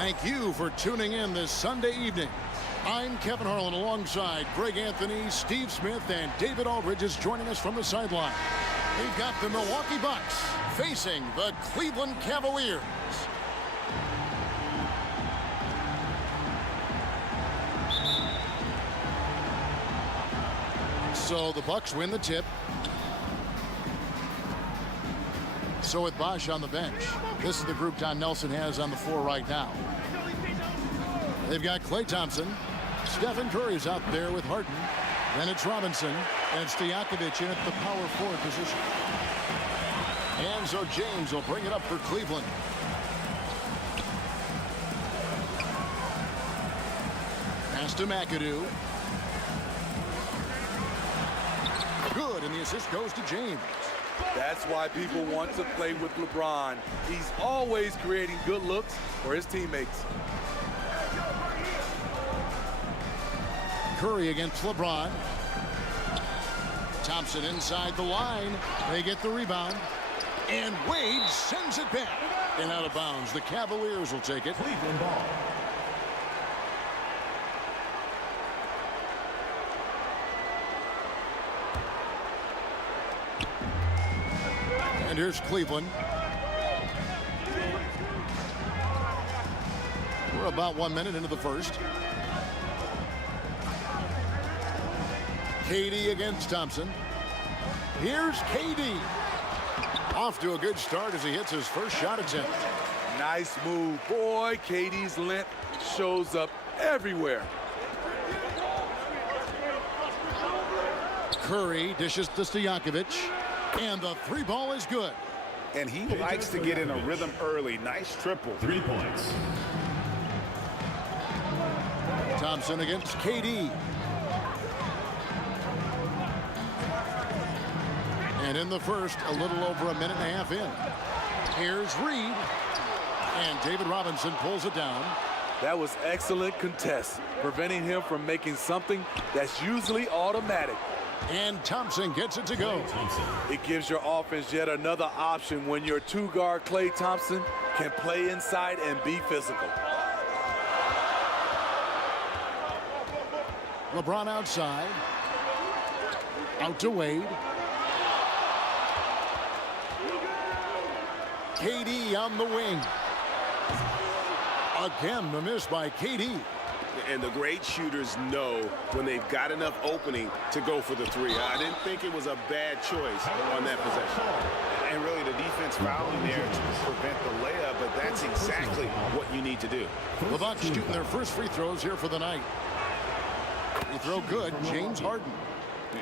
Thank you for tuning in this Sunday evening. I'm Kevin Harlan alongside Greg Anthony, Steve Smith, and David Aldridge is joining us from the sideline. We've got the Milwaukee Bucks facing the Cleveland Cavaliers. So the Bucks win the tip. So with Bosch on the bench, this is the group Don Nelson has on the floor right now. They've got Klay Thompson. Stephen Curry's out there with Harden. Then it's Robinson. And Stojakovic in at the power forward position. And so James will bring it up for Cleveland. Pass to McAdoo. Good, and the assist goes to James. That's why people want to play with LeBron. He's always creating good looks for his teammates. Curry against LeBron. Thompson inside the line. They get the rebound. And Wade sends it back. And out of bounds. The Cavaliers will take it. Cleveland ball. And here's Cleveland. We're about 1 minute into the first. KD against Thompson. Here's KD. Off to a good start as he hits his first shot attempt. Nice move. Boy, KD's length shows up everywhere. Curry dishes to Stojakovic. And the three ball is good. and he likes to get in a rhythm early. Nice triple. 3 points. Thompson against KD. And in the first, a little over a minute and a half in. Here's Reed. And David Robinson pulls it down. That was excellent contest, preventing him from making something that's usually automatic. And Thompson gets it to go. It gives your offense yet another option when your two-guard Klay Thompson can play inside and be physical. LeBron outside. Out to Wade. KD on the wing. Again, the miss by KD. And the great shooters know when they've got enough opening to go for the three. I didn't think it was a bad choice on that possession. And really the defense fouling there to prevent the layup, but that's exactly what you need to do. The Bucks shooting their first free throws here for the night. Free throw good, James Harden.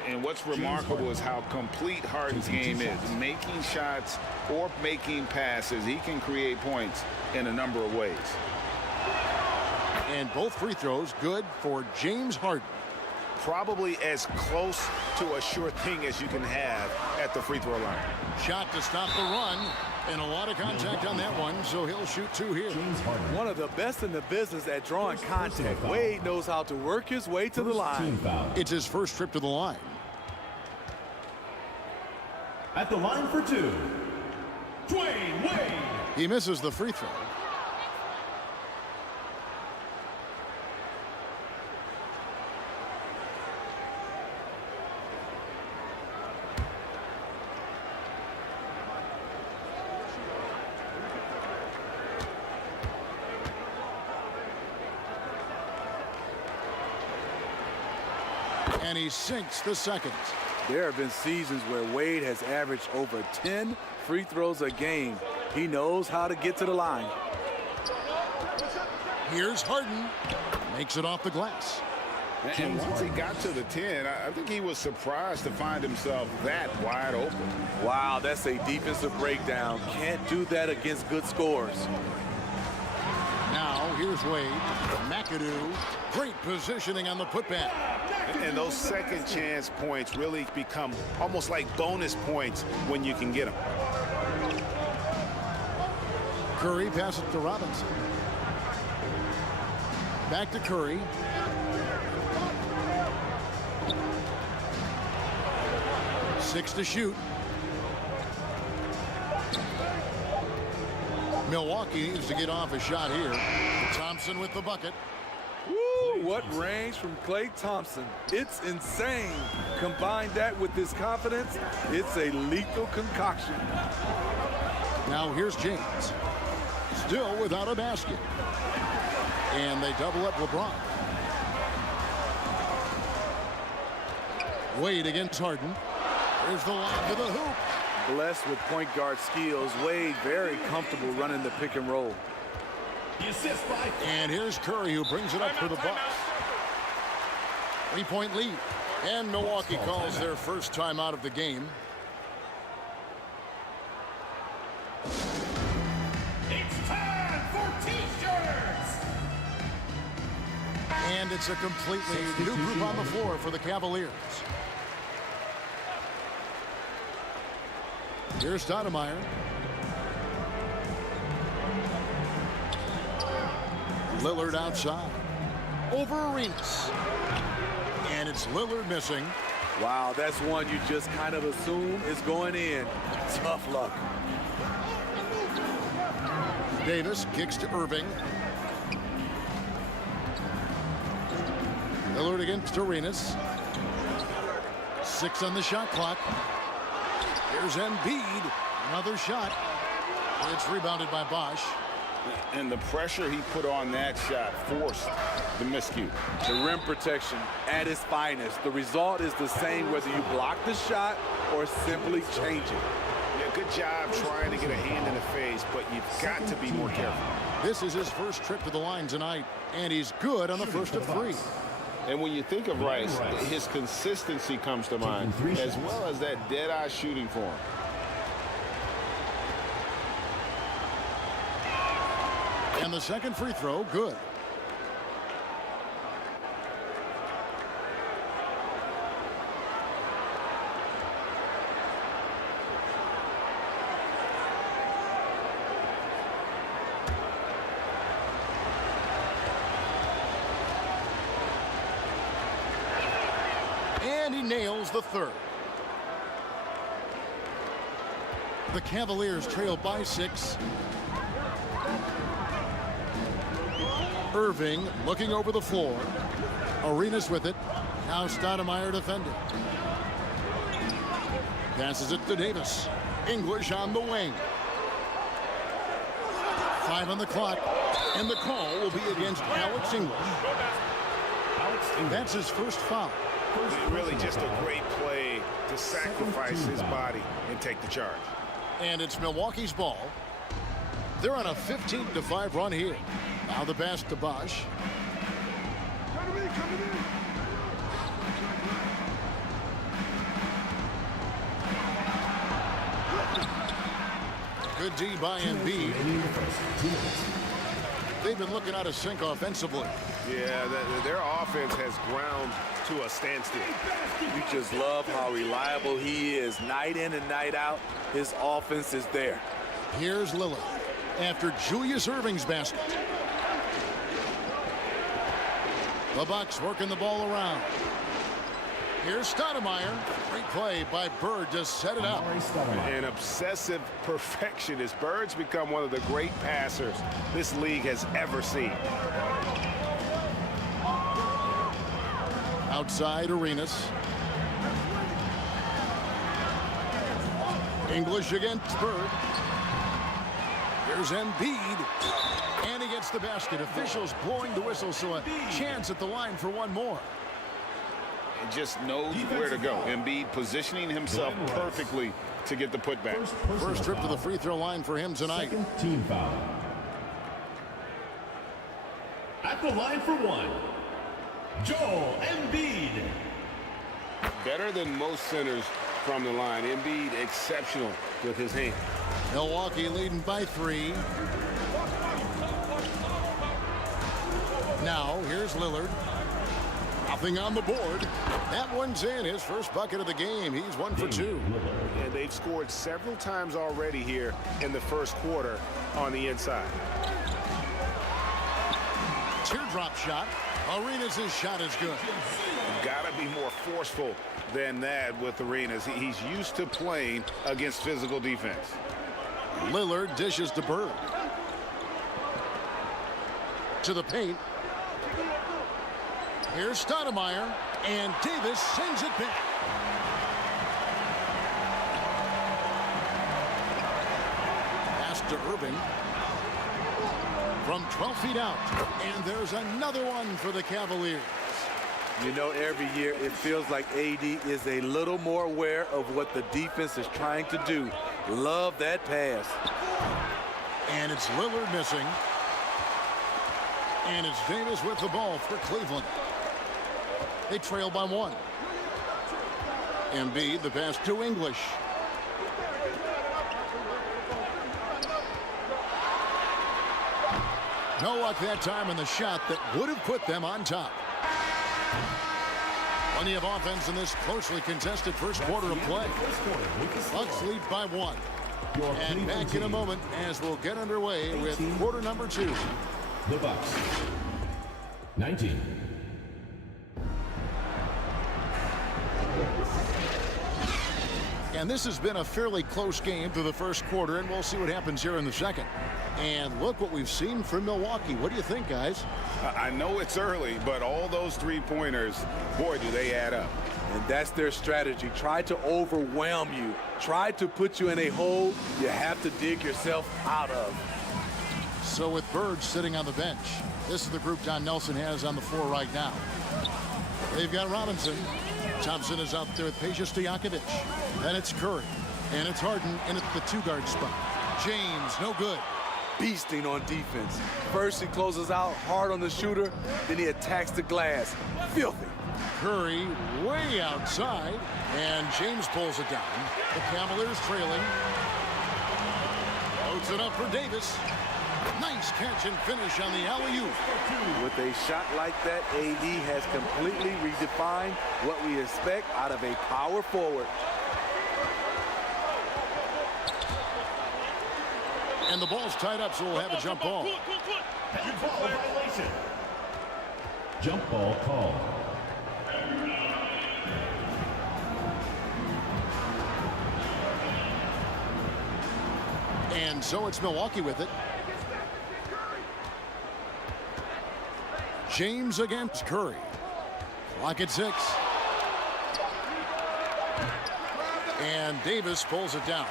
And what's remarkable is how complete Harden's game is. Making shots or making passes, he can create points in a number of ways. And both free throws good for James Harden. Probably as close to a sure thing as you can have at the free throw line. Shot to stop the run. And a lot of contact on that one, so he'll shoot two here. One of the best in the business at drawing contact. Wade knows how to work his way to the line. It's his first trip to the line. At the line for two, Dwyane Wade. He misses the free throw. And he sinks the second. There have been seasons where Wade has averaged over 10 free throws a game. He knows how to get to the line. Here's Harden. Makes it off the glass. And once he got to the 10, I think he was surprised to find himself that wide open. Wow, that's a defensive breakdown. Can't do that against good scores. Now, here's Wade. McAdoo. Great positioning on the putback. And those second chance points really become almost like bonus points when you can get them. Curry passes to Robinson. Back to Curry. Six to shoot. Milwaukee needs to get off a shot here. Thompson with the bucket. Woo, what range from Klay Thompson. It's insane. Combine that with his confidence, it's a lethal concoction. Now here's James. Still without a basket. And they double up LeBron. Wade against Harden. There's the line to the hoop. Blessed with point guard skills, Wade very comfortable running the pick and roll. And here's Curry, who brings it up for the Bucks. 3-point lead. And Milwaukee calls their first time out of the game. It's time for T-shirts. And it's a completely new group on the floor for the Cavaliers. Here's Stoudemire. Lillard outside. Over Arenas. And it's Lillard missing. Wow, that's one you just kind of assume is going in. Tough luck. Davis kicks to Irving. Lillard against Arenas. 6 on the shot clock. Here's EMBIID. Another shot. It's rebounded by Bosch. And the pressure he put on that shot forced the miscue. The rim protection at its finest. The result is the same whether you block the shot or simply change it. Yeah, good job trying to get a hand in the face, but you've got to be more careful. This is his first trip to the line tonight, and he's good on the first of 3. And when you think of Rice, his consistency comes to mind, as well as that dead-eye shooting form. And the second free throw, good. And he nails the third. The Cavaliers trail by 6. Irving looking over the floor. Arenas with it. Now Stoudemire defending. Passes it to Davis. English on the wing. 5 on the clock. And the call will be against Alex English. That's his first foul. Really just a great play to sacrifice his body and take the charge. And it's Milwaukee's ball. They're on a 15-5 run here. Now the pass to Bosch. Good D by EMBIID. They've been looking out of sync offensively. Yeah, their offense has ground to a standstill. You just love how reliable he is night in and night out. His offense is there. Here's Lillard after Julius Erving's basket. The Bucks working the ball around. Here's Stoudemire. Great play by Bird to set it up. An obsessive perfectionist. Bird's become one of the great passers this league has ever seen. Outside Arenas. English against Bird. Here's EMBIID. And he gets the basket. Officials blowing the whistle, so a chance at the line for one more. And just knows where to go. EMBIID positioning himself perfectly to get the putback. First trip to the free throw line for him tonight. Second team foul. At the line for one, Joel Embiid. Better than most centers from the line. EMBIID exceptional with his hand. Milwaukee leading by 3. Now here's Lillard. Nothing on the board. That one's in. His first bucket of the game. He's 1 for 2. And they've scored several times already here in the first quarter on the inside. Teardrop shot. Arenas' shot is good. Gotta be more forceful than that with Arenas. He's used to playing against physical defense. Lillard dishes to Bird. To the paint. Here's Stoudemire, and Davis sends it back. Pass to Irving. From 12 feet out, and there's another one for the Cavaliers. You know, every year it feels like AD is a little more aware of what the defense is trying to do. Love that pass. And it's Lillard missing. And it's Davis with the ball for Cleveland. They trail by 1. EMBIID, the pass to English. No luck that time on the shot that would have put them on top. Plenty of offense in this closely contested first quarter of play. Bucks lead by 1. And back in a moment as we'll get underway with quarter number 2. The Bucks. 19. And this has been a fairly close game through the first quarter, and we'll see what happens here in the second. And look what we've seen from Milwaukee. What do you think, guys? I know it's early, but all those three-pointers, boy, do they add up. And that's their strategy. Try to overwhelm you. Try to put you in a hole you have to dig yourself out of. So with Bird sitting on the bench, this is the group Don Nelson has on the floor right now. They've got Robinson. Thompson is out there with Stojakovic. Then it's Curry. And it's Harden in at the 2-guard spot. James, no good. Beasting on defense. First he closes out hard on the shooter, then he attacks the glass. Filthy. Curry way outside, and James pulls it down. The Cavaliers trailing. Loads it up for Davis. Nice catch and finish on the alley-oop. With a shot like that, AD has completely redefined what we expect out of a power forward. And the ball's tied up, so we'll have a jump ball. Jump ball violation. Jump ball call. And so it's Milwaukee with it. James against Curry. Clock at 6. And Davis pulls it down.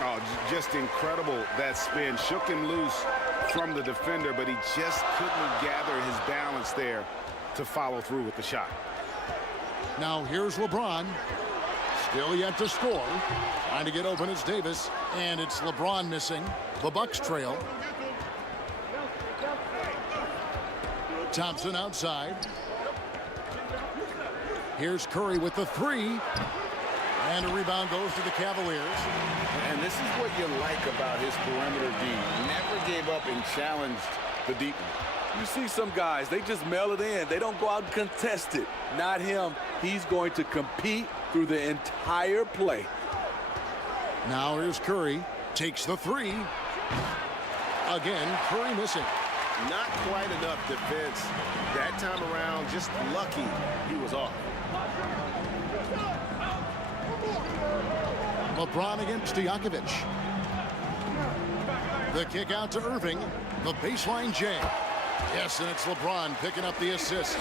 Oh, just incredible. That spin shook him loose from the defender, but he just couldn't gather his balance there to follow through with the shot. Now here's LeBron. Still yet to score. Trying to get open is Davis. And it's LeBron missing. The Bucks trail. Thompson outside. Here's Curry with the 3. And a rebound goes to the Cavaliers. And this is what you like about his perimeter D. Never gave up and challenged the deep one. You see some guys, they just mail it in. They don't go out and contest it. Not him. He's going to compete through the entire play. Now here's Curry. Takes the 3. Again, Curry missing. Not quite enough defense. That time around, just lucky he was off. LeBron against Stojakovic. The kick out to Irving. The baseline J. Yes, and it's LeBron picking up the assist.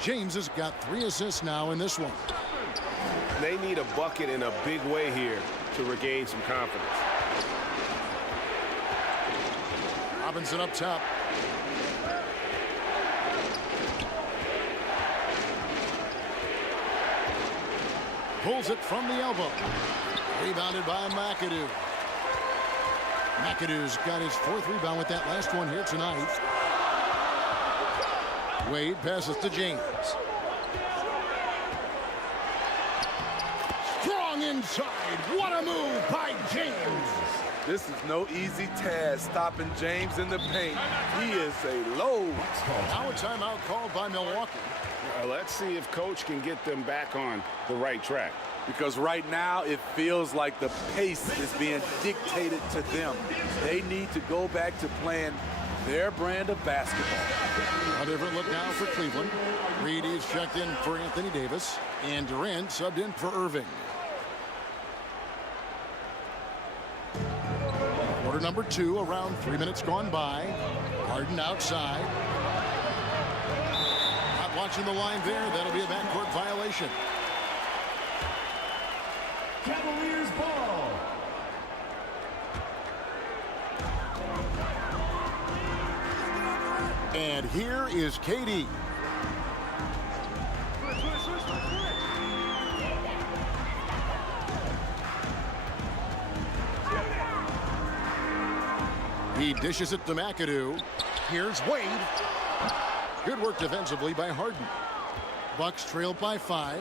James has got 3 assists now in this one. They need a bucket in a big way here to regain some confidence. Robinson up top. Pulls it from the elbow. Rebounded by McAdoo. McAdoo's got his 4th rebound with that last one here tonight. Wade passes to James. Strong inside. What a move by James. This is no easy task, stopping James in the paint. He is a load. Now a timeout called by Milwaukee. Let's see if Coach can get them back on the right track. Because right now it feels like the pace is being dictated to them. They need to go back to playing their brand of basketball. A different look now for Cleveland. Reed is checked in for Anthony Davis. And Durant subbed in for Irving. Quarter number 2, around 3 minutes gone by. Harden outside. Not watching the line there. That'll be a backcourt violation. Cavaliers ball. And here is KD. He dishes it to McAdoo. Here's Wade. Good work defensively by Harden. Bucks trailed by 5.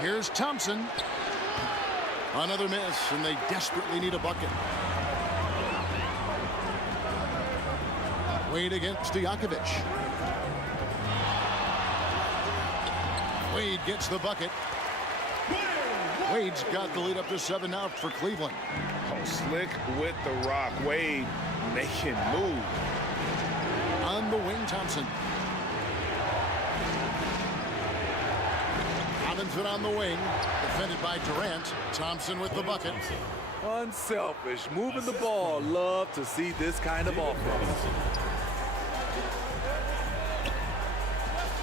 Here's Thompson. Another miss, and they desperately need a bucket. Wade against Stojakovic. Wade gets the bucket. Wade's got the lead up to 7 now for Cleveland. Oh, slick with the rock. Wade making move. On the wing, Thompson. Robinson on the wing. Defended by Durant. Thompson with the bucket. Unselfish, moving the ball. Love to see this kind of offense.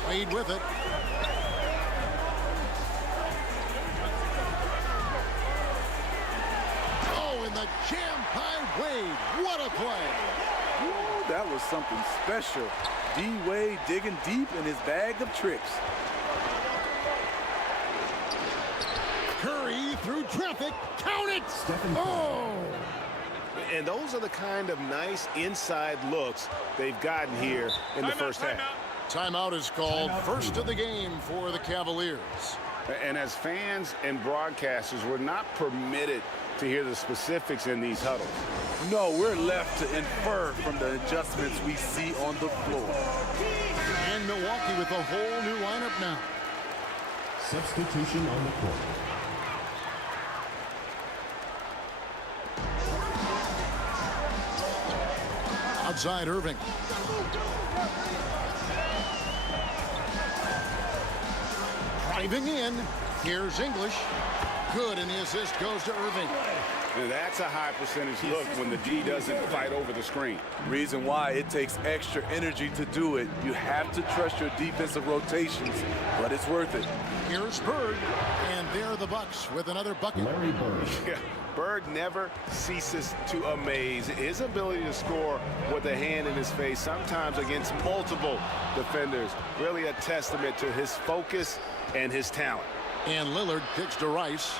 Wade with it. Oh, and the jam by Wade. What a play. Ooh, that was something special. D. Wade digging deep in his bag of tricks. Curry through traffic. Count it. Oh. And those are the kind of nice inside looks they've gotten here in the first half. Timeout is called. First of the game for the Cavaliers. And as fans and broadcasters, we're not permitted to hear the specifics in these huddles. No, we're left to infer from the adjustments we see on the floor. And Milwaukee with a whole new lineup now. Substitution on the court. Outside Irving. Driving in. Here's English. Good, and the assist goes to Irving. And that's a high percentage look when the D doesn't fight over the screen. Reason why it takes extra energy to do it. You have to trust your defensive rotations, but it's worth it. Here's Bird, and there are the Bucks with another bucket. Larry Bird. Yeah, Bird never ceases to amaze. His ability to score with a hand in his face, sometimes against multiple defenders, really a testament to his focus and his talent. And Lillard kicks to Rice.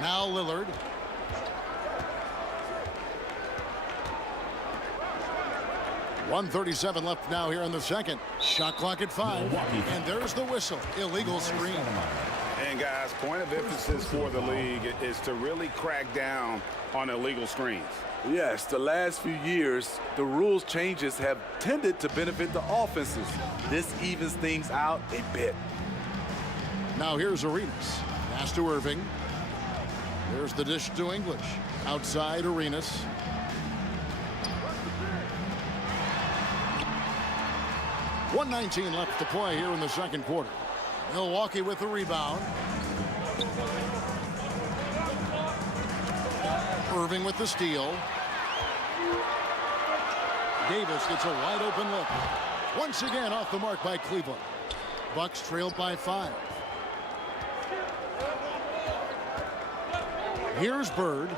Now Lillard. .137 left now here in the second. Shot clock at 5. And there's the whistle. Illegal screen. And guys, point of emphasis for the league is to really crack down on illegal screens. Yes, the last few years, the rules changes have tended to benefit the offenses. This evens things out a bit. Now here's Arenas. Pass to Irving. There's the dish to English. Outside Arenas. .119 left to play here in the second quarter. Milwaukee with the rebound. Irving with the steal. Davis gets a wide open look. Once again off the mark by Cleveland. Bucks trailed by 5. Here's Bird.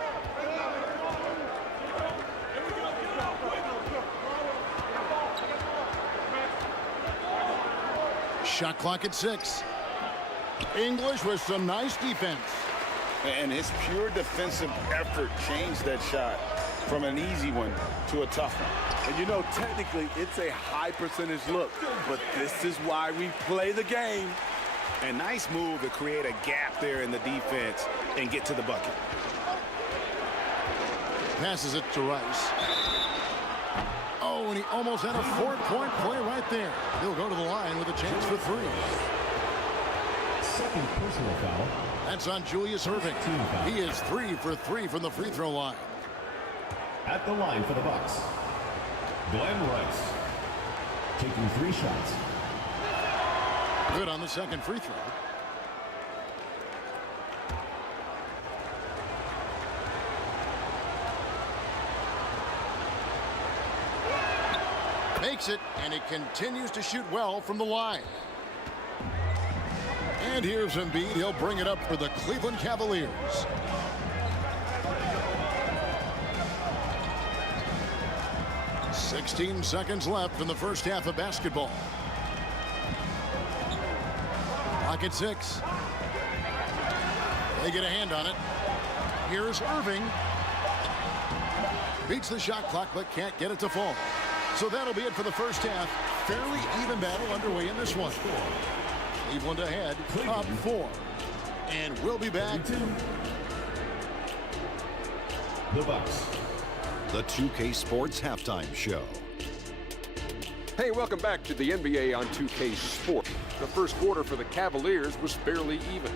Shot clock at 6. English with some nice defense. And his pure defensive effort changed that shot from an easy one to a tough one. And you know, technically, it's a high percentage look, but this is why we play the game. A nice move to create a gap there in the defense and get to the bucket. Passes it to Rice. Oh, and he almost had a 4-point play right there. He'll go to the line with a chance for 3. Second personal foul. That's on Julius Irving. He is 3 for 3 from the free throw line. At the line for the Bucks, Glenn Rice. Taking 3 shots. Good on the second free throw. Makes it, and he continues to shoot well from the line. And here's Embiid. He'll bring it up for the Cleveland Cavaliers. "16 seconds left in the first half of basketball. Clock at 6. They get a hand on it. Here's Irving. Beats the shot clock, but can't get it to fall. So that'll be it for the first half. Fairly even battle underway in this one. Cleveland ahead, up 4. And we'll be back. The Bucks. The 2K Sports Halftime Show. Hey, welcome back to the NBA on 2K Sport. The first quarter for the Cavaliers was fairly even.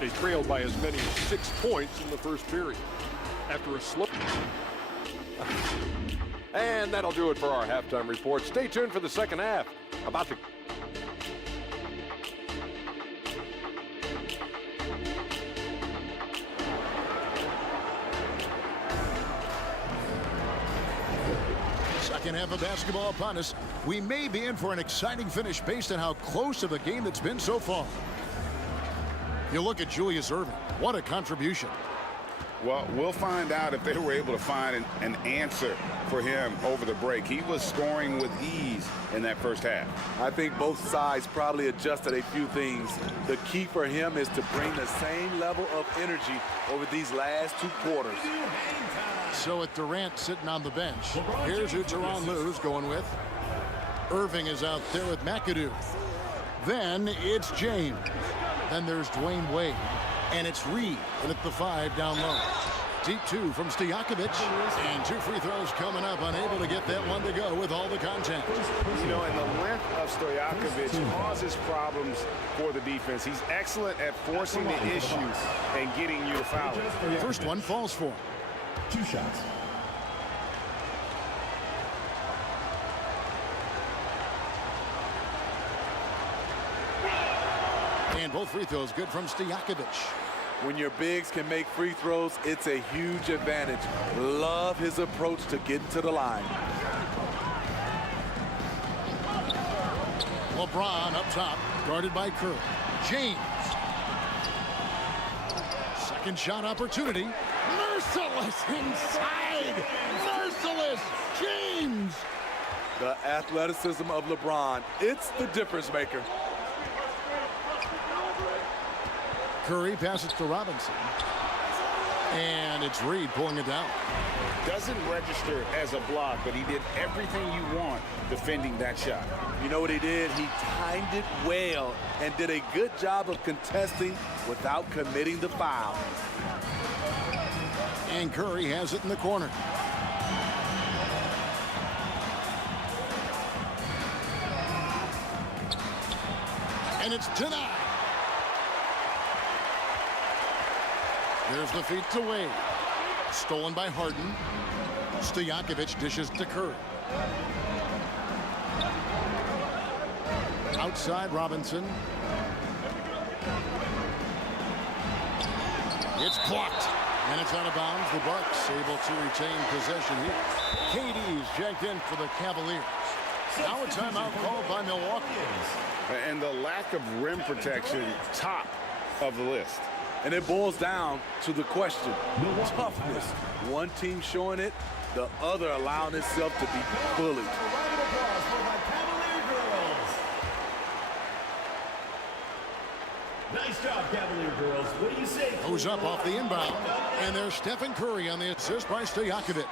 They trailed by as many as 6 points in the first period. After a slip. And that'll do it for our halftime report. Stay tuned for the second half. About to... Second half of basketball upon us. We may be in for an exciting finish based on how close of a game it's been so far. You look at Julius Irving. What a contribution. Well, we'll find out if they were able to find an answer for him over the break. He was scoring with ease in that first half. I think both sides probably adjusted a few things. The key for him is to bring the same level of energy over these last 2 quarters. So with Durant sitting on the bench, here's who Tyronn Lue's going with. Irving is out there with MCADOO. Then it's James. Then there's Dwayne Wade. And it's Reed. And at the 5 down low. Deep 2 from Stojakovic. And 2 free throws coming up. Unable to get that one to go with all the contact. You know, and the length of Stojakovic causes problems for the defense. He's excellent at forcing the issue and getting you to foul it. First one falls for him. 2 shots. And both free throws good from Stojakovic. When your bigs can make free throws, it's a huge advantage. Love his approach to getting to the line. LeBron up top, guarded by Curry. James. Second shot opportunity. Merciless inside. Merciless. James. The athleticism of LeBron, it's the difference maker. Curry passes to Robinson. And it's Reed pulling it down. Doesn't register as a block, but he did everything you want defending that shot. You know what he did? He timed it well and did a good job of contesting without committing the foul. And Curry has it in the corner. And it's denied. There's the feed to Wade. Stolen by Harden. Stojakovic dishes to Curry. Outside Robinson. It's blocked. And it's out of bounds. The Bucks able to retain possession here. KD's checked in for the Cavaliers. Now a timeout called by Milwaukee. And the lack of rim protection, top of the list. And it boils down to the question, toughness. One team showing it, the other allowing itself to be bullied. Nice job, Cavalier girls. What do you say? Goes up off the inbound. And there's Stephen Curry on the assist by Stojakovic.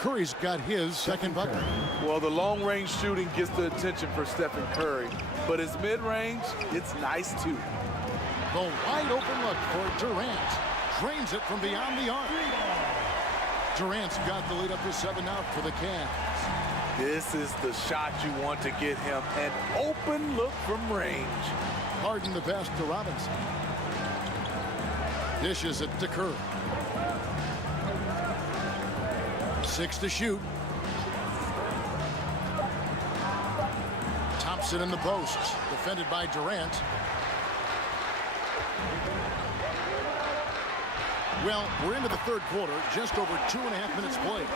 Curry's got his second bucket. Well, the long-range shooting gets the attention for Stephen Curry, but his mid-range, it's nice too. The wide open look for Durant. Drains it from beyond the arc. Durant's got the lead up to 7 out for the Cavs. This is the shot you want to get him. An open look from range. Harden the pass to Robinson. Dishes it to Curry. 6 to shoot. Thompson in the post. Defended by Durant. Well, we're into the third quarter, just over 2.5 minutes played.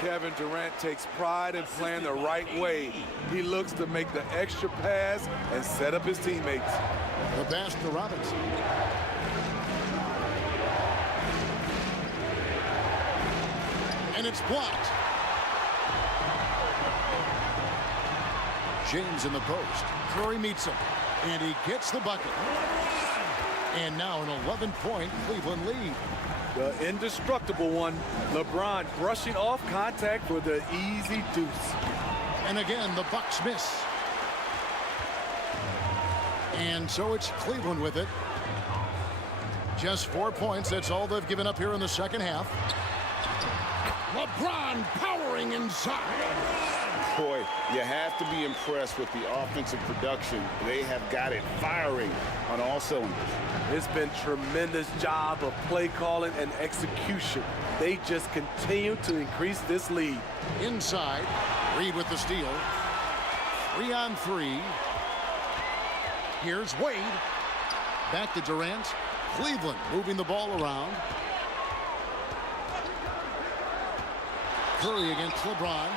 Kevin Durant takes pride in playing the right way. He looks to make the extra pass and set up his teammates. The pass to Robinson. And it's blocked. James in the post. Curry meets him. And he gets the bucket. And now an 11-point Cleveland lead. The indestructible one, LeBron brushing off contact for the easy deuce. And again, the Bucks miss. And so it's Cleveland with it. Just 4 points. That's all they've given up here in the second half. LeBron powering inside. Boy, you have to be impressed with the offensive production. They have got it firing on all cylinders. It's been tremendous job of play calling and execution. They just continue to increase this lead. Inside, Reed with the steal. 3 on 3. Here's Wade. Back to Durant. Cleveland moving the ball around. Curry against LeBron,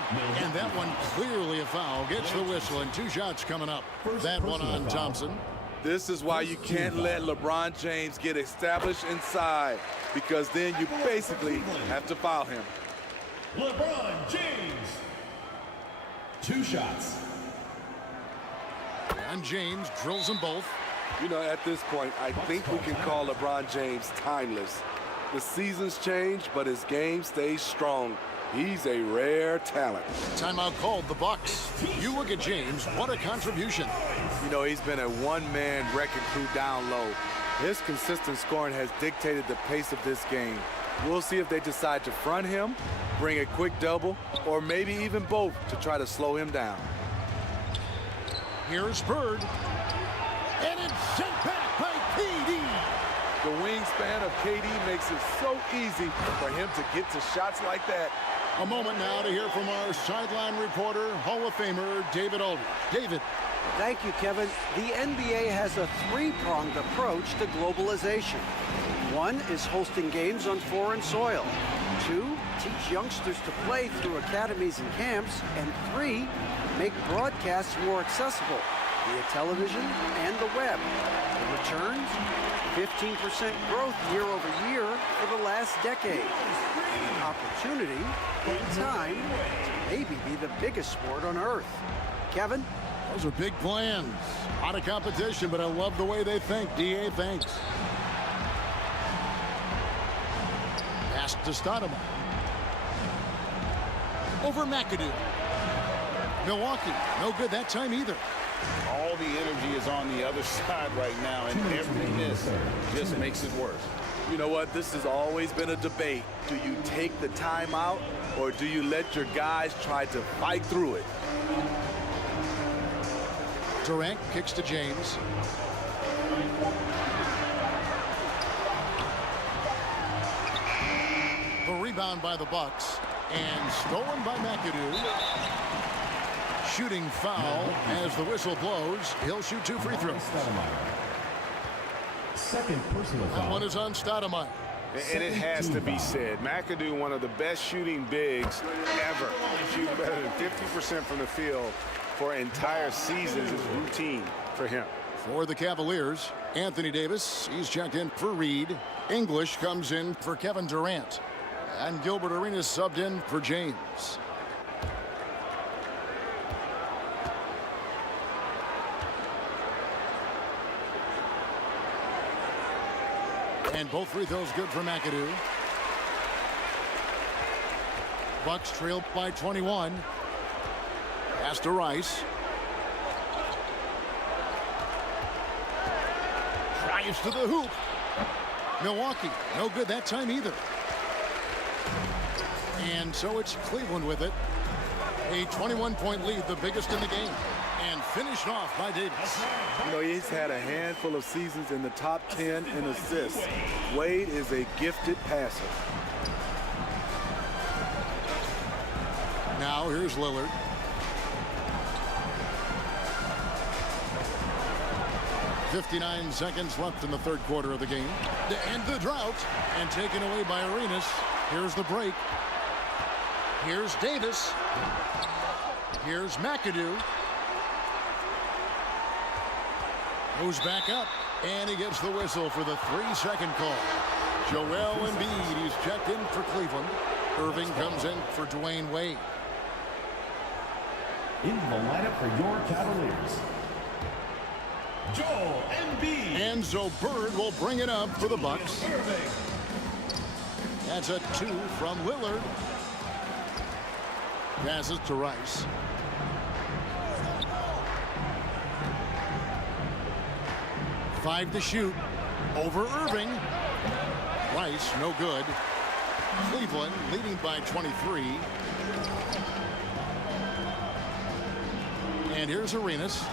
and that one clearly a foul. Gets the whistle, and 2 shots coming up. That one on Thompson. This is why you can't let LeBron James get established inside, because then you basically have to foul him. LeBron James. 2 shots. And James drills them both. You know, at this point, I think we can call LeBron James timeless. The seasons change, but his game stays strong. He's a rare talent. Timeout called, the Bucks. You look at James, what a contribution. You know, he's been a one-man wrecking crew down low. His consistent scoring has dictated the pace of this game. We'll see if they decide to front him, bring a quick double, or maybe even both to try to slow him down. Here's Bird. And it's sent back by KD. The wingspan of KD makes it so easy for him to get to shots like that. A moment now to hear from our sideline reporter, Hall of Famer David Aldridge. David. Thank you, Kevin. The NBA has a three-pronged approach to globalization. One is hosting games on foreign soil. Two, teach youngsters to play through academies and camps. And three, make broadcasts more accessible via television and the web. The returns, 15% growth year over year for the last decade. An opportunity in time to maybe be the biggest sport on earth. Kevin? Those are big plans. Out of competition, but I love the way they think. DA, thanks. Pass to Stoudemire. Over McADoo. Milwaukee, no good that time either. All the energy is on the other side right now, and every miss just makes it worse. You know what? This has always been a debate. Do you take the timeout, or do you let your guys try to fight through it? Durant kicks to James. The rebound by the Bucks and stolen by McADoo. Shooting foul as the whistle blows. He'll shoot 2 free throws. Second personal foul. That one is on Stoudemire. And it has to be said, McADoo, one of the best shooting bigs ever. Shooting better than 50% from the field for entire seasons is routine for him. For the Cavaliers, Anthony Davis, he's checked in for Reed. English comes in for Kevin Durant. And Gilbert Arenas subbed in for James. And both free throws good for McADoo. Bucks trail by 21. Pass to Rice. Drives to the hoop. Milwaukee, no good that time either. And so it's Cleveland with it. A 21-point lead, the biggest in the game. And finished off by Davis. You know, he's had a handful of seasons in the top 10 in assists. Wade is a gifted passer. Now here's Lillard. .59 seconds left in the third quarter of the game. To end the drought. And taken away by Arenas. Here's the break. Here's Davis. Here's McADoo. Goes back up. And he gets the whistle for the 3-second call. Joel Embiid, he's checked in for Cleveland. Irving comes in for Dwayne Wade. In the lineup for your Cavaliers, Joel Embiid. And so Bird will bring it up for the Bucks. That's a 2 from Lillard. Passes to Rice. Five to shoot. Over Irving. Rice, no good. Cleveland leading by 23. And here's Arenas.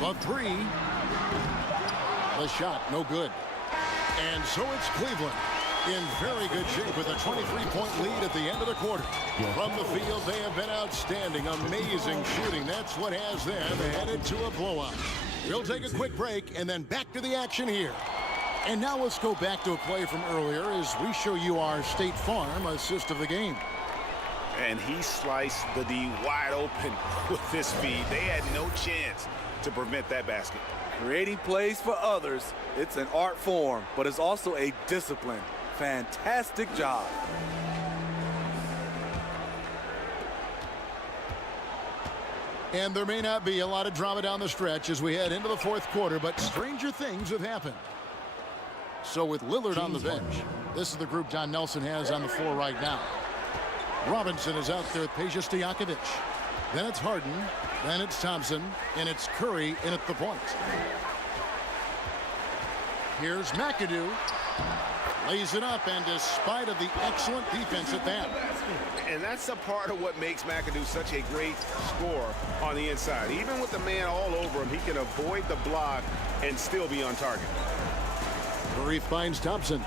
The three. The shot, no good. And so it's Cleveland in very good shape with a 23-point lead at the end of the quarter. From the field, they have been outstanding. Amazing shooting. That's what has them headed to a blowout. We'll take a quick break and then back to the action here. And now let's go back to a play from earlier as we show you our State Farm assist of the game. And he sliced the D wide open with his feed. They had no chance to prevent that basket. Creating plays for others, it's an art form, but it's also a discipline. Fantastic job. And there may not be a lot of drama down the stretch as we head into the fourth quarter, but stranger things have happened. So with Lillard on the bench, this is the group Don Nelson has on the floor right now. Robinson is out there with Peja Stojakovic. Then it's Harden, then it's Thompson, and it's Curry in at the point. Here's McAdoo. Lays it up, and despite of the excellent defense at that. And that's a part of what makes McAdoo such a great scorer on the inside. Even with the man all over him, he can avoid the block and still be on target. Curry finds Thompson.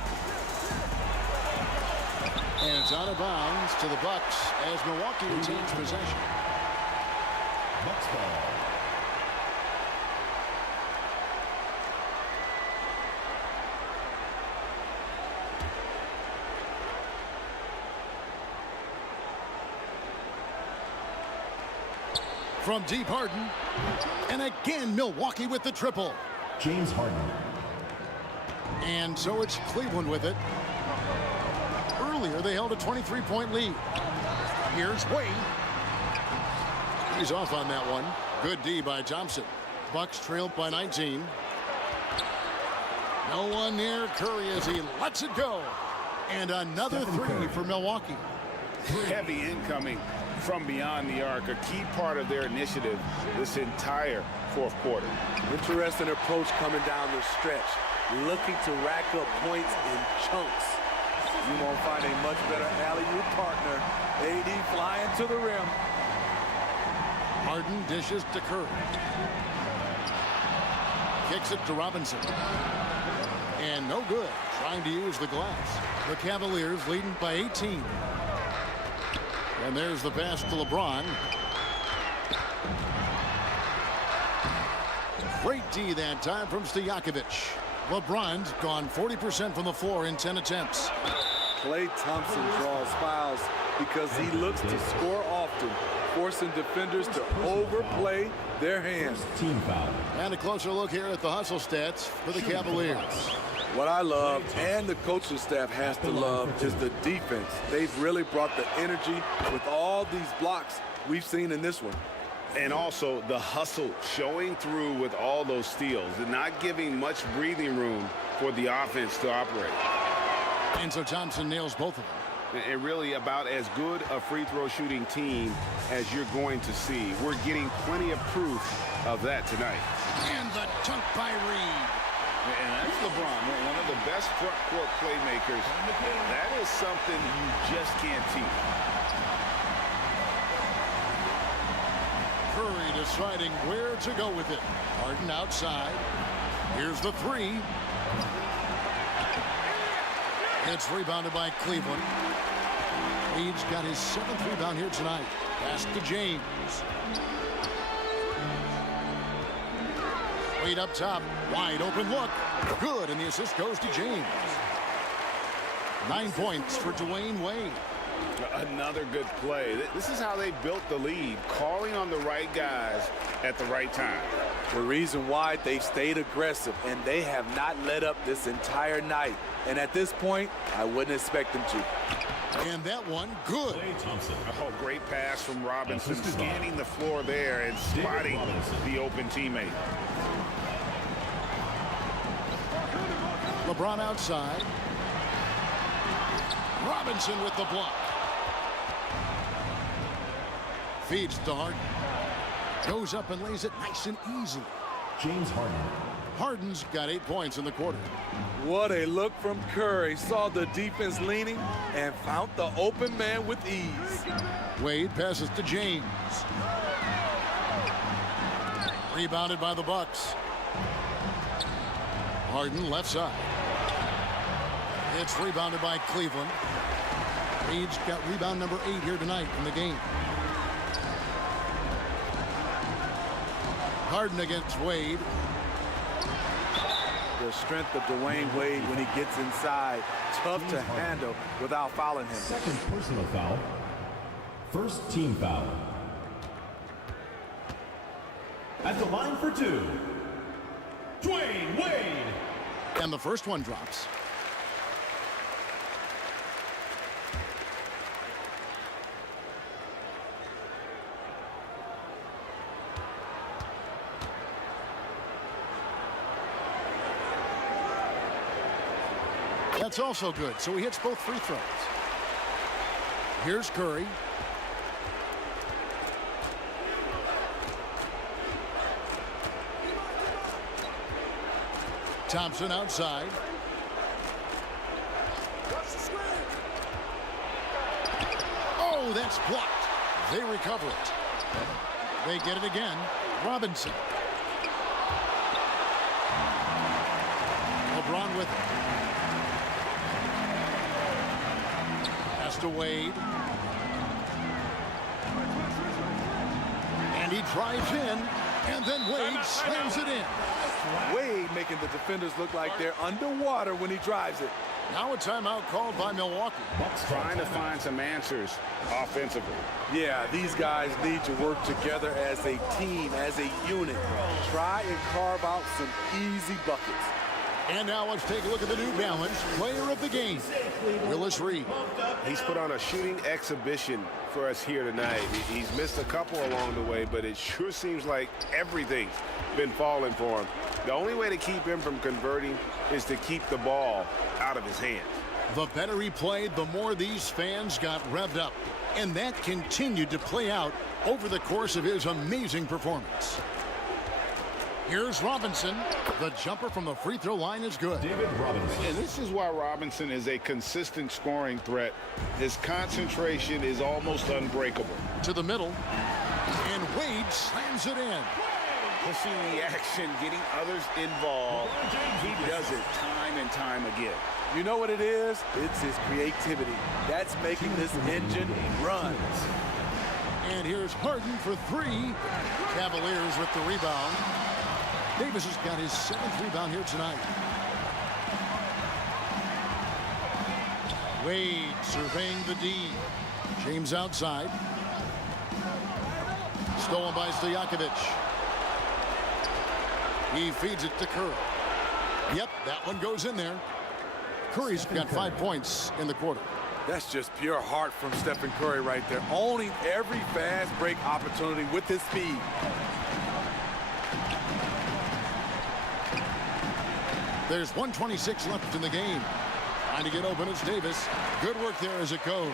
And it's out of bounds to the Bucks as Milwaukee retains possession. Bucks ball. From deep, Harden. And again, Milwaukee with the triple. James Harden. And so it's Cleveland with it. Earlier, they held a 23-point lead. Here's Wade. He's off on that one. Good D by Thompson. Bucks trailed by 19. No one near Curry as he lets it go. And another three for Milwaukee. Heavy incoming from beyond the arc, a key part of their initiative this entire fourth quarter. Interesting approach coming down the stretch, looking to rack up points in chunks. You won't find a much better alley-oop partner. AD flying to the rim. Harden dishes to Curry. Kicks it to Robinson. And no good, trying to use the glass. The Cavaliers leading by 18. And there's the pass to LeBron. Great D that time from Stojakovic. LeBron's gone 40% from the floor in 10 attempts. Klay Thompson draws fouls because he looks to score often, forcing defenders to overplay their hands. Team foul. And a closer look here at the hustle stats for the Cavaliers. What I love, and the coaching staff has to love, is the defense. They've really brought the energy with all these blocks we've seen in this one. And also the hustle showing through with all those steals and not giving much breathing room for the offense to operate. And so Thompson nails both of them. And really about as good a free throw shooting team as you're going to see. We're getting plenty of proof of that tonight. And the dunk by Reed. And that's LeBron, one of the best front court playmakers. That is something you just can't teach. Curry deciding where to go with it. Harden outside. Here's the three. It's rebounded by Cleveland. Reed's got his 7th rebound here tonight. Pass to James. Wade up top. Wide open look. Good, and the assist goes to James. 9 points for Dwayne Wade. Another good play. This is how they built the lead, calling on the right guys at the right time. The reason why they've stayed aggressive, and they have not let up this entire night. And at this point, I wouldn't expect them to. And that one, good. Thompson. Oh, great pass from Robinson, scanning the floor there and spotting the open teammate. LeBron outside. Robinson with the block. Feeds to Harden. Goes up and lays it nice and easy. James Harden. Harden's got 8 points in the quarter. What a look from Curry. Saw the defense leaning and found the open man with ease. Wade passes to James. Rebounded by the Bucks. Harden left side. It's rebounded by Cleveland. Reed's got rebound number 8 here tonight in the game. Harden against Wade. The strength of Dwayne Wade when he gets inside. Tough to handle without fouling him. Second personal foul. First team foul. At the line for 2, Dwayne Wade. And the first one drops. That's also good, so he hits both free throws. Here's Curry. Thompson outside. Oh, that's blocked. They recover it. They get it again. Robinson. LeBron with it. Pass to Wade. And he drives in, and then Wade slams it in. Wade making the defenders look like they're underwater when he drives it. Now a timeout called by Milwaukee. Bucks trying to find some answers offensively. Yeah, these guys need to work together as a team, as a unit. Try and carve out some easy buckets. And now let's take a look at the New Balance player of the game, Willis Reed. He's put on a shooting exhibition for us here tonight. He's missed a couple along the way, but it sure seems like everything's been falling for him. The only way to keep him from converting is to keep the ball out of his hands. The better he played, the more these fans got revved up. And that continued to play out over the course of his amazing performance. Here's Robinson. The jumper from the free throw line is good. David Robinson. And this is why Robinson is a consistent scoring threat. His concentration is almost unbreakable. To the middle. And Wade slams it in. Pushing the action, getting others involved. He does it time and time again. You know what it is? It's his creativity. That's making this engine run. And here's Harden for three. Cavaliers with the rebound. Davis has got his 7th rebound here tonight. Wade surveying the D. James outside. Stolen by Stojakovic. He feeds it to Curry. Yep, that one goes in there. Curry's got 5 points in the quarter. That's just pure heart from Stephen Curry right there. Owning every fast break opportunity with his speed. There's 1:26 left in the game. Trying to get open, it's Davis. Good work there as it goes.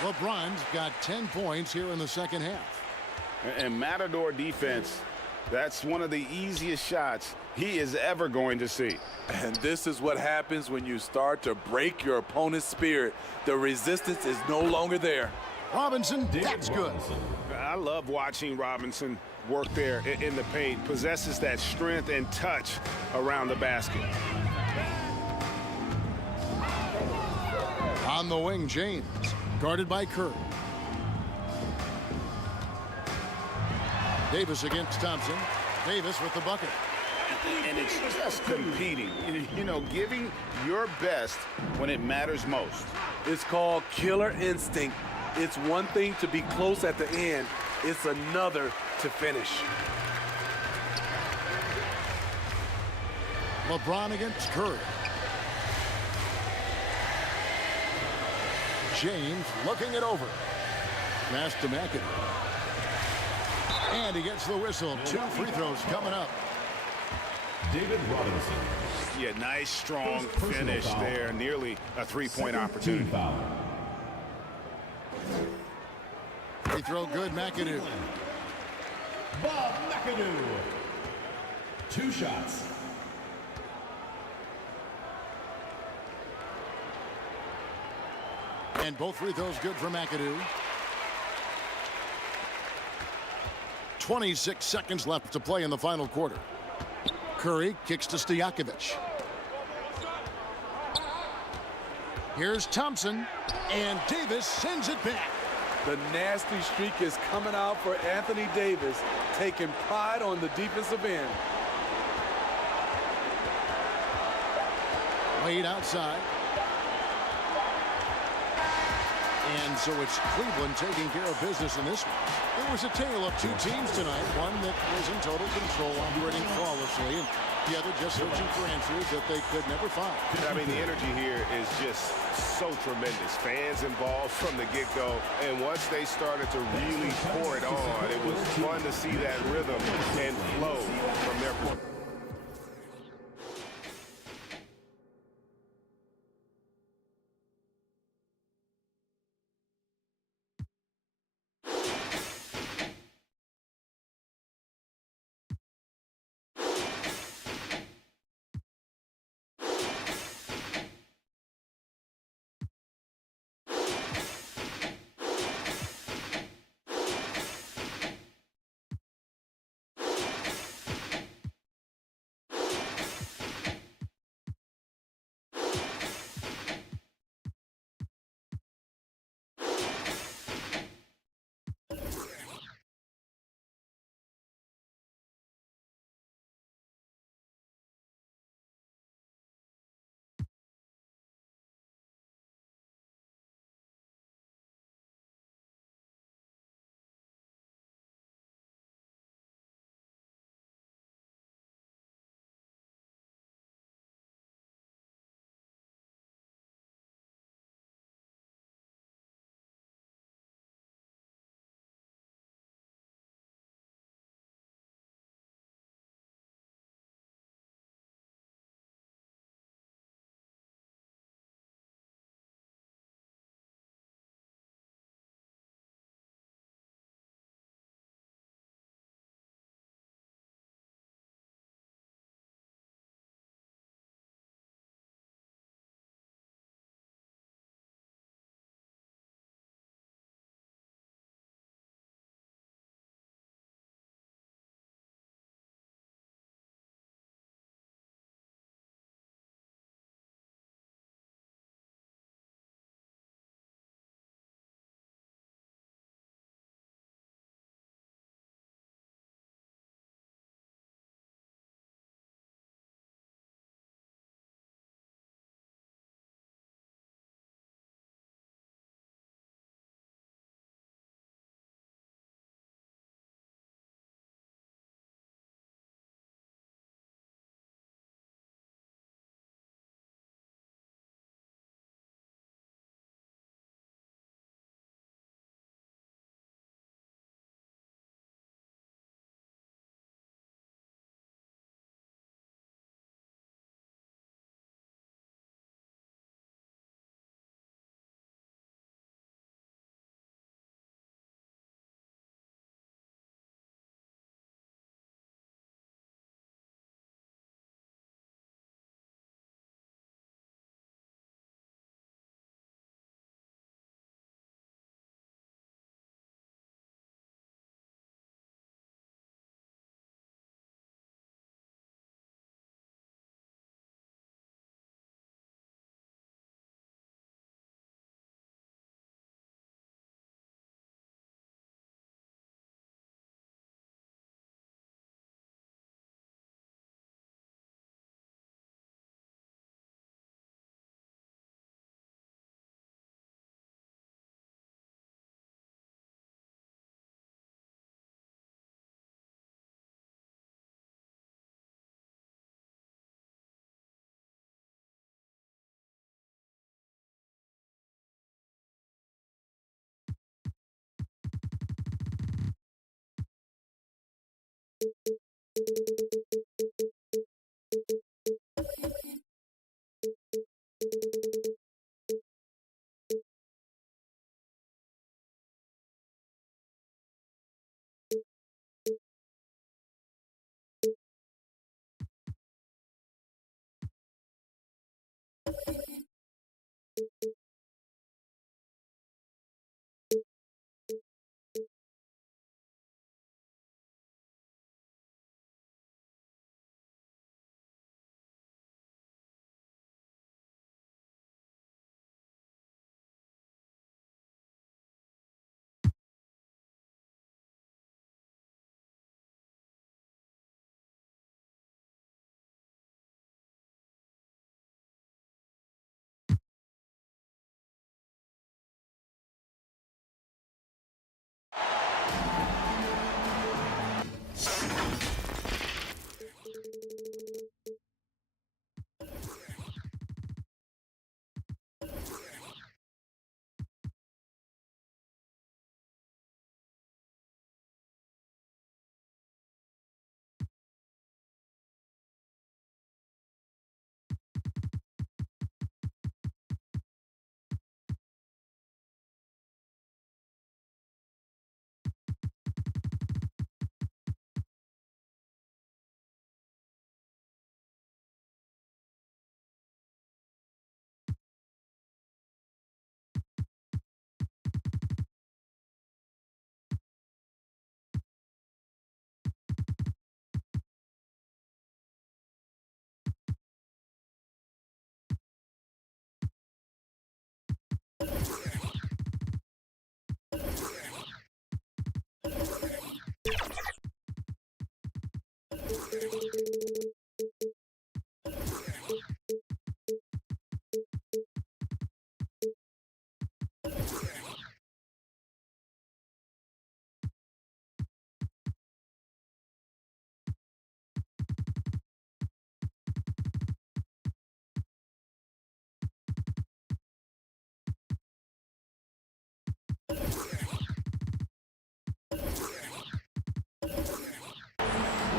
LeBron's got 10 points here in the second half. And Matador defense, that's one of the easiest shots he is ever going to see. And this is what happens when you start to break your opponent's spirit. The resistance is no longer there. Robinson, that's good. I love watching Robinson work there in the paint. Possesses that strength and touch around the basket. On the wing, James, guarded by Curry. Davis against Thompson. Davis with the bucket. And it's just competing. You know, giving your best when it matters most. It's called killer instinct. It's one thing to be close at the end. It's another to finish. LeBron against Curry. James looking it over. Pass to McADOO. And he gets the whistle. 2 free throws coming up. David Robinson. Yeah, nice, strong finish there. Nearly a 3-point opportunity. Free throw good, McADOO. Bob McADOO. 2 shots. And both free throws good for McADOO. 26 seconds left to play in the final quarter. Curry kicks to Stojakovic. Here's Thompson, and Davis sends it back. The nasty streak is coming out for Anthony Davis, taking pride on the defensive end. Wade outside. And so it's Cleveland taking care of business in this one. It was a tale of 2 teams tonight. One that was in total control, operating flawlessly, and the other just searching for answers that they could never find. I mean, the energy here is just so tremendous. Fans involved from the get-go, and once they started to really pour it on, it was fun to see that rhythm and flow from their point.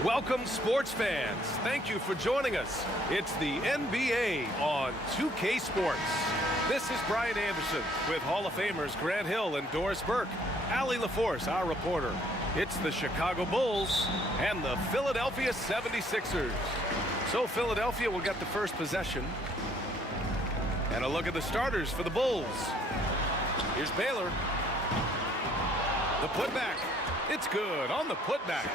Welcome, sports fans. Thank you for joining us. It's the NBA on 2K Sports. This is Brian Anderson with Hall of Famers Grant Hill and Doris Burke. Allie LaForce, our reporter. It's the Chicago Bulls and the Philadelphia 76ers. So Philadelphia will get the first possession. And a look at the starters for the Bulls. Here's Baylor. The putback. It's good on the putback.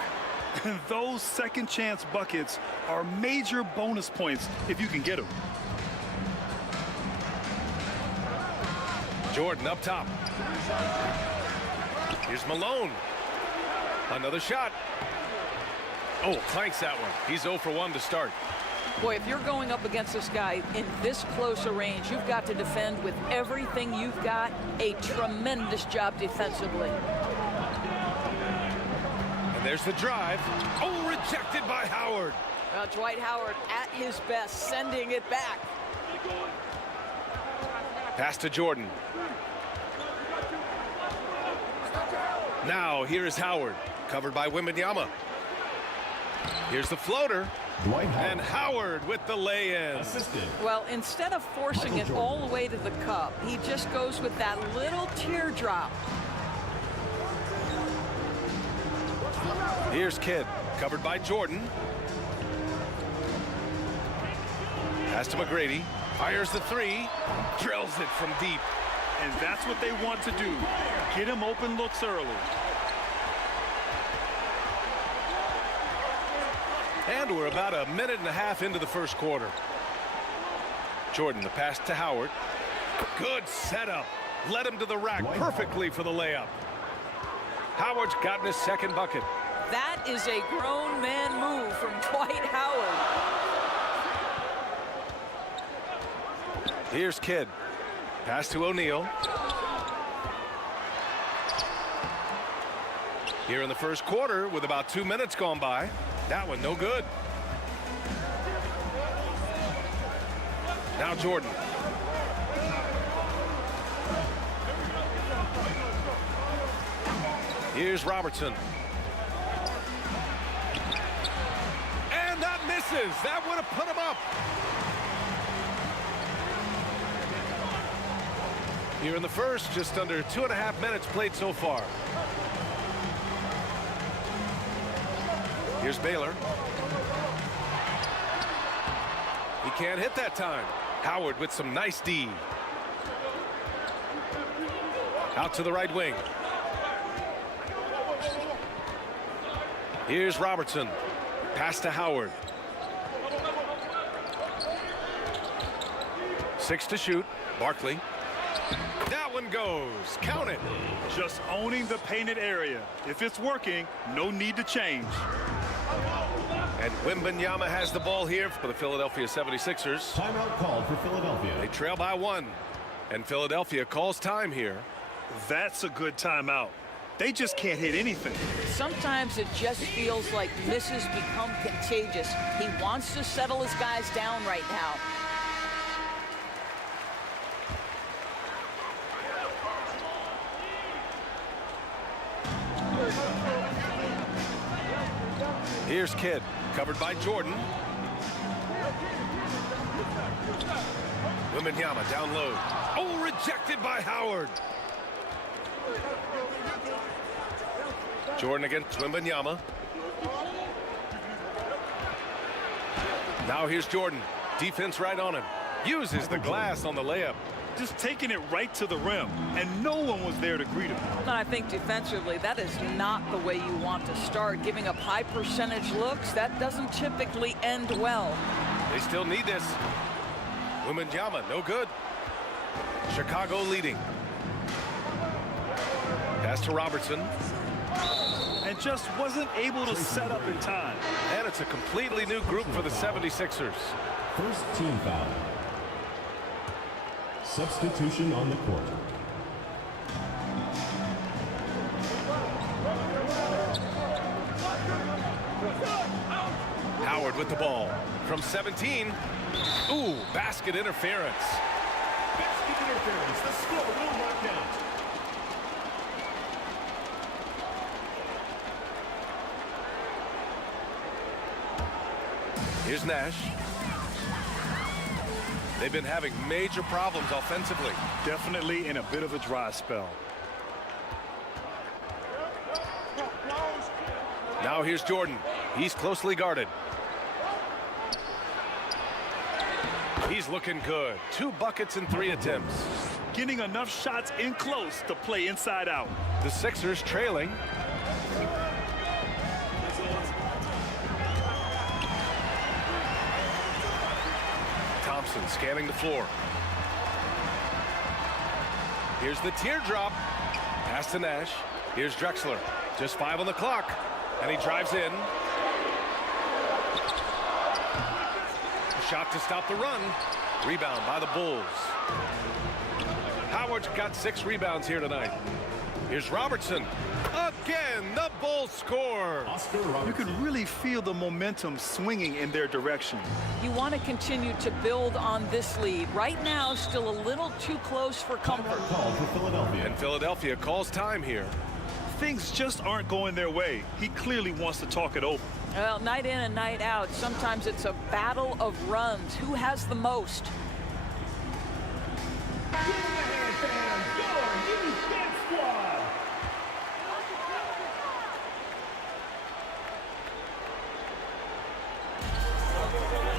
Those second chance buckets are major bonus points if you can get them. Jordan up top. Here's Malone. Another shot. Oh, clanks that one. He's 0 for 1 to start. Boy, if you're going up against this guy in this close a range, you've got to defend with everything you've got. A tremendous job defensively. And there's the drive. Oh, rejected by Howard. Dwight Howard at his best, sending it back. Pass to Jordan. Now here is Howard, covered by Wembanyama. Here's the floater. And Howard with the lay-in. Well, instead of forcing it all the way to the cup, he just goes with that little teardrop. Here's Kidd, covered by Jordan. Pass to McGrady. Fires the three. Drills it from deep. And that's what they want to do. Get him open looks early. And we're about a minute and a half into the first quarter. Jordan, the pass to Howard. Good setup. Led him to the rack perfectly for the layup. Howard's gotten his second bucket. That is a grown man move from Dwight Howard. Here's Kidd. Pass to O'Neal. Here in the first quarter with about 2 minutes gone by. That one no good. Now Jordan. Here's Robertson. misses. That would have put him up. Here in the first, just under 2.5 minutes played so far. Here's Baylor. He can't hit that time. Howard with some nice D. Out to the right wing. Here's Robertson. Pass to Howard. 6 to shoot. Barkley. That one goes. Count it. Just owning the painted area. If it's working, no need to change. And Wembanyama has the ball here for the Philadelphia 76ers. Timeout called for Philadelphia. They trail by 1. And Philadelphia calls time here. That's a good timeout. They just can't hit anything. Sometimes it just feels like misses become contagious. He wants to settle his guys down right now. Here's Kidd, covered by Jordan. Wembanyama down low. Oh, rejected by Howard. Jordan against Wembanyama. Now here's Jordan. Defense right on him. Uses the glass on the layup. Just taking it right to the rim, and no one was there to greet him. And I think defensively, that is not the way you want to start. Giving up high percentage looks, that doesn't typically end well. They still need this. Wembanyama, no good. Chicago leading. Pass to Robertson. And just wasn't able to set up in time. And it's a completely new group for the 76ers. First team foul. Substitution on the court. Howard with the ball from 17. Ooh, basket interference. Basket interference. The score will not count. Here's Nash. They've been having major problems offensively. Definitely in a bit of a dry spell. Now here's Jordan. He's closely guarded. He's looking good. 2 buckets in 3 attempts. Getting enough shots in close to play inside out. The Sixers trailing. Thompson scanning the floor. Here's the teardrop. Pass to Nash. Here's Drexler. Just 5 on the clock. And he drives in. A shot to stop the run. Rebound by the Bulls. Howard's got 6 rebounds here tonight. Here's Robertson. Again, the Bulls score. You can really feel the momentum swinging in their direction. You want to continue to build on this lead. Right now, still a little too close for comfort. Call for Philadelphia. And Philadelphia calls time here. Things just aren't going their way. He clearly wants to talk it over. Well, night in and night out, sometimes it's a battle of runs. Who has the most?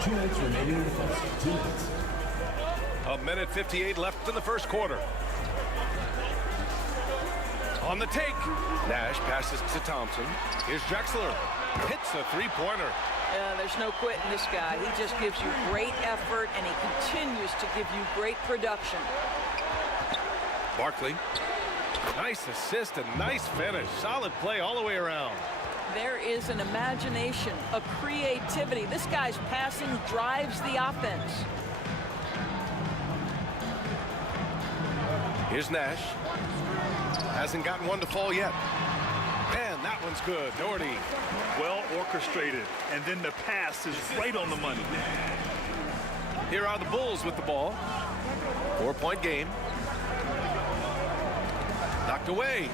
Two minutes remaining in the first. 2 minutes. 1:58 left in the first quarter. On the take. Nash passes to Thompson. Here's Drexler. Hits a 3-pointer. There's no quitting this guy. He just gives you great effort, and he continues to give you great production. Barkley. Nice assist and nice finish. Solid play all the way around. There is an imagination, a creativity. This guy's passing drives the offense. Here's Nash. Hasn't gotten one to fall yet. And that one's good. Doherty. Well orchestrated. And then the pass is right on the money. Here are the Bulls with the ball. 4-point game. Knocked away.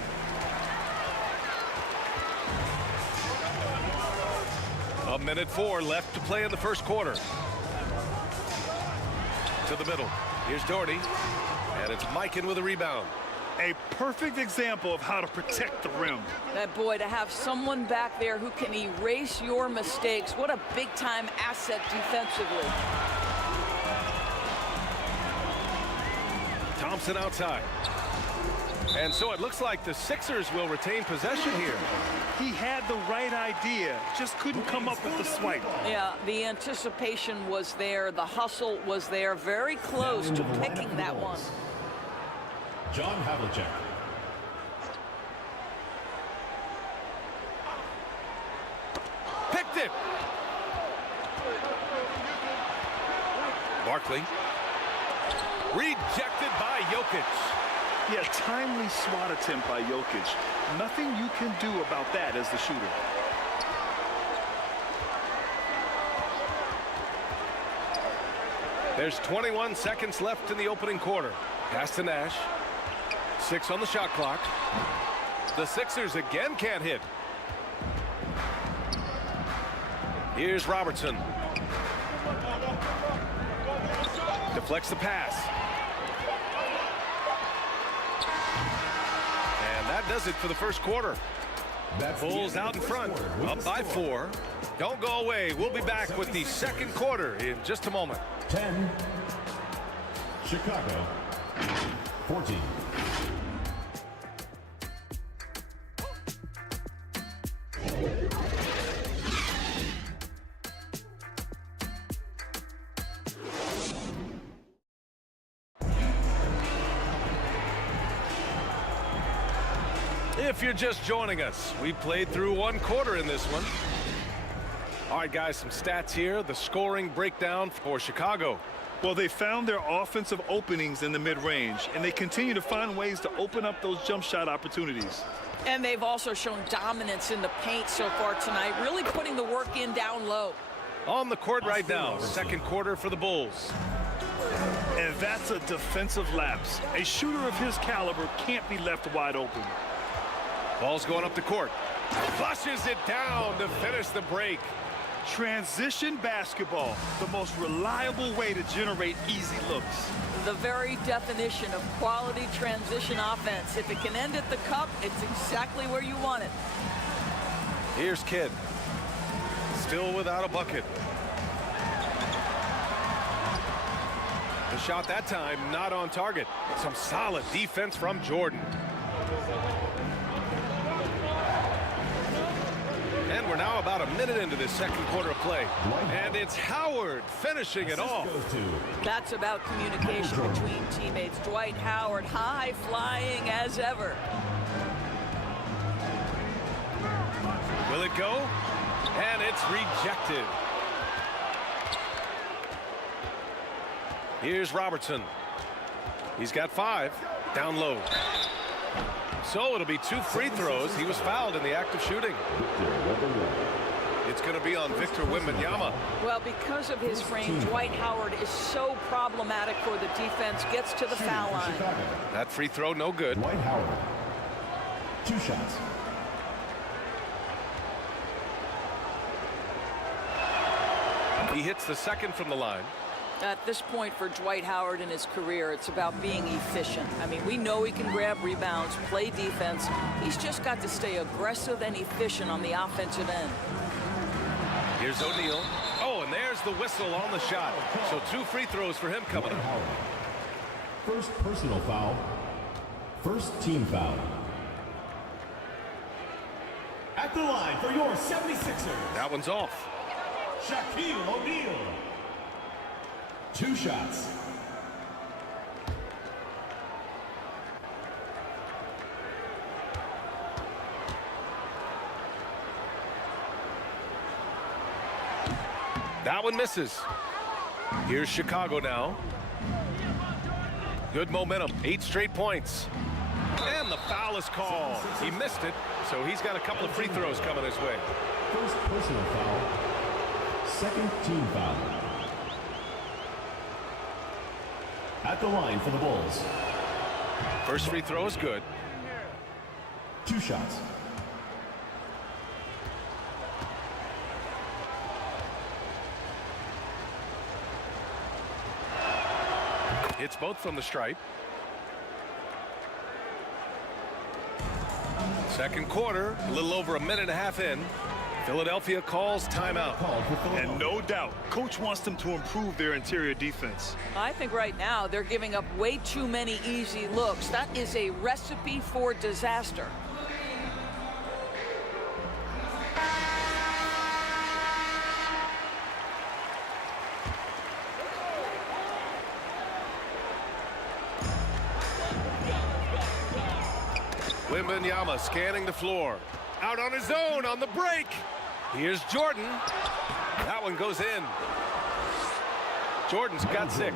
1:04 left to play in the first quarter. To the middle. Here's Doherty. And it's Mikan with a rebound. A perfect example of how to protect the rim. That boy, to have someone back there who can erase your mistakes. What a big-time asset defensively. Thompson outside. And so it looks like the Sixers will retain possession here. He had the right idea, just couldn't come up with the swipe. Yeah, the anticipation was there. The hustle was there. Very close to picking that one. John Havlicek. Picked it. Barkley. Rejected by Jokic. Yeah, timely swat attempt by Jokic. Nothing you can do about that as the shooter. There's 21 seconds left in the opening quarter. Pass to Nash. 6 on the shot clock. The Sixers again can't hit. Here's Robertson. Deflects the pass. And that does it for the first quarter. Bulls out in front, up by 4. Don't go away. We'll be back with the second quarter in just a moment. 10. Chicago. 14. If you're just joining us, we played through one quarter in this one. All right, guys, some stats here. The scoring breakdown for Chicago. Well, they found their offensive openings in the mid-range, and they continue to find ways to open up those jump shot opportunities. And they've also shown dominance in the paint so far tonight, really putting the work in down low. On the court right now, second quarter for the Bulls. And that's a defensive lapse. A shooter of his caliber can't be left wide open. Ball's going up the court. Flushes it down to finish the break. Transition basketball, the most reliable way to generate easy looks. The very definition of quality transition offense. If it can end at the cup, it's exactly where you want it. Here's Kidd. Still without a bucket. The shot that time not on target. Some solid defense from Jordan. And we're now about a minute into this second quarter of play. And it's Howard finishing it off. That's about communication between teammates. Dwight Howard, high flying as ever. Will it go? And it's rejected. Here's Robertson. He's got 5. Down low. So it'll be 2 free throws. He was fouled in the act of shooting. It's going to be on Victor Wembanyama. Well, because of his frame, Dwight Howard is so problematic for the defense. Gets to the foul line. That free throw, no good. Dwight Howard. 2 shots. He hits the second from the line. At this point for Dwight Howard in his career, it's about being efficient. I mean, we know he can grab rebounds, play defense. He's just got to stay aggressive and efficient on the offensive end. Here's O'Neal. Oh, and there's the whistle on the shot. So 2 free throws for him coming up. First personal foul. First team foul. At the line for your 76ers. That one's off. Shaquille O'Neal. 2 shots. That one misses. Here's Chicago now. Good momentum. 8 straight points. And the foul is called. He missed it, so he's got a couple of free throws coming his way. First personal foul. Second team foul. At the line for the Bulls. First free throw is good. 2 shots. Hits both from the stripe. Second quarter, a little over a minute and a half in. Philadelphia calls timeout. And no doubt, coach wants them to improve their interior defense. I think right now they're giving up way too many easy looks. That is a recipe for disaster. Wembanyama scanning the floor. Out on his own on the break. Here's Jordan. That one goes in. Jordan's got 6.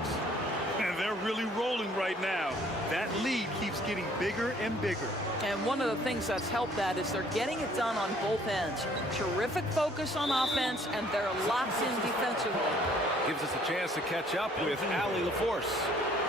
And they're really rolling right now. That lead keeps getting bigger and bigger. And one of the things that's helped that is they're getting it done on both ends. Terrific focus on offense, and they're locked in defensively. Gives us a chance to catch up with Allie LaForce.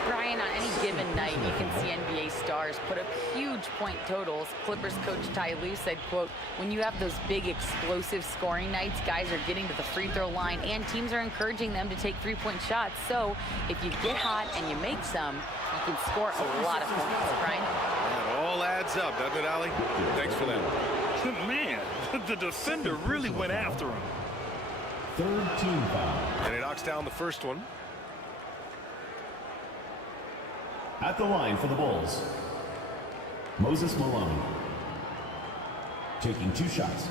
Brian, on any given night, you can see NBA stars put up huge point totals. Clippers coach Ty Lue said, quote, when you have those big explosive scoring nights, guys are getting to the free throw line and teams are encouraging them to take three-point shots. So if you get hot and you make some, you can score a lot of points, Brian. It all adds up, doesn't it, Allie? Thanks for that. Man, the defender really went after him. Third team foul. And he knocks down the first one. At the line for the Bulls, Moses Malone. Taking 2 shots.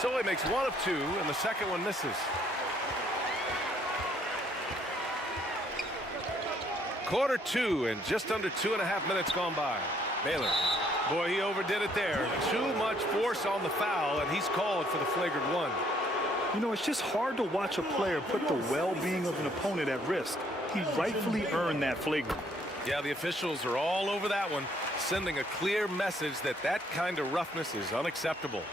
So he makes 1 of 2, and the second one misses. Quarter 2, and just under 2.5 minutes gone by. Baylor. Boy, he overdid it there. Too much force on the foul, and he's called for the flagrant 1. You know, it's just hard to watch a player put the well-being of an opponent at risk. He rightfully earned that flagrant. Yeah, the officials are all over that one, sending a clear message that that kind of roughness is unacceptable.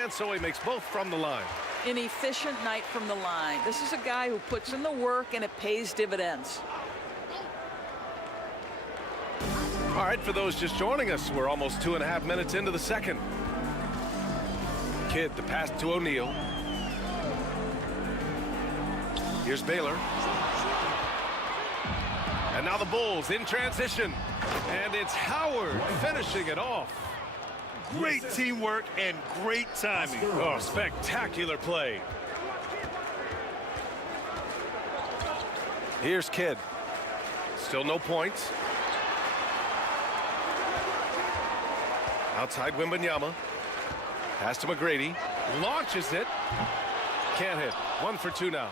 And so he makes both from the line. An efficient night from the line. This is a guy who puts in the work, and it pays dividends. All right, for those just joining us, we're almost 2.5 minutes into the second. Kidd, the pass to O'Neal. Here's Baylor. And now the Bulls in transition. And it's Howard finishing it off. Great teamwork and great timing. Oh, spectacular play. Here's Kidd. Still no points. Outside Wembanyama. Pass to McGrady. Launches it. Can't hit. 1 for 2 now.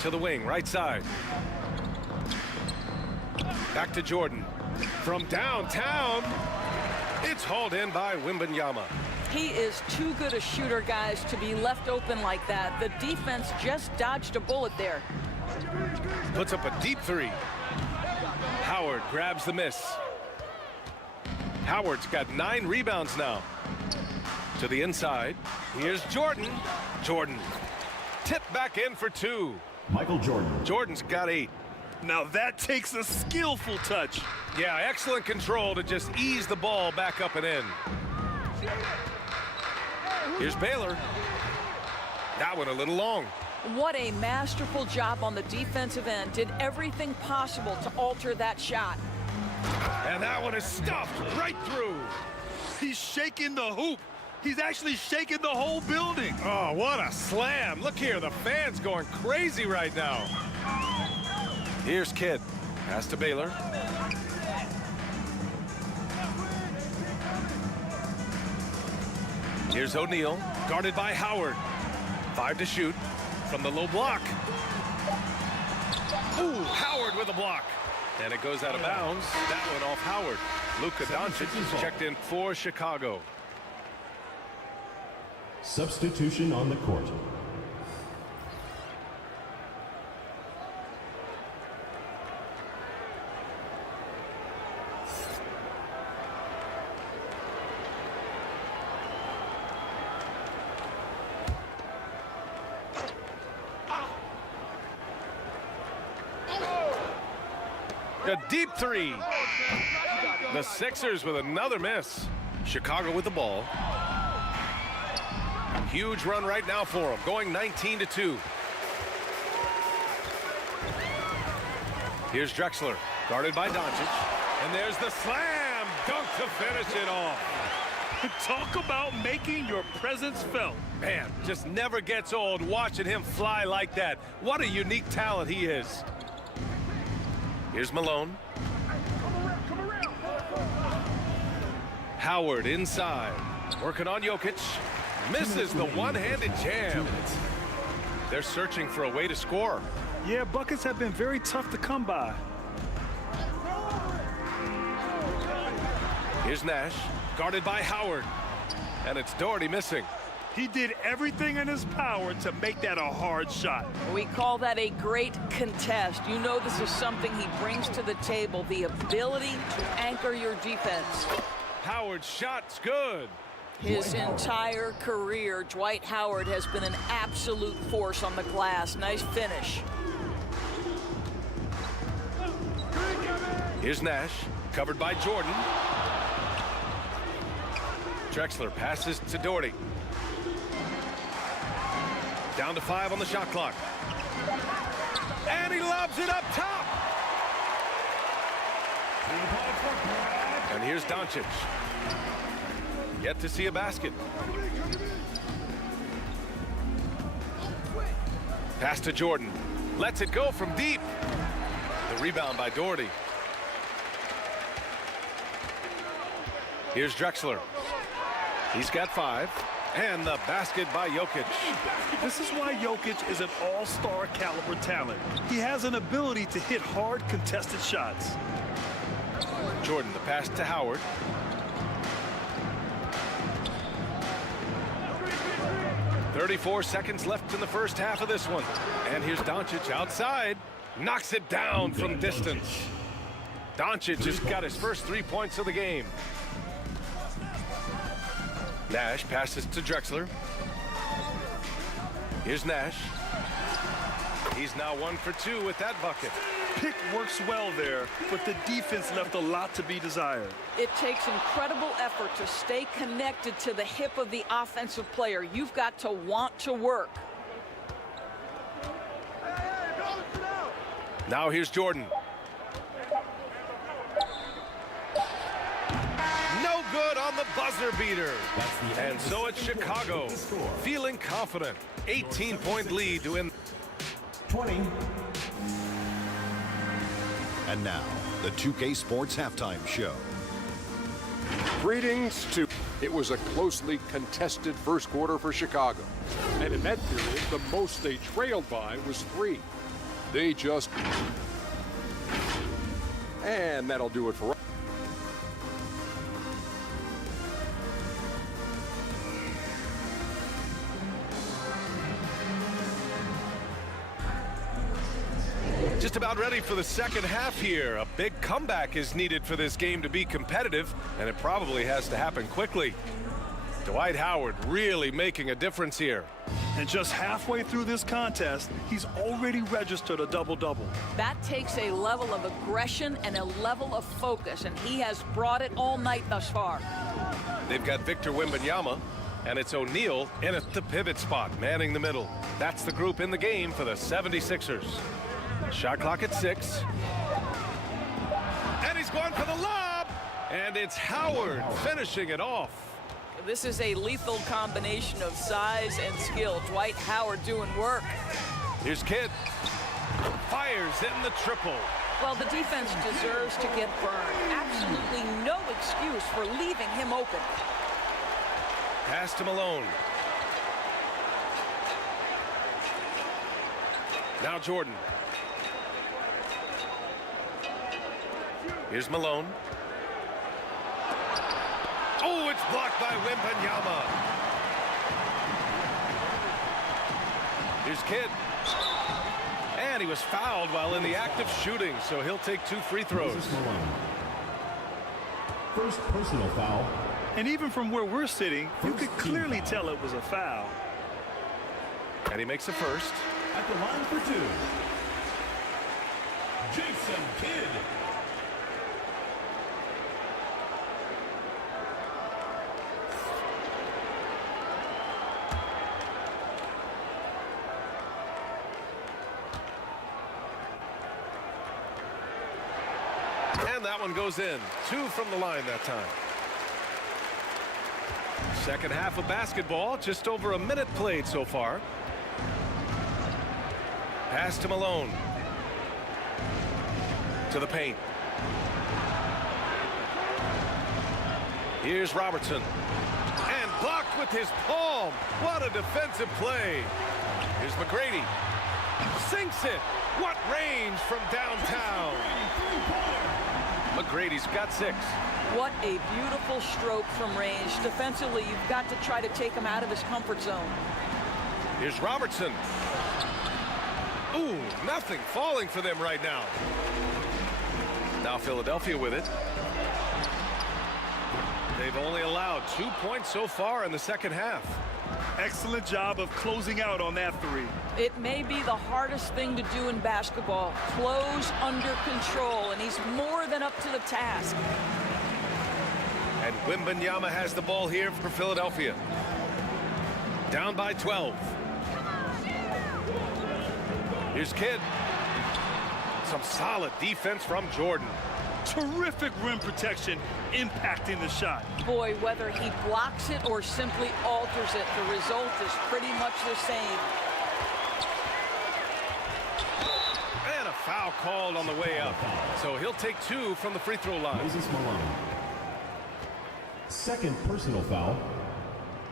To the wing, right side. Back to Jordan. From downtown, it's hauled in by Wembanyama. He is too good a shooter, guys, to be left open like that. The defense just dodged a bullet there. Puts up a deep 3. Howard grabs the miss. Howard's got 9 rebounds now. To the inside. Here's Jordan. Jordan. Tipped back in for 2. Michael Jordan. Jordan's got 8. Now that takes a skillful touch. Yeah, excellent control to just ease the ball back up and in. Here's Baylor. That one a little long. What a masterful job on the defensive end. Did everything possible to alter that shot. And that one is stuffed right through. He's shaking the hoop. He's actually shaking the whole building. Oh, what a slam. Look here, the fans going crazy right now. Here's Kidd. Pass to Baylor. Here's O'Neal, guarded by Howard. 5 to shoot from the low block. Ooh, Howard with a block. And it goes out of bounds. That one off Howard. Luka Doncic is checked in for Chicago. Substitution on the court. A deep three. The Sixers with another miss. Chicago with the ball. Huge run right now for them, going 19-2. Here's Drexler, guarded by Doncic. And there's the slam dunk to finish it off. Talk about making your presence felt. Man, just never gets old watching him fly like that. What a unique talent he is. Here's Malone. Howard inside, working on Jokic. Misses the one-handed jam. They're searching for a way to score. Yeah, buckets have been very tough to come by. Here's Nash, guarded by Howard. And it's Doherty missing. He did everything in his power to make that a hard shot. We call that a great contest. You know this is something he brings to the table, the ability to anchor your defense. Howard's shot's good. His entire career, Dwight Howard has been an absolute force on the glass. Nice finish. Here's Nash, covered by Jordan. Drexler passes to Doherty. Down to 5 on the shot clock. And he lobs it up top. And here's Doncic. Yet to see a basket. Pass to Jordan. Lets it go from deep. The rebound by Doherty. Here's Drexler. He's got 5. And the basket by Jokic. This is why Jokic is an all-star caliber talent. He has an ability to hit hard contested shots. Jordan, the pass to Howard. "34 seconds left in the first half of this one. And here's Doncic outside. Knocks it down from distance. Doncic just got his first 3 points of the game. Nash passes to Drexler. Here's Nash. He's now 1 for 2 with that bucket. Pick works well there, but the defense left a lot to be desired. It takes incredible effort to stay connected to the hip of the offensive player. You've got to want to work. Now here's Jordan. No good on the buzzer beater. And so it's Chicago, feeling confident. 18-point lead to win. 20. And now, the 2K Sports Halftime Show. Greetings to... It was a closely contested first quarter for Chicago. And in that period, the most they trailed by was 3. They just... And that'll do it for... Just about ready for the second half here. A big comeback is needed for this game to be competitive, and it probably has to happen quickly. Dwight Howard really making a difference here. And just halfway through this contest, he's already registered a double-double. That takes a level of aggression and a level of focus, and he has brought it all night thus far. They've got Victor Wembanyama, and it's O'Neal in at the pivot spot, manning the middle. That's the group in the game for the 76ers. Shot clock at 6. And he's going for the lob. And it's Howard finishing it off. This is a lethal combination of size and skill. Dwight Howard doing work. Here's Kidd. Fires in the triple. Well, the defense deserves to get burned. Absolutely no excuse for leaving him open. Pass to Malone. Now Jordan. Here's Malone. Oh, it's blocked by Wembanyama. Here's Kidd. And he was fouled while in the act of shooting, so he'll take 2 free throws. First personal foul. And even from where we're sitting, you could clearly tell it was a foul. And he makes a first. At the line for 2, Jason Kidd. And that one goes in. 2 from the line that time. Second half of basketball, just over a minute played so far. Pass to Malone. To the paint. Here's Robertson. And blocked with his palm. What a defensive play. Here's McGrady. Sinks it. What range from downtown. McGrady's got 6. What a beautiful stroke from range. Defensively, you've got to try to take him out of his comfort zone. Here's Robertson. Ooh, nothing falling for them right now. Now Philadelphia with it. They've only allowed 2 points so far in the second half. Excellent job of closing out on that 3. It may be the hardest thing to do in basketball. Close under control, and he's more than up to the task. And Wembanyama has the ball here for Philadelphia. Down by 12. Here's Kidd. Some solid defense from Jordan. Terrific rim protection impacting the shot. Boy, whether he blocks it or simply alters it, the result is pretty much the same. And a foul called on the way up. So he'll take 2 from the free throw line. Moses Malone. Second personal foul.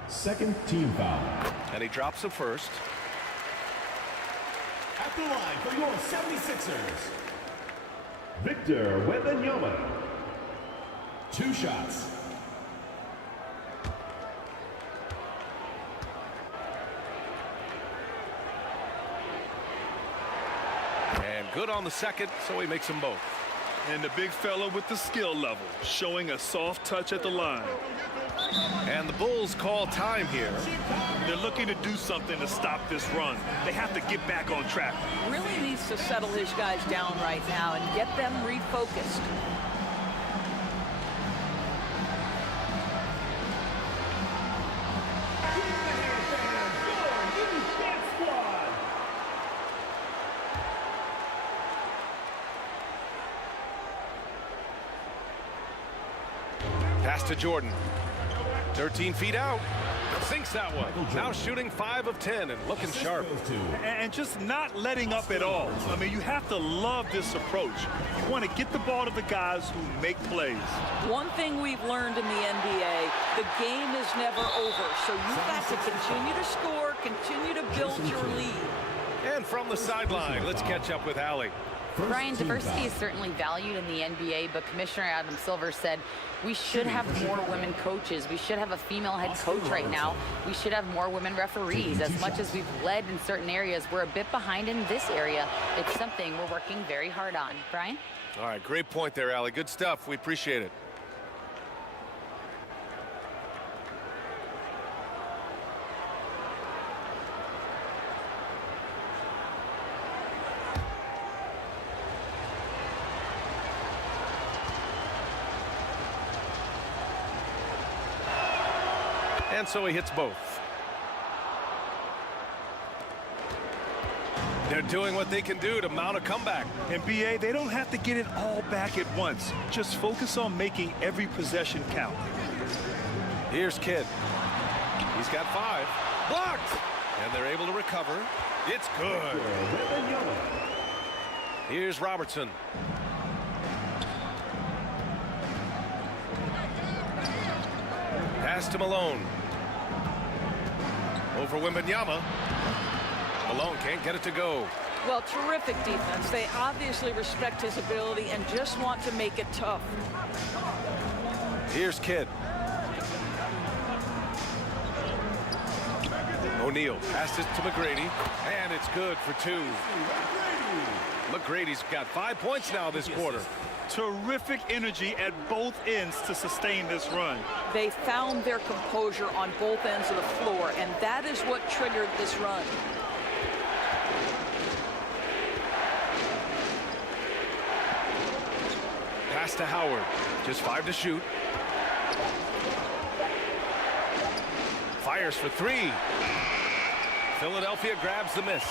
Second team foul. And he drops the first. At the line for your 76ers, Victor Wembanyama. 2 shots. And good on the second, so he makes them both. And the big fella with the skill level, showing a soft touch at the line. And the Bulls call time here. They're looking to do something to stop this run. They have to get back on track. Really needs to settle his guys down right now and get them refocused. Pass to Jordan. 13 feet out. Sinks that one. Now shooting 5 of 10 and looking sharp. And just not letting up at all. I mean, you have to love this approach. You want to get the ball to the guys who make plays. One thing we've learned in the NBA, the game is never over. So you've got to continue to score, continue to build your lead. And from the sideline, let's catch up with Allie. Brian, diversity is certainly valued in the NBA, but Commissioner Adam Silver said we should have more women coaches. We should have a female head coach right now. We should have more women referees. As much as we've led in certain areas, we're a bit behind in this area. It's something we're working very hard on. Brian? All right, great point there, Allie. Good stuff. We appreciate it. And so he hits both. They're doing what they can do to mount a comeback. And BA, they don't have to get it all back at once. Just focus on making every possession count. Here's Kidd. He's got 5. Blocked! And they're able to recover. It's good. Here's Robertson. Pass to Malone. Over Wembanyama. Malone can't get it to go. Well, terrific defense. They obviously respect his ability and just want to make it tough. Here's Kidd. O'Neal passes to McGrady, and it's good for 2. McGrady's got 5 points now this quarter. Terrific energy at both ends to sustain this run. They found their composure on both ends of the floor, and that is what triggered this run. Pass to Howard. Just 5 to shoot. Fires for 3. Philadelphia grabs the miss.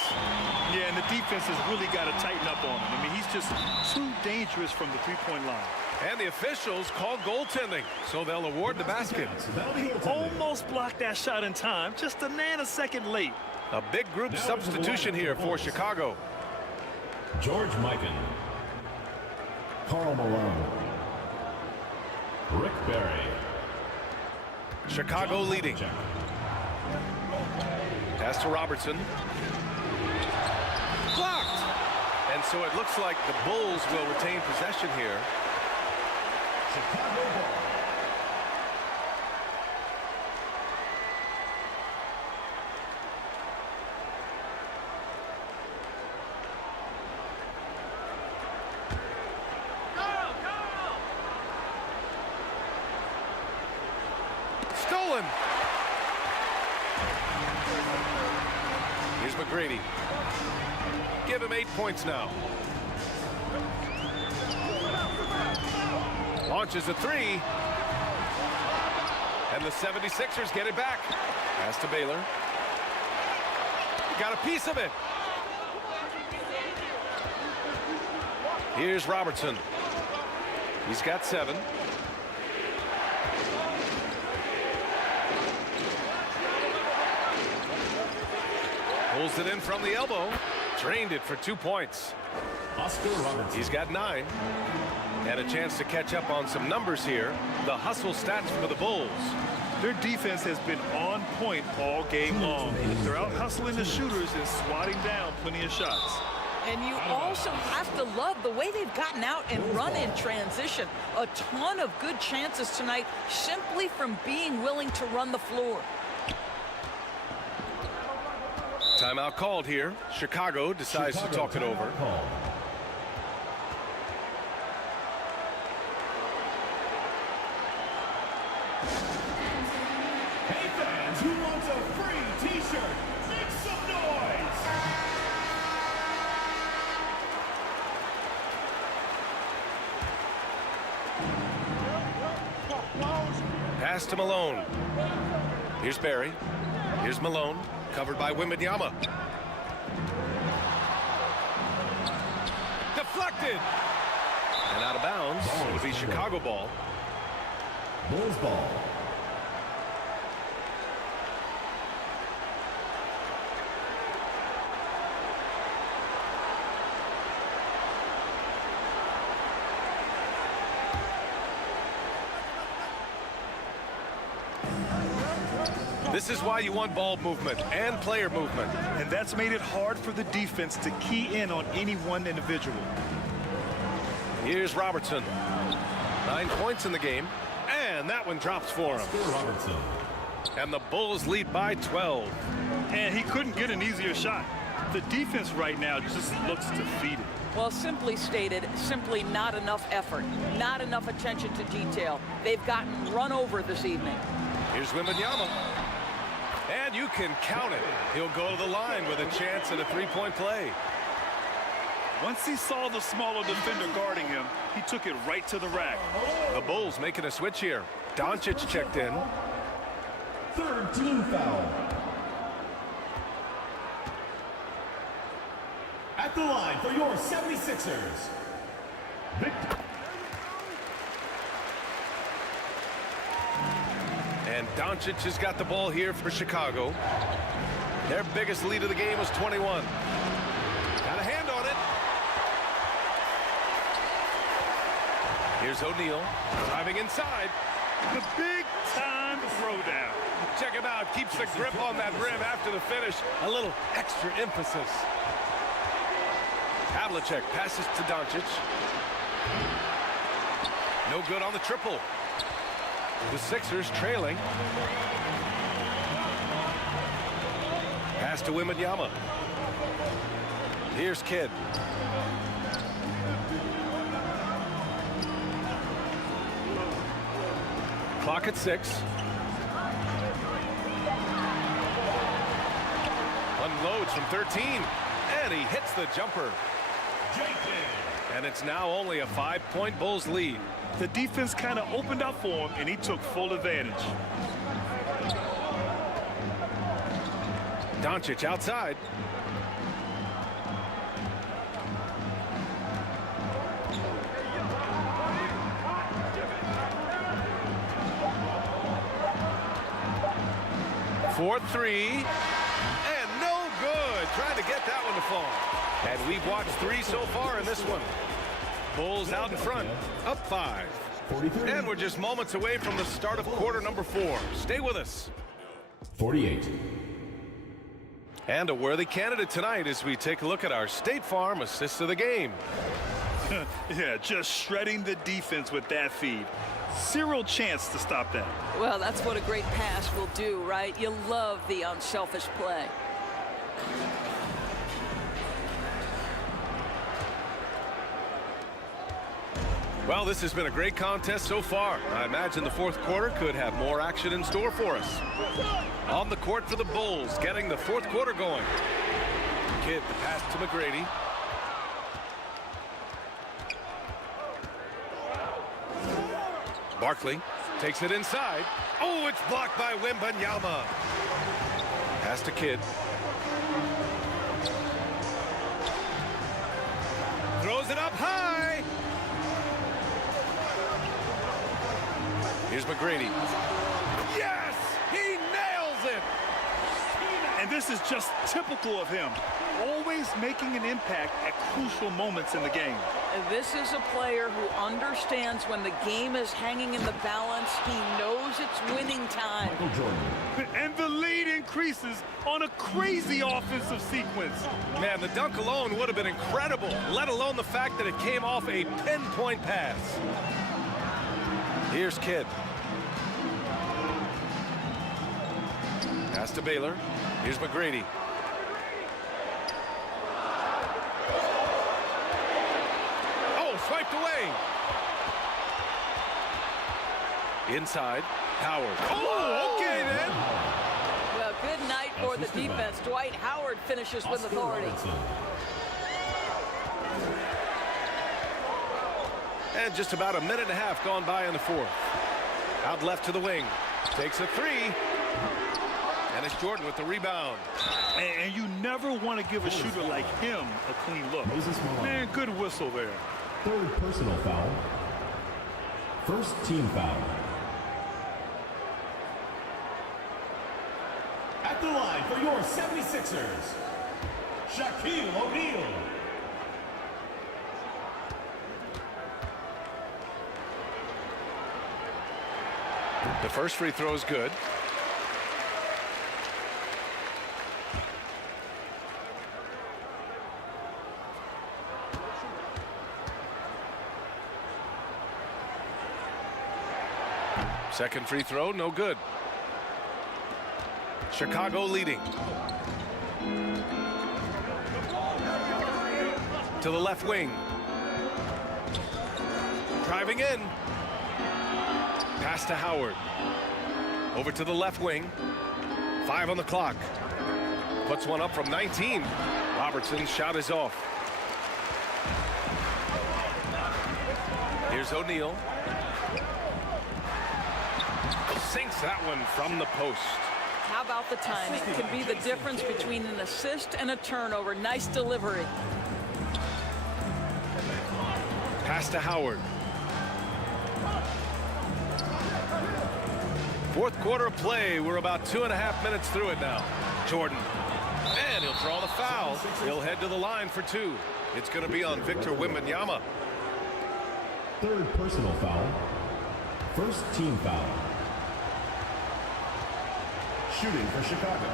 Yeah, and the defense has really got to tighten up on him. I mean, he's just too dangerous from the three-point line. And the officials called goaltending, so they'll award the basket. He almost blocked that shot in time, just a nanosecond late. A big group substitution here for Chicago. George Mikan, Karl Malone, Rick Barry. Chicago leading. Pass to Robertson. Blocked! And so it looks like the Bulls will retain possession here. Chicago ball. Stolen! Here's McGrady. Give him 8 points now. Launches a three. And the 76ers get it back. Pass to Baylor. Got a piece of it. Here's Robertson. He's got 7. Pulls it in from the elbow. Drained it for 2 points. Oscar Robertson. He's got 9. And a chance to catch up on some numbers here. The hustle stats for the Bulls. Their defense has been on point all game long. They're out hustling the shooters and swatting down plenty of shots. And you also have to love the way they've gotten out and run in transition. A ton of good chances tonight simply from being willing to run the floor. Timeout called here. Chicago decides to talk it over. Hey fans, who wants a free t-shirt? Make some noise! Pass to Malone. Here's Barry. Here's Malone. Covered by Wembanyama. Deflected. And out of bounds. It'll be Chicago ball. Bulls ball. This is why you want ball movement and player movement. And that's made it hard for the defense to key in on any one individual. Here's Robertson. 9 points in the game. And that one drops for him. Robertson. And the Bulls lead by 12. And he couldn't get an easier shot. The defense right now just looks defeated. Well, simply stated, simply not enough effort, not enough attention to detail. They've gotten run over this evening. Here's Wembanyama. And you can count it. He'll go to the line with a chance at a three-point play. Once he saw the smaller defender guarding him, he took it right to the rack. The Bulls making a switch here. Doncic checked in. Third team foul. At the line for your 76ers. Victor. And Doncic has got the ball here for Chicago. Their biggest lead of the game was 21. Got a hand on it. Here's O'Neal driving inside. The big-time throwdown. Check him out. Keeps the grip on that rim after the finish. A little extra emphasis. Havlicek passes to Doncic. No good on the triple. The Sixers trailing. Pass to Wembanyama. Here's Kidd. Clock at 6. Unloads from 13. And he hits the jumper. And it's now only a 5-point Bulls lead. The defense kind of opened up for him, and he took full advantage. Doncic outside. 4-3. And no good. Trying to get that one to fall. And we've watched 3 so far in this one. Bulls out in front, up 5. 43. And we're just moments away from the start of quarter number 4. Stay with us. 48. And a worthy candidate tonight as we take a look at our State Farm assist of the game. Yeah, just shredding the defense with that feed. Zero chance to stop that. Well, that's what a great pass will do, right? You love the unselfish play. Well, this has been a great contest so far. I imagine the fourth quarter could have more action in store for us. On the court for the Bulls, getting the fourth quarter going. Kidd, the pass to McGrady. Barkley takes it inside. Oh, it's blocked by Wembanyama. Pass to Kidd. Throws it up high. Here's McGrady. Yes! He nails it! And this is just typical of him. Always making an impact at crucial moments in the game. This is a player who understands when the game is hanging in the balance. He knows it's winning time. And the lead increases on a crazy offensive sequence. Man, the dunk alone would have been incredible, let alone the fact that it came off a pinpoint pass. Here's Kidd. Pass to Baylor. Here's McGrady. Oh, swiped away. Inside, Howard. Oh, okay then. Well, good night for the defense. Dwight Howard finishes with authority. And just about a minute and a half gone by in the fourth. Out left to the wing. Takes a 3. And it's Jordan with the rebound. And you never want to give a shooter like him a clean look. Man, good whistle there. Third personal foul. First team foul. At the line for your 76ers, Shaquille O'Neal. The first free throw is good. Second free throw, no good. Chicago leading. To the left wing. Driving in. Pass to Howard. Over to the left wing. 5 on the clock. Puts one up from 19. Robertson's shot is off. Here's O'Neal. Sinks that one from the post. How about the timing? It can be the difference between an assist and a turnover. Nice delivery. Pass to Howard. Fourth quarter of play. We're about 2.5 minutes through it now. Jordan. And he'll draw the foul. He'll head to the line for 2. It's going to be on Victor Wembanyama. Third personal foul. First team foul. Shooting for Chicago,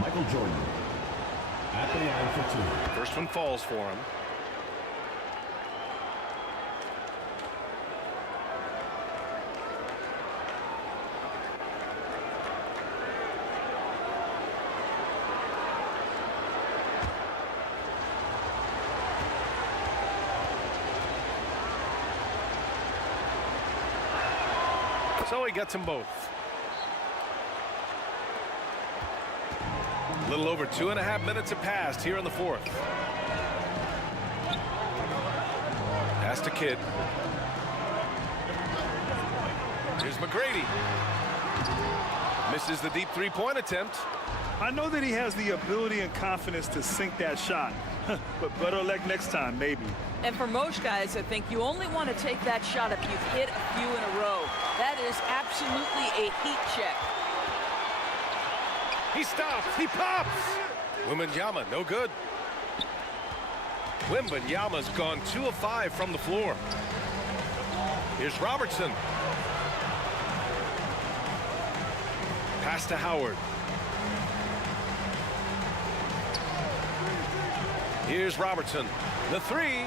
Michael Jordan. At the line for 2. First one falls for him. So he gets them both. A little over 2.5 minutes have passed here in the fourth. Pass to Kidd. Here's McGrady. Misses the deep three-point attempt. I know that he has the ability and confidence to sink that shot, but better luck next time, maybe. And for most guys, I think you only want to take that shot if you've hit a few in a row. That is absolutely a heat check. He stops. He pops. Wembanyama, no good. Wembanyama's gone 2 of 5 from the floor. Here's Robertson. Pass to Howard. Here's Robertson. The three.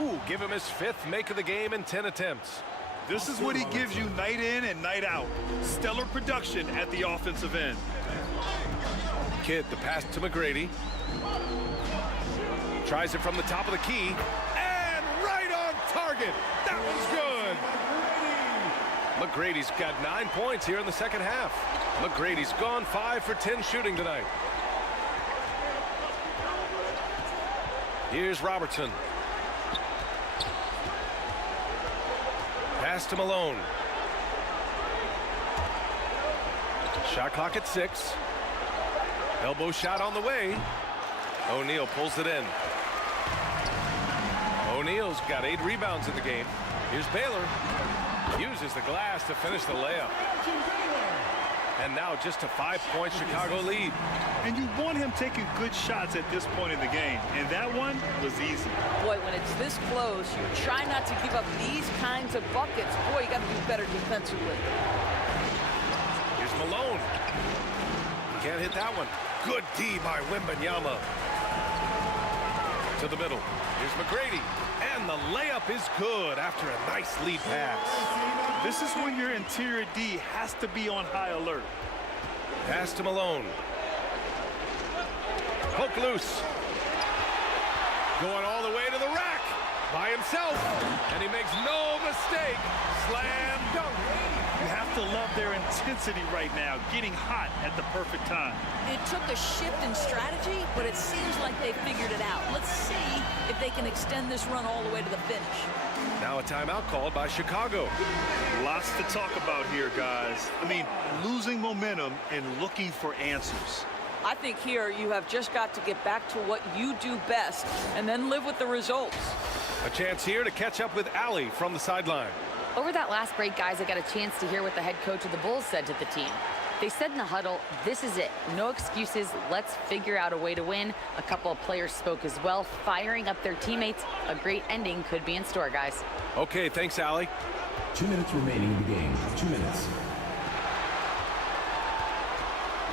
Ooh, give him his 5th make of the game in 10 attempts. This is what he gives you night in and night out. Stellar production at the offensive end. Kidd, the pass to McGrady. Tries it from the top of the key. And right on target. That one's good. McGrady's got 9 points here in the second half. McGrady's gone 5 for 10 shooting tonight. Here's Robertson. Pass to Malone. Shot clock at 6. Elbow shot on the way. O'Neal pulls it in. O'Neal's got 8 rebounds in the game. Here's Baylor. Uses the glass to finish the layup. And now just a 5-point Chicago lead. And you want him taking good shots at this point in the game. And that one was easy. Boy, when it's this close, you try not to give up these kinds of buckets. Boy, you got to do better defensively. Here's Malone. Can't hit that one. Good D by Wembanyama. To the middle. Here's McGrady. And the layup is good after a nice lead pass. This is when your interior D has to be on high alert. Pass to Malone. Poke loose. Going all the way to the rack by himself. And he makes no mistake. Slam dunk. You have to love their intensity right now, getting hot at the perfect time. It took a shift in strategy, but it seems like they figured it out. Let's see if they can extend this run all the way to the finish. Now a timeout called by Chicago. Lots to talk about here, guys. I mean, losing momentum and looking for answers. I think here you have just got to get back to what you do best and then live with the results. A chance here to catch up with Allie from the sideline. Over that last break, guys, I got a chance to hear what the head coach of the Bulls said to the team. They said in the huddle, this is it. No excuses. Let's figure out a way to win. A couple of players spoke as well, firing up their teammates. A great ending could be in store, guys. Okay, thanks, Allie. 2 minutes remaining in the game. 2 minutes.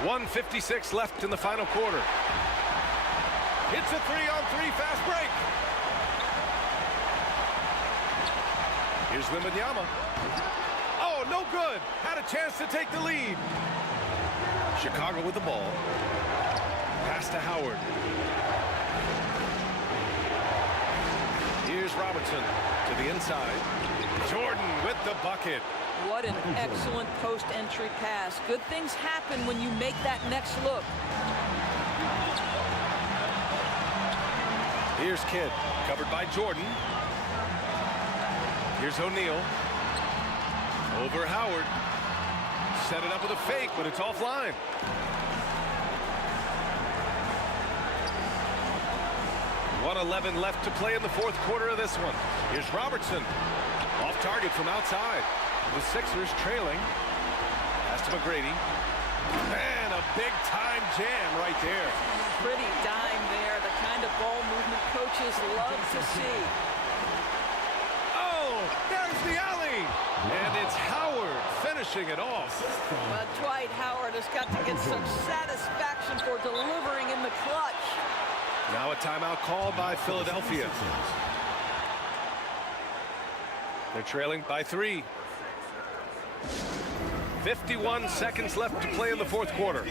1:56 left in the final quarter. It's a 3-on-3 fast break. Here's Wembanyama. Oh, no good. Had a chance to take the lead. Chicago with the ball. Pass to Howard. Here's Robertson to the inside. Jordan with the bucket. What an excellent post-entry pass. Good things happen when you make that next look. Here's Kidd, covered by Jordan. Here's O'Neal. Over Howard. Set it up with a fake, but it's offline. .111 left to play in the fourth quarter of this one. Here's Robertson. Off target from outside. The Sixers trailing. Pass to McGrady. And a big-time jam right there. Pretty dime there. The kind of ball movement coaches love to see. Oh, there's the alley. And it's Howard finishing it off. But Dwight Howard has got to get some satisfaction for delivering in the clutch. Now a timeout called by Philadelphia. They're trailing by 3. 51 seconds left to play in the fourth quarter.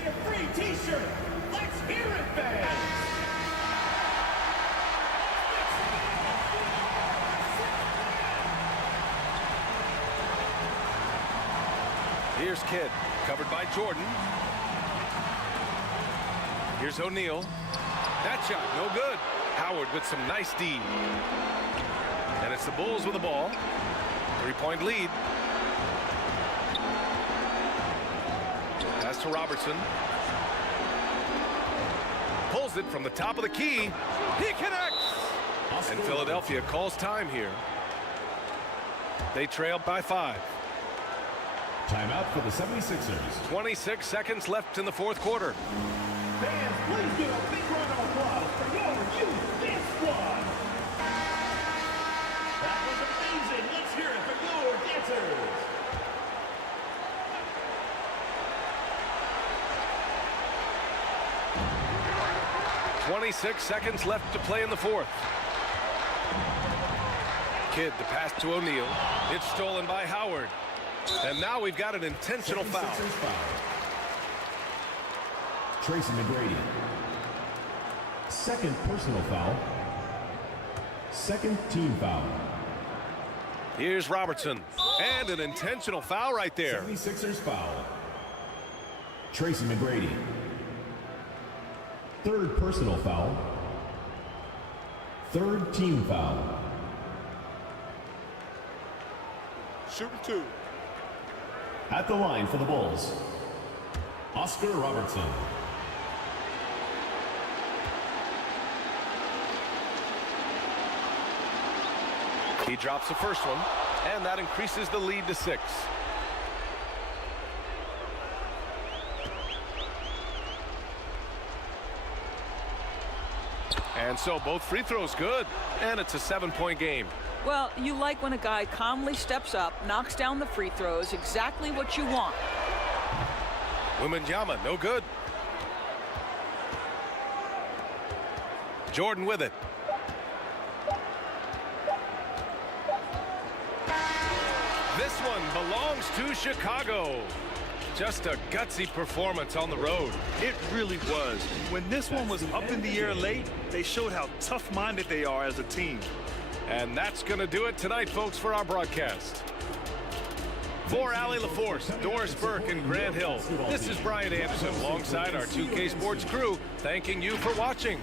Here's Kidd, covered by Jordan. Here's O'Neal. That shot, no good. Howard with some nice D. And it's the Bulls with the ball. 3-point lead. Pass to Robertson. Pulls it from the top of the key. He connects! And Philadelphia calls time here. They trail by 5. Timeout for the 76ers. 26 seconds left in the fourth quarter. Fans, please give a big round of applause for your youth dance squad. That was amazing. Let's hear it for your dancers. .26 seconds left to play in the fourth. Kidd to pass to O'Neal. It's stolen by Howard. And now we've got an intentional foul. TRACY McGrady. Second personal foul. Second team foul. Here's Robertson. And an intentional foul right there. 76ers foul. TRACY McGrady. Third personal foul. Third team foul. Shooting two. At the line for the Bulls, Oscar Robertson. He drops the first one, and that increases the lead to 6. And so both free throws good, and it's a 7-point game. Well, you like when a guy calmly steps up, knocks down the free throws, exactly what you want. Wembanyama, no good. Jordan with it. This one belongs to Chicago. Just a gutsy performance on the road. It really was. When this one was up in the air late, they showed how tough-minded they are as a team. And that's going to do it tonight, folks, for our broadcast. For Allie LaForce, Doris Burke, and Grant Hill, this is Brian Anderson alongside our 2K Sports crew, thanking you for watching.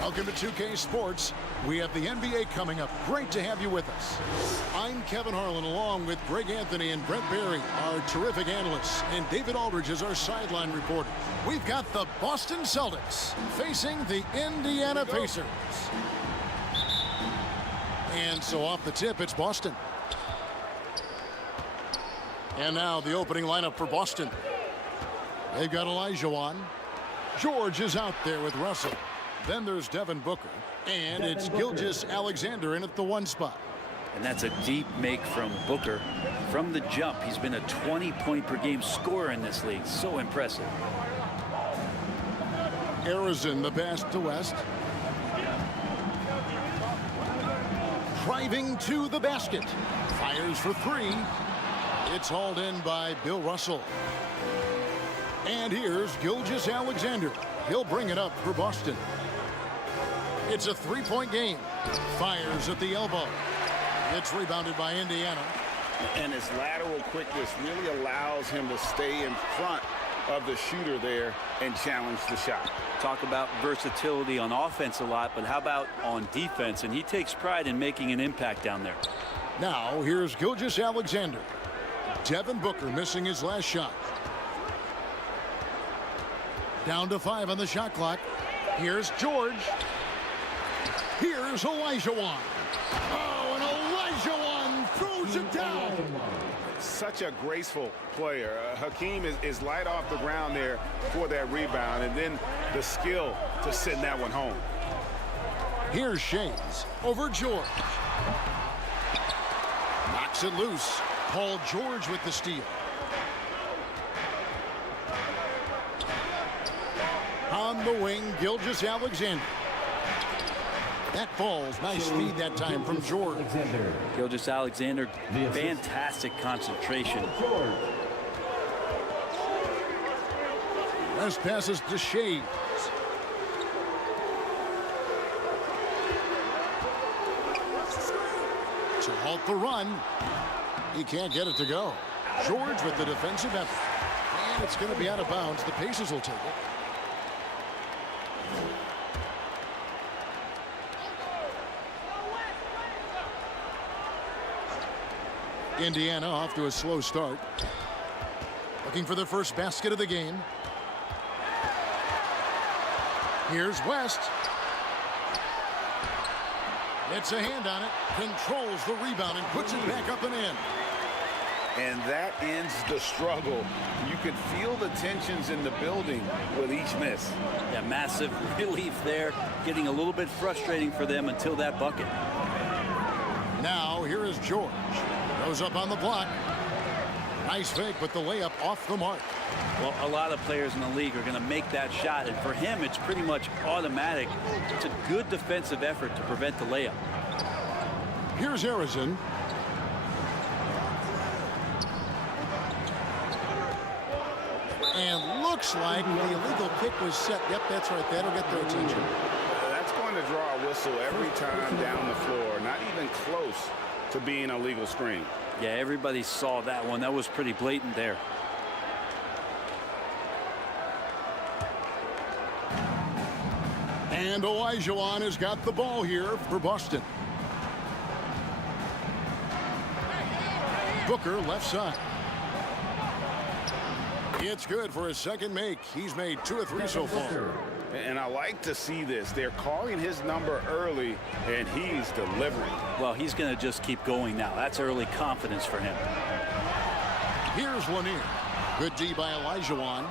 Welcome to 2K Sports. We have the NBA coming up. Great to have you with us. I'm Kevin Harlan, along with Greg Anthony and Brent Barry, our terrific analysts, and David Aldridge is our sideline reporter. We've got the Boston Celtics facing the Indiana Pacers. And so off the tip, it's Boston. And now the opening lineup for Boston. They've got Olajuwon. George is out there with Russell. Then there's Devin Booker. And it's Gilgeous-Alexander in at the 1 spot. And that's a deep make from Booker. From the jump, he's been a 20-point-per-game scorer in this league. So impressive. Arizona, the pass to West. Driving to the basket. Fires for 3. It's hauled in by Bill Russell. And here's Gilgeous-Alexander. He'll bring it up for Boston. It's a 3-point game. Fires at the elbow. It's rebounded by Indiana. And his lateral quickness really allows him to stay in front of the shooter there and challenge the shot. Talk about versatility on offense a lot, but how about on defense? And he takes pride in making an impact down there. Now here's Gilgeous-Alexander. Devin Booker missing his last shot. Down to 5 on the shot clock. Here's George. Here's Olajuwon. Oh, and Olajuwon throws it down. Such a graceful player. Hakeem is light off the ground there for that rebound, and then the skill to send that one home. Here's Shades over George. Knocks it loose. Paul George with the steal. On the wing, Gilgeous-Alexander. That falls. Nice feed that time from George. Gilgeous-Alexander, fantastic concentration. Last passes to Shades. To halt the run. He can't get it to go. George with the defensive effort. And it's going to be out of bounds. The Pacers will take it. Indiana off to a slow start. Looking for their first basket of the game. Here's West. Gets a hand on it. Controls the rebound and puts it back up and in. And that ends the struggle. You could feel the tensions in the building with each miss. Yeah, massive relief there. Getting a little bit frustrating for them until that bucket. Now here is George. Goes up on the block. Nice fake, but the layup off the mark. Well, a lot of players in the league are going to make that shot, and for him, it's pretty much automatic. It's a good defensive effort to prevent the layup. Here's Arizona. And looks like the illegal kick was set. Yep, that's right. That'll get their attention. That's going to draw a whistle every time down the floor. Not even close to being a legal screen. Yeah, everybody saw that one. That was pretty blatant there. And DWYANE has got the ball here for Boston. Booker left side. It's good for his second make. He's made 2 of 3 so far. And I like to see this. They're calling his number early, and he's delivering. Well, he's going to just keep going now. That's early confidence for him. Here's Lanier. Good D by DWYANE.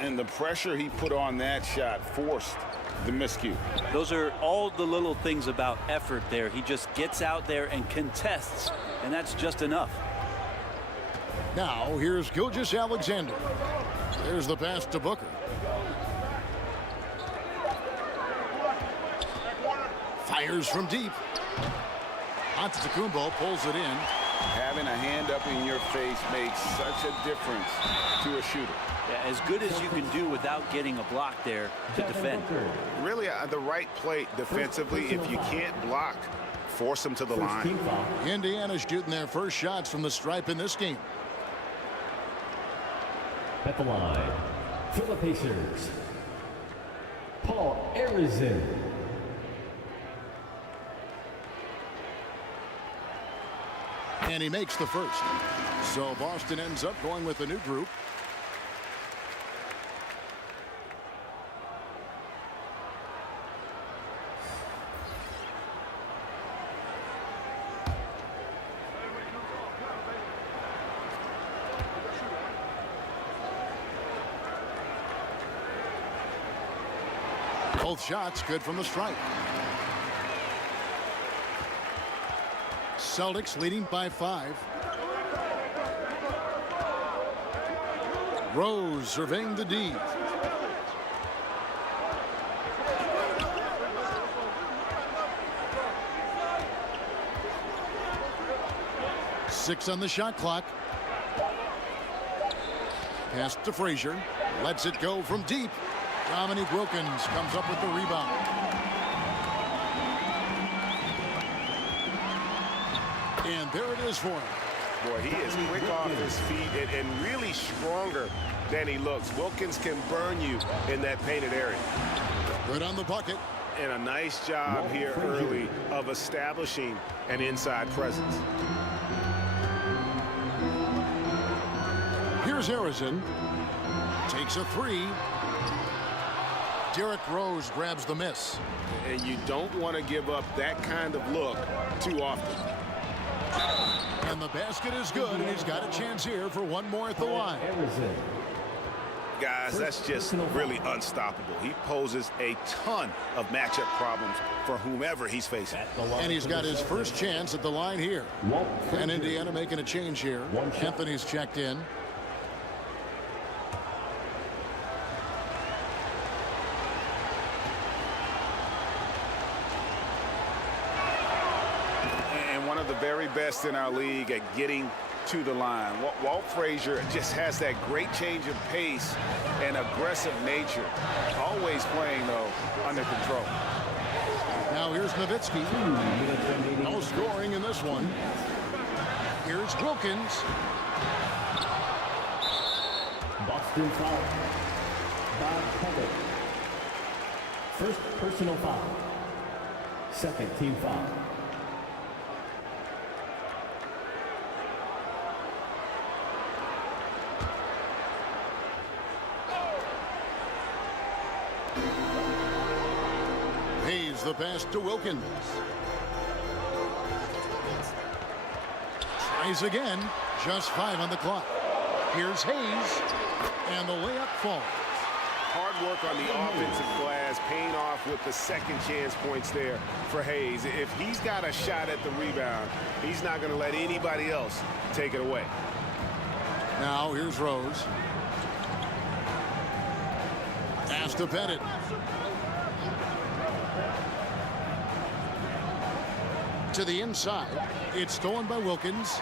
And the pressure he put on that shot forced the miscue. Those are all the little things about effort there. He just gets out there and contests, and that's just enough. Now, here's Gilgeous-Alexander. There's the pass to Booker. Fires from deep. Antetokounmpo pulls it in. Having a hand up in your face makes such a difference to a shooter. Yeah, as good as you can do without getting a block there to defend. Really, the right play defensively. If you can't block, force them to the line. Indiana's shooting their first shots from the stripe in this game. At the line, for the Pacers, Paul Arizin. And he makes the first. So Boston ends up going with a new group. Both shots good from the stripe. Celtics leading by 5. Rose surveying the D. Six on the shot clock. Pass to Frazier. Lets it go from deep. Dominique Wilkins comes up with the rebound. And there it is for him. Boy, he is quick off his feet and really stronger than he looks. Wilkins can burn you in that painted area. Good on the bucket. And a nice job here early of establishing an inside presence. Here's Arizin. Takes a 3. Derrick Rose grabs the miss. And you don't want to give up that kind of look too often. And the basket is good, and he's got a chance here for one more at the line. Guys, that's just really unstoppable. He poses a ton of matchup problems for whomever he's facing. And he's got his first chance at the line here. And Indiana making a change here. Anthony's checked in. The very best in our league at getting to the line. Walt Frazier just has that great change of pace and aggressive nature. Always playing, though, under control. Now here's Nowitzki. No scoring in this one. Here's Wilkins. Boston foul. Bob Hubbard. First personal foul. Second team foul. Hayes the pass to Wilkins. Tries again. Just 5 on the clock. Here's Hayes. And the layup falls. Hard work on the offensive glass, paying off with the second chance points there for Hayes. If he's got a shot at the rebound, he's not going to let anybody else take it away. Now here's Rose. Pass to Bennett. To the inside. It's stolen by Wilkins.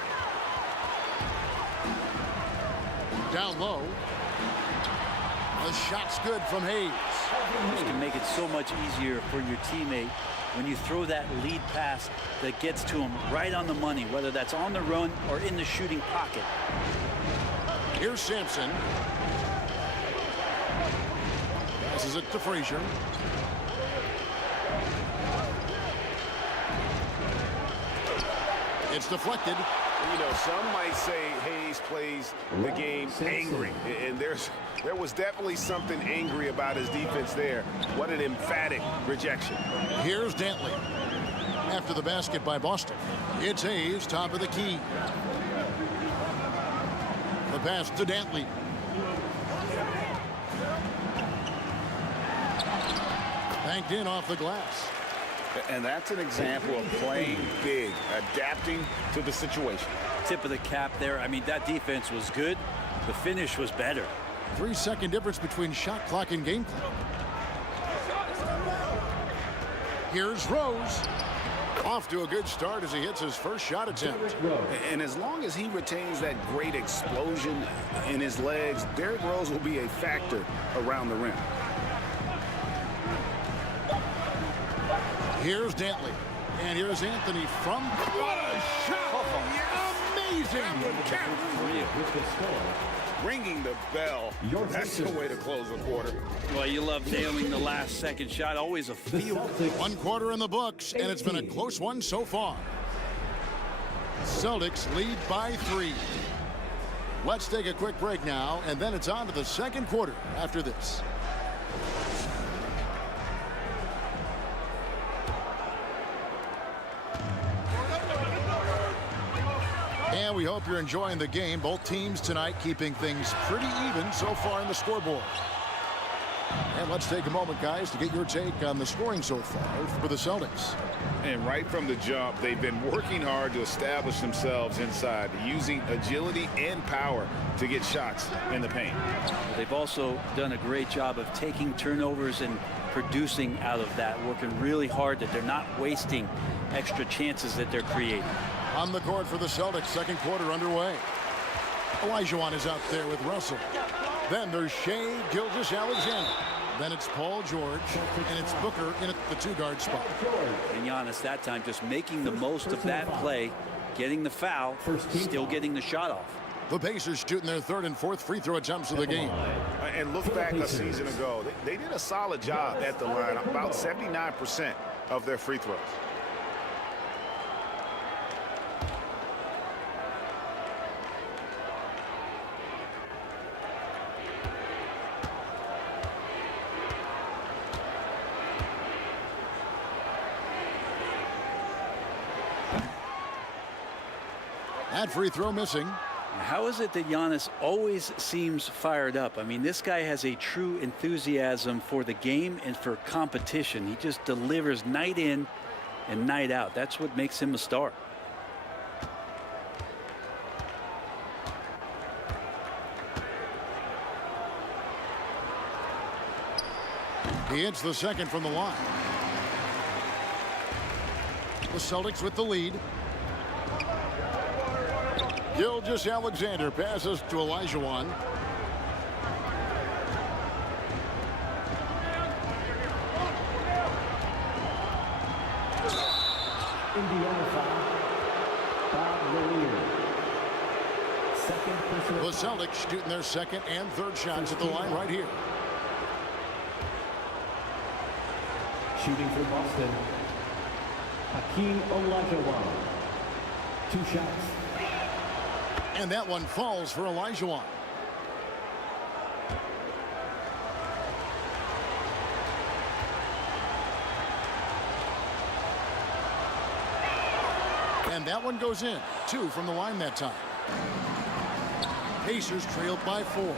Down low. The shot's good from Hayes. This can make it so much easier for your teammate when you throw that lead pass that gets to him right on the money, whether that's on the run or in the shooting pocket. Here's Sampson. Passes it to Frazier. It's deflected. You know, some might say Hayes plays the game angry, and there was definitely something angry about his defense there. What an emphatic rejection. Here's Dantley. After the basket by Boston, it's Hayes, top of the key. The pass to Dantley. Banked in off the glass. And that's an example of playing big, adapting to the situation. Tip of the cap there. I mean, that defense was good. The finish was better. 3-second difference between shot clock and game clock. Here's Rose. Off to a good start as he hits his first shot attempt. And as long as he retains that great explosion in his legs, Derrick Rose will be a factor around the rim. Here's Dantley. And here's Anthony from... What a shot! Amazing! Ringing the bell. That's the way to close the quarter. Well, you love nailing the last second shot. Always a field. 1 quarter in the books, and it's been a close one so far. Celtics lead by 3. Let's take a quick break now, and then it's on to the second quarter after this. And we hope you're enjoying the game. Both teams tonight keeping things pretty even so far in the scoreboard. And let's take a moment, guys, to get your take on the scoring so far for the Celtics. And right from the jump, they've been working hard to establish themselves inside, using agility and power to get shots in the paint. They've also done a great job of taking turnovers and producing out of that, working really hard that they're not wasting extra chances that they're creating. On the court for the Celtics, second quarter underway. Olajuwon is out there with Russell. Then there's Shea Gilgeous-Alexander. Then it's Paul George, and it's Booker in at the 2-guard spot. And Giannis that time just making the most of that play, getting the foul, still getting the shot off. The Pacers shooting their 3rd and 4th free throw attempts of the game. And look back a season ago, they did a solid job at the line, about 79% of their free throws. That free throw missing. How is it that Giannis always seems fired up? I mean, this guy has a true enthusiasm for the game and for competition. He just delivers night in and night out. That's what makes him a star. He hits the second from the line. The Celtics with the lead. Gilgeous-Alexander passes to Olajuwon. The Celtics shooting their 2nd and 3rd shots at the line right here. Shooting for Boston, Hakeem Olajuwon. 2 shots. And that one falls for Olajuwon. And that one goes in. 2 from the line that time. Pacers trailed by 4.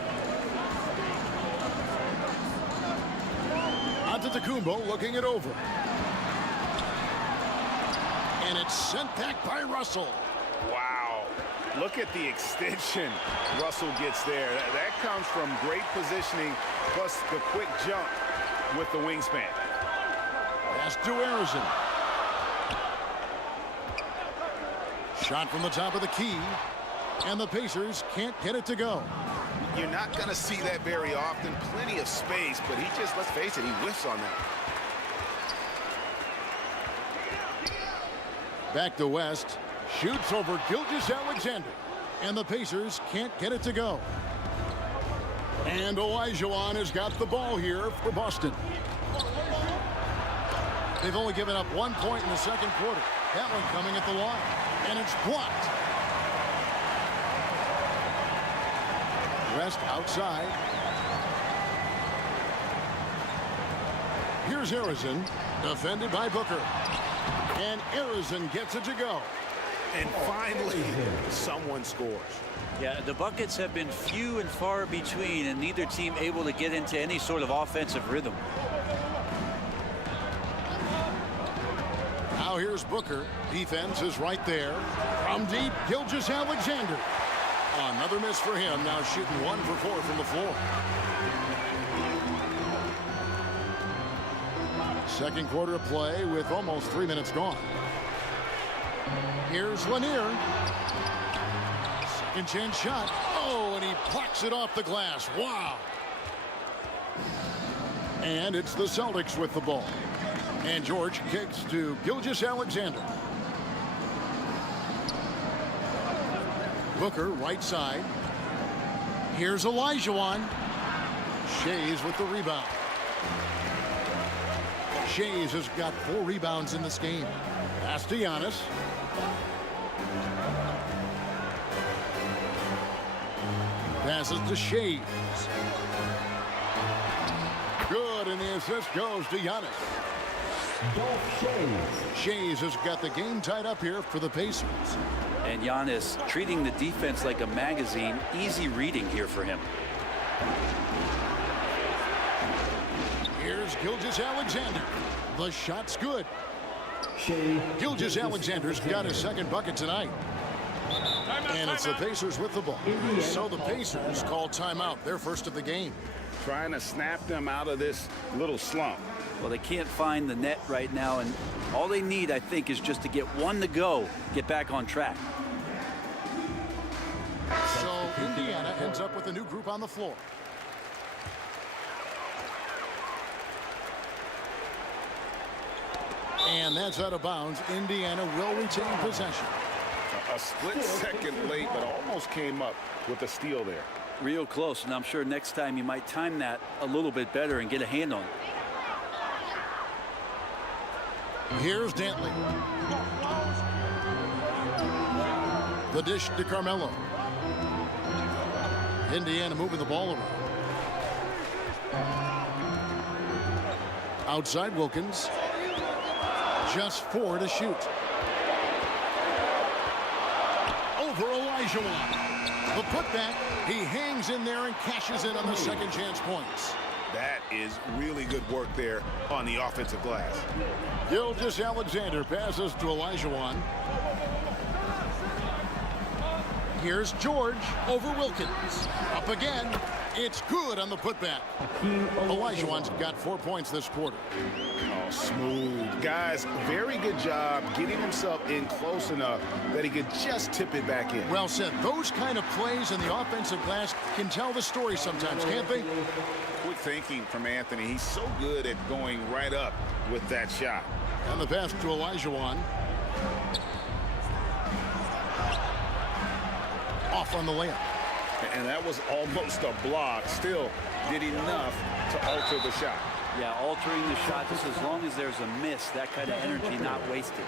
Antetokounmpo looking it over. And it's sent back by Russell. Wow. Look at the extension Russell gets there. That comes from great positioning, plus the quick jump with the wingspan. Pass to Harrison. Shot from the top of the key. And the Pacers can't get it to go. You're not going to see that very often. Plenty of space, but he just, let's face it, he whiffs on that. Back to West. Shoots over Gilgeous-Alexander. And the Pacers can't get it to go. And Olajuwon has got the ball here for Boston. They've only given up 1 point in the second quarter. That one coming at the line. And it's blocked. West outside. Here's Arizin, defended by Booker. And Arizin gets it to go. And finally, someone scores. Yeah, the buckets have been few and far between, and neither team able to get into any sort of offensive rhythm. Now here's Booker. Defense is right there. From deep, Gilgeous-Alexander. Another miss for him. Now shooting 1 for 4 from the floor. Second quarter of play with almost 3 minutes gone. Here's Lanier. Second chance shot. Oh, and he plucks it off the glass. Wow. And it's the Celtics with the ball. And George kicks to Gilgeous-Alexander. Booker, right side. Here's Olajuwon. Shays with the rebound. Shays has got 4 rebounds in this game. Pass to Giannis. Passes to Shays. Good, and the assist goes to Giannis. Shays has got the game tied up here for the Pacers. And Giannis treating the defense like a magazine. Easy reading here for him. Here's Gilgeous-Alexander. The shot's good. Gilgeous-Alexander's got his second bucket tonight. And it's the Pacers with the ball. So the Pacers call timeout, their first of the game. Trying to snap them out of this little slump. Well, they can't find the net right now, and all they need, I think, is just to get one to go, get back on track. So Indiana ends up with a new group on the floor. And that's out of bounds. Indiana will retain possession. A split second late, but almost came up with a steal there. Real close, and I'm sure next time you might time that a little bit better and get a hand on it. Here's Dantley. The dish to Carmelo. Indiana moving the ball around. Outside Wilkins. Just 4 to shoot. Over Olajuwon. The putback. He hangs in there and cashes in on the second chance points. That is really good work there on the offensive glass. Gilgeous-Alexander passes to Olajuwon. Here's George over Wilkins. Up again. It's good on the putback. Olajuwon's got 4 points this quarter. Oh, smooth. Guys, very good job getting himself in close enough that he could just tip it back in. Well said. Those kind of plays in the offensive glass can tell the story sometimes, can't they? Quick thinking from Anthony. He's so good at going right up with that shot. And the pass to Olajuwon. Off on the layup. And that was almost a block. Still did enough to alter the shot. Yeah, altering the shot just as long as there's a miss. That kind of energy not wasted.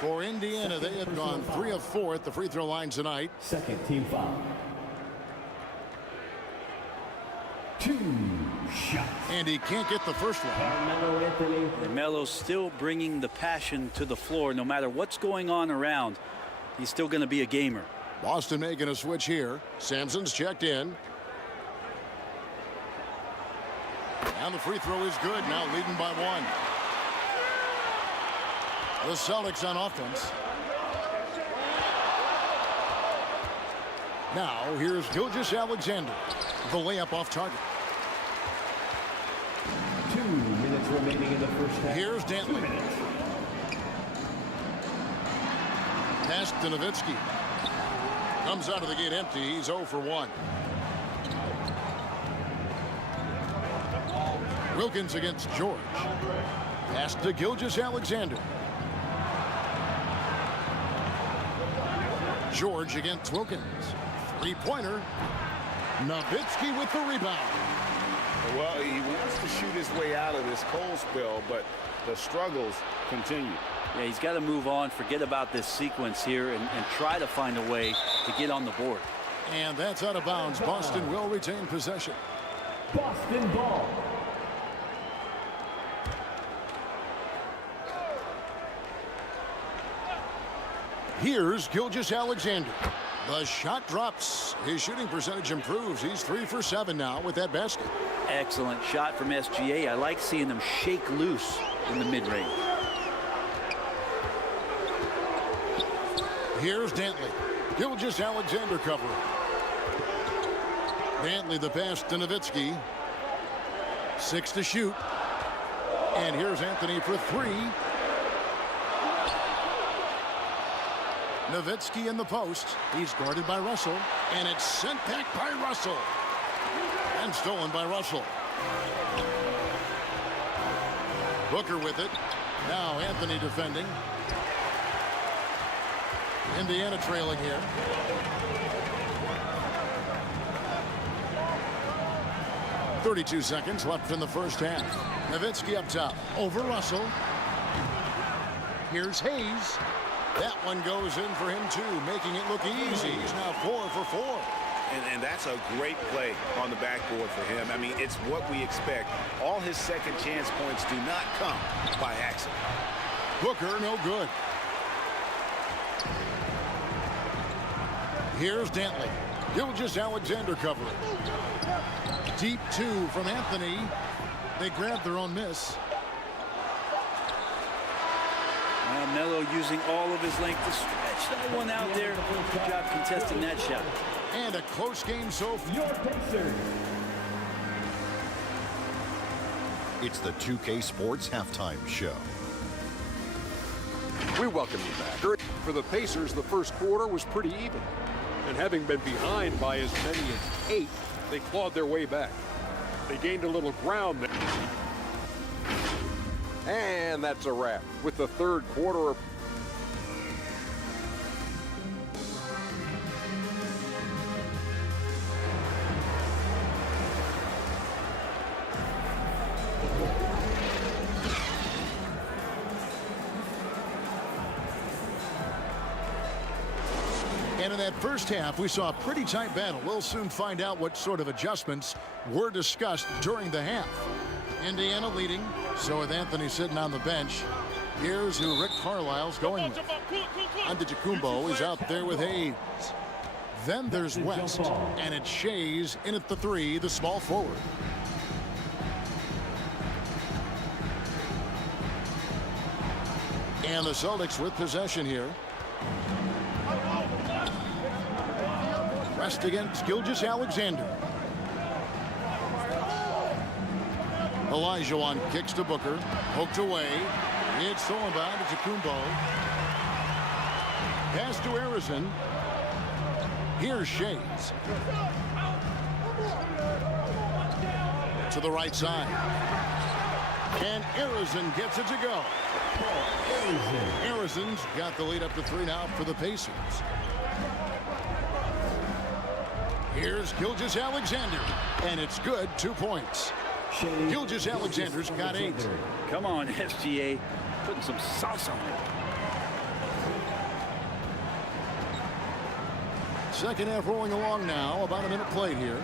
For Indiana, they have gone 3 of 4 at the free throw line tonight. Second team foul. 2 shots. And he can't get the first one. And Melo's still bringing the passion to the floor. No matter what's going on around, he's still going to be a gamer. Boston making a switch here. Sampson's checked in. And the free throw is good. Now leading by 1. The Celtics on offense. Now here's Gilgeous-Alexander. The layup off target. 2 minutes remaining in the first half. Here's Dantley. Pass to Nowitzki. Comes out of the gate empty. He's 0 for 1. Wilkins against George. Pass to Gilgeous-Alexander. George against Wilkins. Three-pointer. Nowitzki with the rebound. Well, he wants to shoot his way out of this cold spell, but the struggles continue. Yeah, he's got to move on, forget about this sequence here, and try to find a way to get on the board. And that's out of bounds. Boston will retain possession. Boston ball. Here's Gilgeous-Alexander. The shot drops. His shooting percentage improves. He's 3 for 7 now with that basket. Excellent shot from SGA. I like seeing them shake loose in the mid-range. Here's Dantley. Gilgeous-Alexander covering. Dantley the pass to Nowitzki. 6 to shoot. And here's Anthony for 3. Nowitzki in the post. He's guarded by Russell. And it's sent back by Russell. And stolen by Russell. Booker with it. Now Anthony defending. Indiana trailing here. .32 seconds left in the first half. Nowitzki up top. Over Russell. Here's Hayes. That one goes in for him, too, making it look easy. He's now 4 for 4. And that's a great play on the backboard for him. I mean, it's what we expect. All his second chance points do not come by accident. Booker, no good. Here's Dantley. Gilgeous-Alexander covering. Deep 2 from Anthony. They grab their own miss. Melo using all of his length to stretch that one out there. Good job contesting that shot. And a close game so far. It's the 2K Sports Halftime Show. We welcome you back. For the Pacers, the first quarter was pretty even. And having been behind by as many as 8, they clawed their way back. They gained a little ground there. And that's a wrap with the third quarter. And in that first half, we saw a pretty tight battle. We'll soon find out what sort of adjustments were discussed during the half. Indiana leading, so with Anthony sitting on the bench, here's who Rick Carlisle's going with. Antetokounmpo is out there with Hayes. Then there's West, and it's Shays in at the 3, the small forward. And the Celtics with possession here. West against Gilgeous-Alexander. Olajuwon kicks to Booker. Poked away. It's stolen by Antetokounmpo. Pass to Arizin. Here's Shays. To the right side. And Arizin gets it to go. Arizin's got the lead up to 3 now for the Pacers. Here's Gilgeous-Alexander. And it's good. 2 points. Gilgeous-Alexander's got 8. Come on, SGA. Putting some sauce on it. Second half rolling along now. About a minute played here.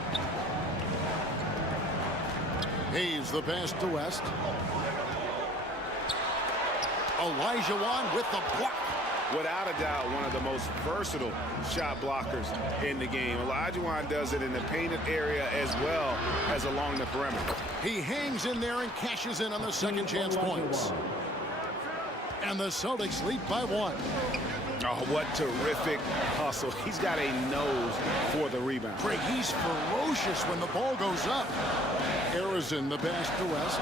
Hayes the pass to West. Olajuwon with the block. Without a doubt, one of the most versatile shot blockers in the game. Olajuwon does it in the painted area as well as along the perimeter. He hangs in there and cashes in on the second chance points. And the Celtics lead by 1. Oh, what terrific hustle. He's got a nose for the rebound. Craig, he's ferocious when the ball goes up. Arizin the pass to West.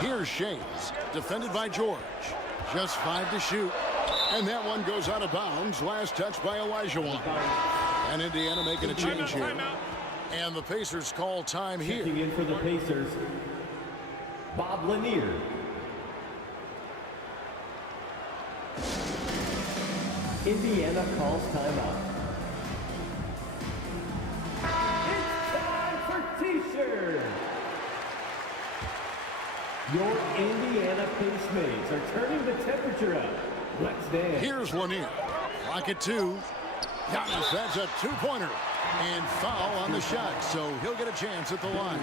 Here's Shays, defended by George. Just 5 to shoot. And that one goes out of bounds. Last touch by Olajuwon. And Indiana making a change here. And the Pacers call time here. Checking in for the Pacers, Bob Lanier. Indiana calls timeout. It's time for T-shirts. Your Indiana Pacemates are turning the temperature up. Let's dance. Here's Lanier. Clock at 2. Giannis, that's a two-pointer. And foul on the shot, so he'll get a chance at the line.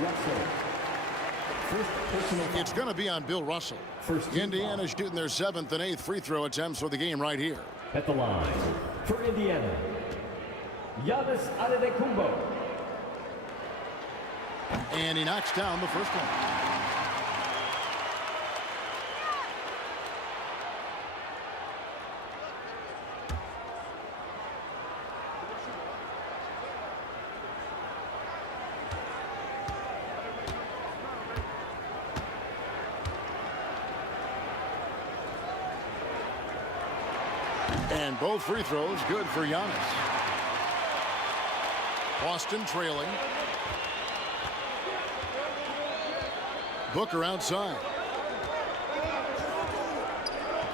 It's going to be on Bill Russell. Indiana shooting their 7th and 8th free throw attempts for the game right here. At the line for Indiana, Giannis Antetokounmpo. And he knocks down the first one. And both free throws good for Giannis. Boston trailing. Booker outside.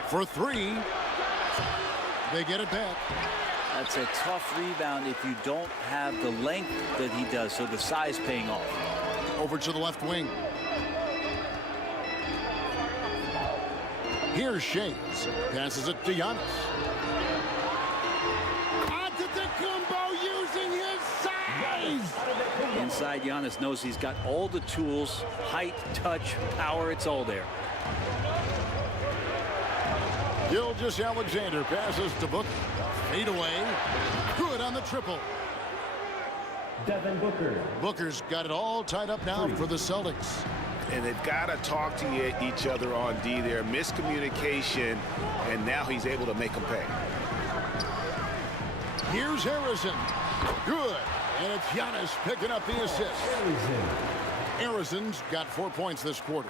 For 3. They get it back. That's a tough rebound if you don't have the length that he does, so the size paying off. Over to the left wing. Here's Shades. Passes it to Giannis. Antetokounmpo using his size. Inside, Giannis knows he's got all the tools, height, touch, power, it's all there. Gilgeous-Alexander passes to Booker. Fade away. Good on the triple. Devin Booker. Booker's got it all tied up now for the Celtics. And they've got to talk to each other on D there. Miscommunication, and now he's able to make them pay. Here's Harrison. Good. And it's Giannis picking up the assist. Harrison's got 4 points this quarter.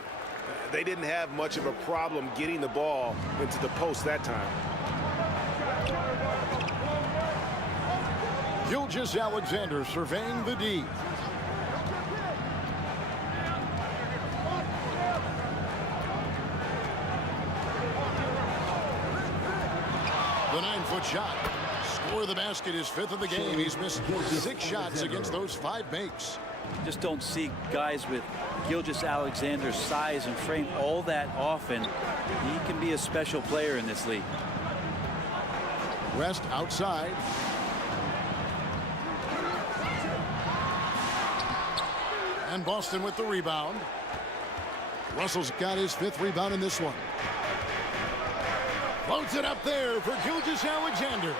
They didn't have much of a problem getting the ball into the post that time. Gilgeous-Alexander surveying the D. The 9-foot shot. Score the basket, his 5th of the game. He's missed 6 shots against those 5 makes. Just don't see guys with Gilgeous-Alexander's size and frame all that often. He can be a special player in this league. West outside. And Boston with the rebound. Russell's got his 5th rebound in this one. Floats it up there for Gilgeous-Alexander.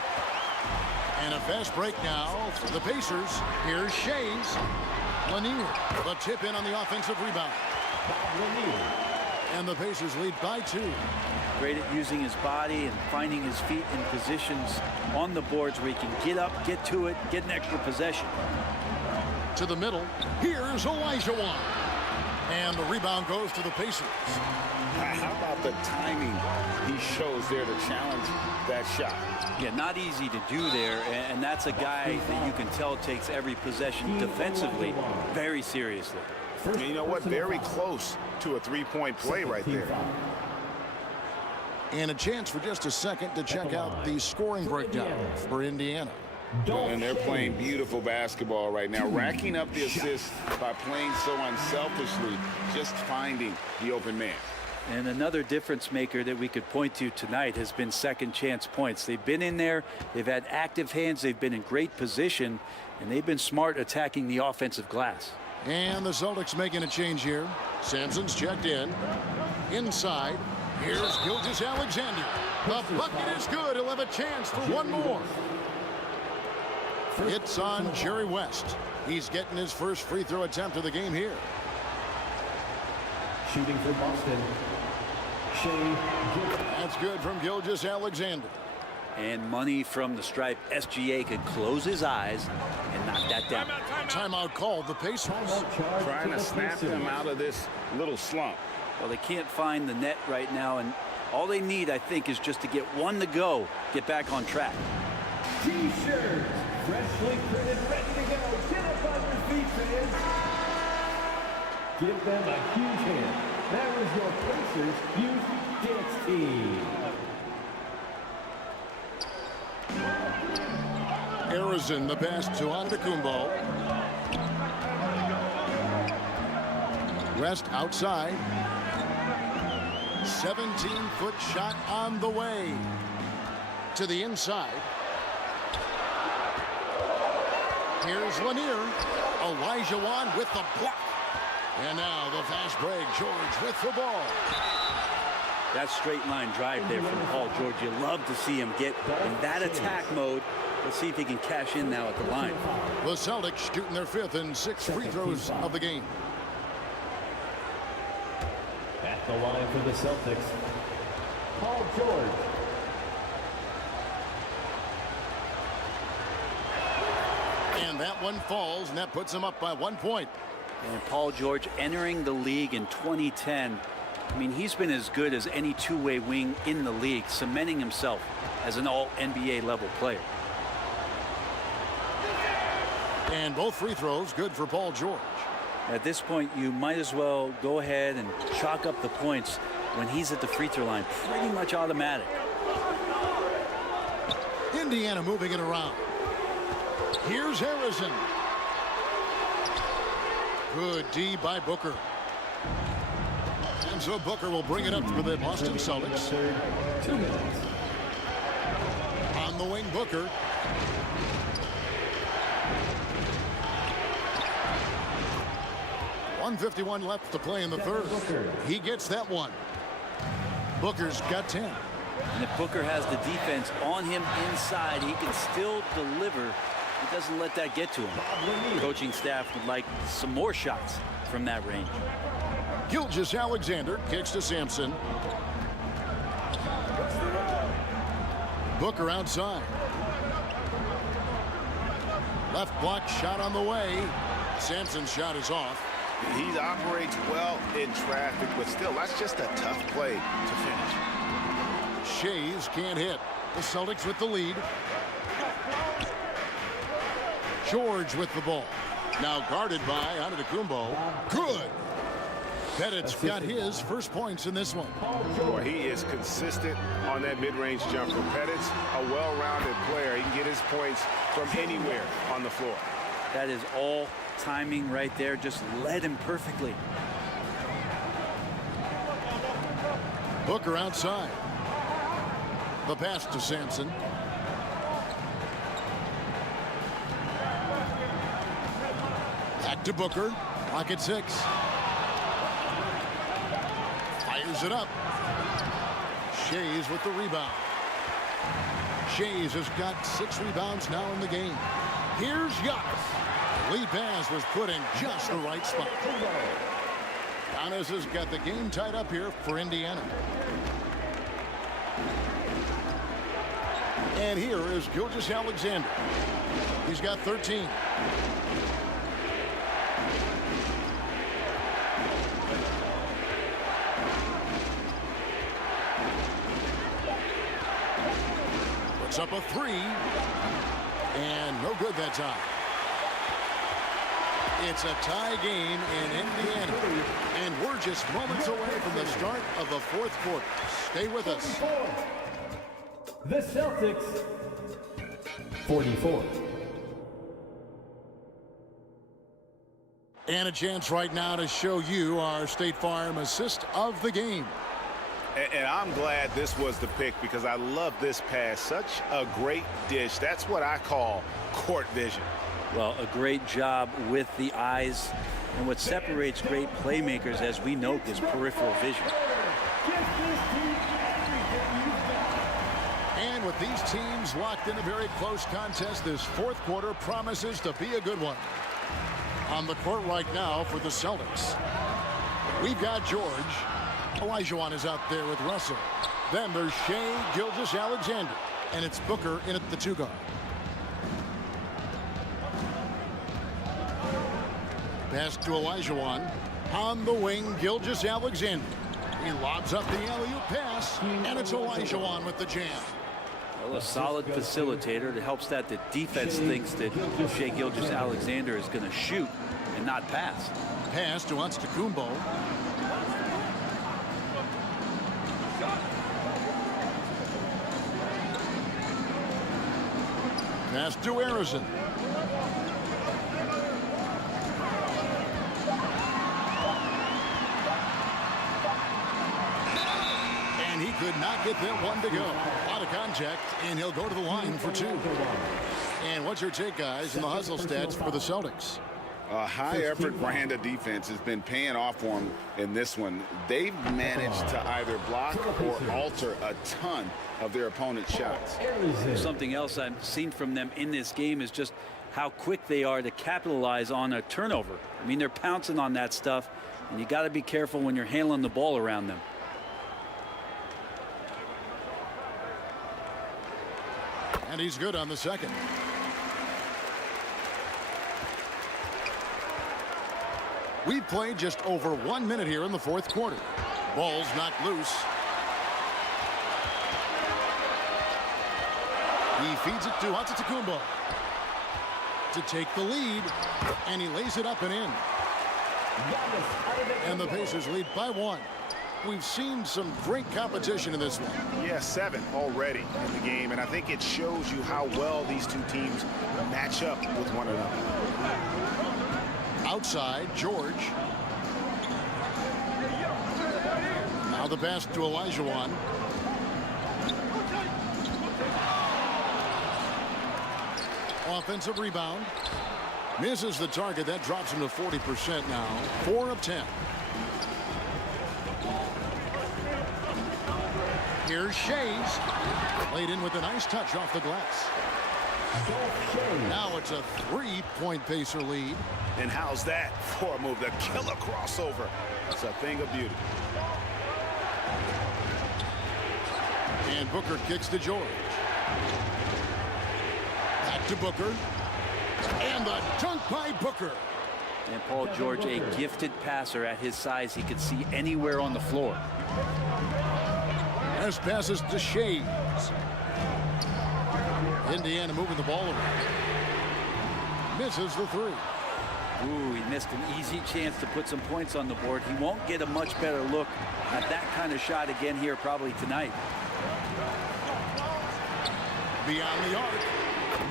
And a fast break now for the Pacers. Here's Shades. Lanier, the tip in on the offensive rebound. And the Pacers lead by 2. Great at using his body and finding his feet in positions on the boards where he can get up, get to it, get an extra possession. To the middle. Here's Olajuwon. And the rebound goes to the Pacers. How about the timing he shows there to challenge that shot? Yeah, not easy to do there, and that's a guy that you can tell takes every possession defensively very seriously. And you know what? Very close to a 3-point play right there. And a chance for just a second to check out the scoring breakdown for Indiana. And they're playing beautiful basketball right now, racking up the assists by playing so unselfishly, just finding the open man. And another difference maker that we could point to tonight has been second chance points. They've been in there, they've had active hands, they've been in great position, and they've been smart attacking the offensive glass. And the Celtics making a change here. Sampson's checked in. Inside, here's Gilgeous-Alexander. The bucket is good. He'll have a chance for one more. It's on Jerry West. He's getting his first free throw attempt of the game here. Shooting for Boston, That's good from Gilgeous-Alexander. And money from the stripe. SGA could close his eyes and knock that down. Timeout called. The Pacers trying to snap them out of this little slump. Well, they can't find the net right now, and All they need, I think, is just to get one to go, get back on track. T-shirts, freshly printed, ready to go. Get up on your feet, fans. Give them a huge hand. That was your Pacers Youth Dance Team. Harrison, the pass to Antetokounmpo. West outside. 17-foot shot on the way. To the inside. Here's Lanier. Olajuwon with the block. And now the fast break. George with the ball. That straight line drive there from Paul George. You love to see him get in that attack mode. Let's see if he can cash in now at the line. The Celtics shooting their 5th and 6th free throws of the game. At the line for the Celtics, Paul George. And that one falls, and that puts him up by 1 point. And Paul George entering the league in 2010. I mean, he's been as good as any two-way wing in the league, cementing himself as an all-NBA level player. And both free throws good for Paul George. At this point, you might as well go ahead and chalk up the points when he's at the free throw line. Pretty much automatic. Indiana moving it around. Here's Harrison. Good D by Booker. And so Booker will bring it up for the Boston Celtics. 2 minutes. On the wing, Booker. .151 left to play in the third. He gets that one. Booker's got 10. And if Booker has the defense on him inside, he can still deliver. He doesn't let that get to him. The coaching staff would like some more shots from that range. Gilgeous-Alexander kicks to Sampson. Booker outside. Left block shot on the way. Sampson's shot is off. He operates well in traffic, but still, that's just a tough play to finish. Shays can't hit. The Celtics with the lead. George with the ball. Now guarded by Antetokounmpo. Good. Pettit's got his first points in this one. Boy, he is consistent on that mid-range jumper. Pettit's a well-rounded player. He can get his points from anywhere on the floor. That is all timing right there. Just led him perfectly. Booker outside. The pass to Sampson. Back to Booker. Clock at 6. Fires it up. Shays with the rebound. Shays has got 6 rebounds now in the game. Here's Giannis. The lead pass was put in just the right spot. Giannis has got the game tied up here for Indiana. And here is Gilgeous-Alexander. He's got 13. Puts up a 3. And no good that time. It's a tie game in Indiana. And we're just moments away from the start of the 4th quarter. Stay with us. The Celtics, 44. And a chance right now to show you our State Farm assist of the game. And I'm glad this was the pick because I love this pass. Such a great dish. That's what I call court vision. Well, a great job with the eyes. And what separates great playmakers, as we know, is peripheral vision. And with these teams locked in a very close contest, this 4th quarter promises to be a good one. On the court right now for the Celtics, we've got George. Olajuwon is out there with Russell. Then there's Shea, Gilgeous-Alexander, and it's Booker in at the 2 guard. Pass to Olajuwon. On the wing, Gilgeous-Alexander. He lobs up the alley-oop pass, and it's Olajuwon with the jam. Well, a solid facilitator. It helps that the defense thinks that Shai Gilgeous-Alexander is going to shoot and not pass. Pass to Antetokounmpo. Pass to Harrison. And he could not get that one to go. Out of contact, and he'll go to the line for two. And what's your take, guys, in the hustle stats for the Celtics? A high-effort brand of defense has been paying off for them in this one. They've managed to either block or alter a ton of their opponent's shots. Something else I've seen from them in this game is just how quick they are to capitalize on a turnover. I mean, they're pouncing on that stuff, and you got to be careful when you're handling the ball around them. And he's good on the second. We've played just over 1 minute here in the fourth quarter. Ball's knocked loose. He feeds it to Antetokounmpo to take the lead, and he lays it up and in. And the Pacers lead by 1. We've seen some great competition in this one. Yeah, 7 already in the game, and I think it shows you how well these two teams match up with one another. Outside, George. Now the pass to Olajuwon. Offensive rebound. Misses the target. That drops him to 40% now. 4 of 10. Here's Shays. Played in with a nice touch off the glass. Now it's a 3-point Pacer lead. And how's that for a move? The killer crossover. It's a thing of beauty. And Booker kicks to George. Back to Booker. And the dunk by Booker. And Paul George, a gifted passer at his size. He could see anywhere on the floor. As passes to Shays. Indiana moving the ball around. Misses the 3. Ooh, he missed an easy chance to put some points on the board. He won't get a much better look at that kind of shot again here probably tonight. Beyond the arc.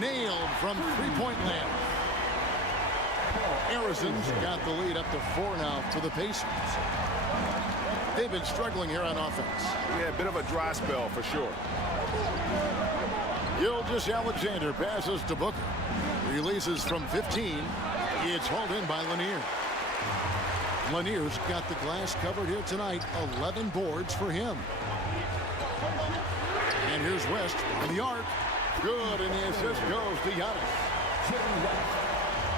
Nailed from three-point land. Harrison's got the lead up to 4 now for the Pacers. They've been struggling here on offense. Yeah, a bit of a dry spell for sure. Gilgeous-Alexander passes to Booker. Releases from 15. It's hauled in by Lanier. Lanier's got the glass covered here tonight. 11 boards for him. And here's West on the arc. Good, and the assist goes to Giannis.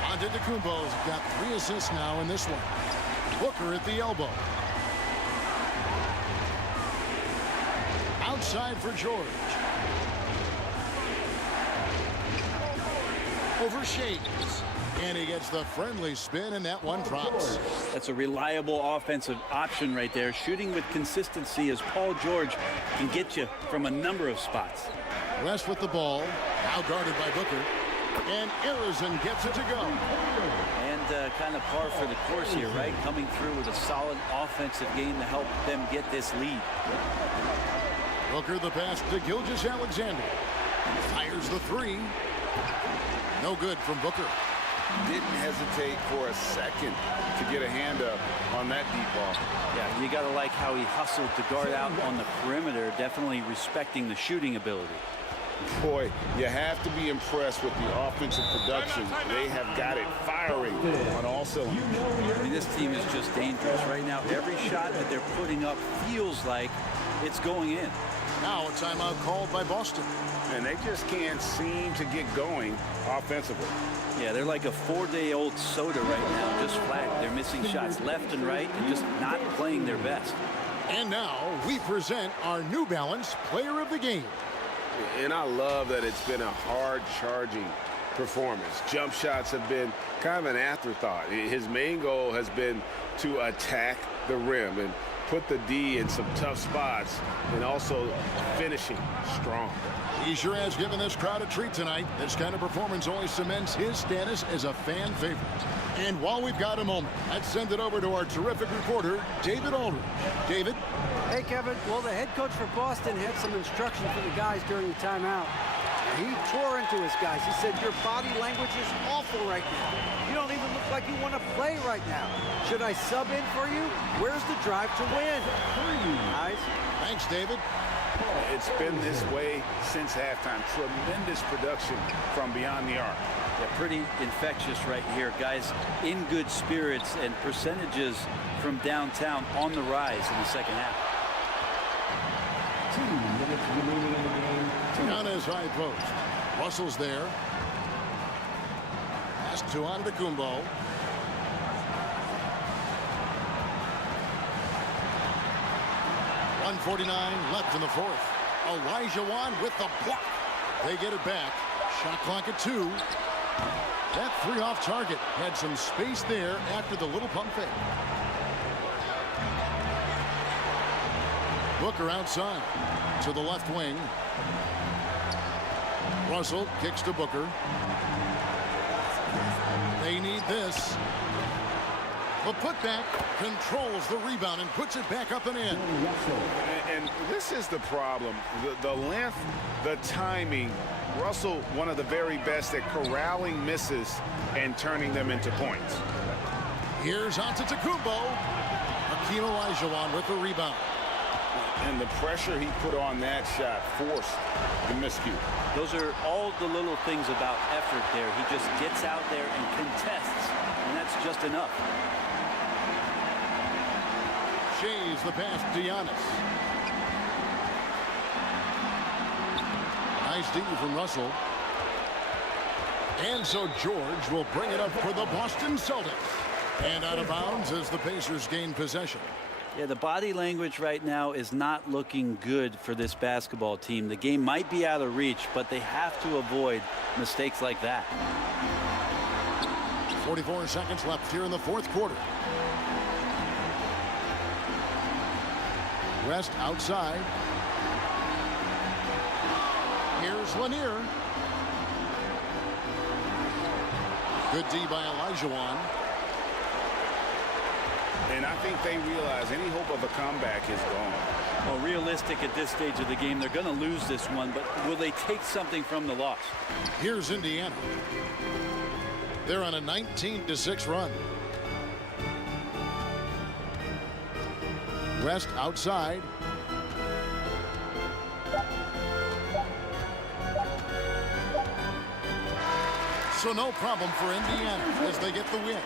Antetokounmpo's got 3 assists now in this one. Booker at the elbow. Outside for George. Over Shades. And he gets the friendly spin, and that one drops. That's a reliable offensive option right there. Shooting with consistency as Paul George can get you from a number of spots. West with the ball. Now guarded by Booker. And Harrison gets it to go. And kind of par for the course here, right? Coming through with a solid offensive game to help them get this lead. Booker the pass to Gilgeous-Alexander. Fires the 3. No good from Booker. Didn't hesitate for a second to get a hand up on that deep ball. Yeah, you got to like how he hustled to guard out on the perimeter, definitely respecting the shooting ability. Boy, you have to be impressed with the offensive production. They have got it firing on all cylinders. I mean, this team is just dangerous right now. Every shot that they're putting up feels like it's going in. Now a timeout called by Boston. And they just can't seem to get going offensively. Yeah, they're like a 4-day-old soda right now, just flat. They're missing shots left and right and just not playing their best. And now we present our New Balance Player of the Game. And I love that it's been a hard-charging performance. Jump shots have been kind of an afterthought. His main goal has been to attack the rim, and put the D in some tough spots and also finishing strong. He sure has given this crowd a treat tonight. This kind of performance only cements his status as a fan favorite. And while we've got a moment, let's send it over to our terrific reporter, David Aldridge. David? Hey, Kevin. Well, the head coach for Boston had some instruction for the guys during the timeout. He tore into his guys. He said, your body language is awful right now. You don't even look like you want to play right now. Should I sub in for you? Where's the drive to win? Guys? Thanks, David. It's been this way since halftime. Tremendous production from beyond the arc. Yeah, pretty infectious right here. Guys in good spirits and percentages from downtown on the rise in the second half. 2 minutes remaining in the game. On his high post. Russell's there. Pass to Antetokounmpo. .149 left in the fourth. Olajuwon with the block. They get it back. Shot clock at 2. That 3 off target had some space there after the little pump fake. Booker outside to the left wing. Russell kicks to Booker. They need this. The putback controls the rebound and puts it back up and in. And this is the problem. The length, the timing. Russell, one of the very best at corralling misses and turning them into points. Here's Antetokounmpo. Hakeem Olajuwon with the rebound. And the pressure he put on that shot forced the miscue. Those are all the little things about effort there. He just gets out there and contests, and that's just enough. Shays the pass to Giannis. Nice D from Russell. And so George will bring it up for the Boston Celtics. And out of bounds as the Pacers gain possession. Yeah, the body language right now is not looking good for this basketball team. The game might be out of reach, but they have to avoid mistakes like that. 44 seconds left here in the fourth quarter. West outside. Here's Lanier. Good D by Olajuwon. And I think they realize any hope of a comeback is gone. Well, realistic at this stage of the game, they're going to lose this one, but will they take something from the loss? Here's Indiana. They're on a 19-6 run. West outside. So no problem for Indiana as they get the win.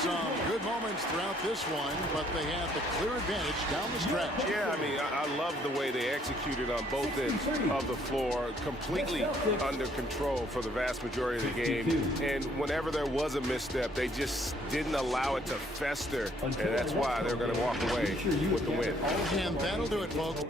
Some good moments throughout this one, but they have the clear advantage down the stretch. Yeah, I mean, I love the way they executed on both ends of the floor, completely under control for the vast majority of the game. And whenever there was a misstep, they just didn't allow it to fester, and that's why they're going to walk away with the win. And that'll do it, folks.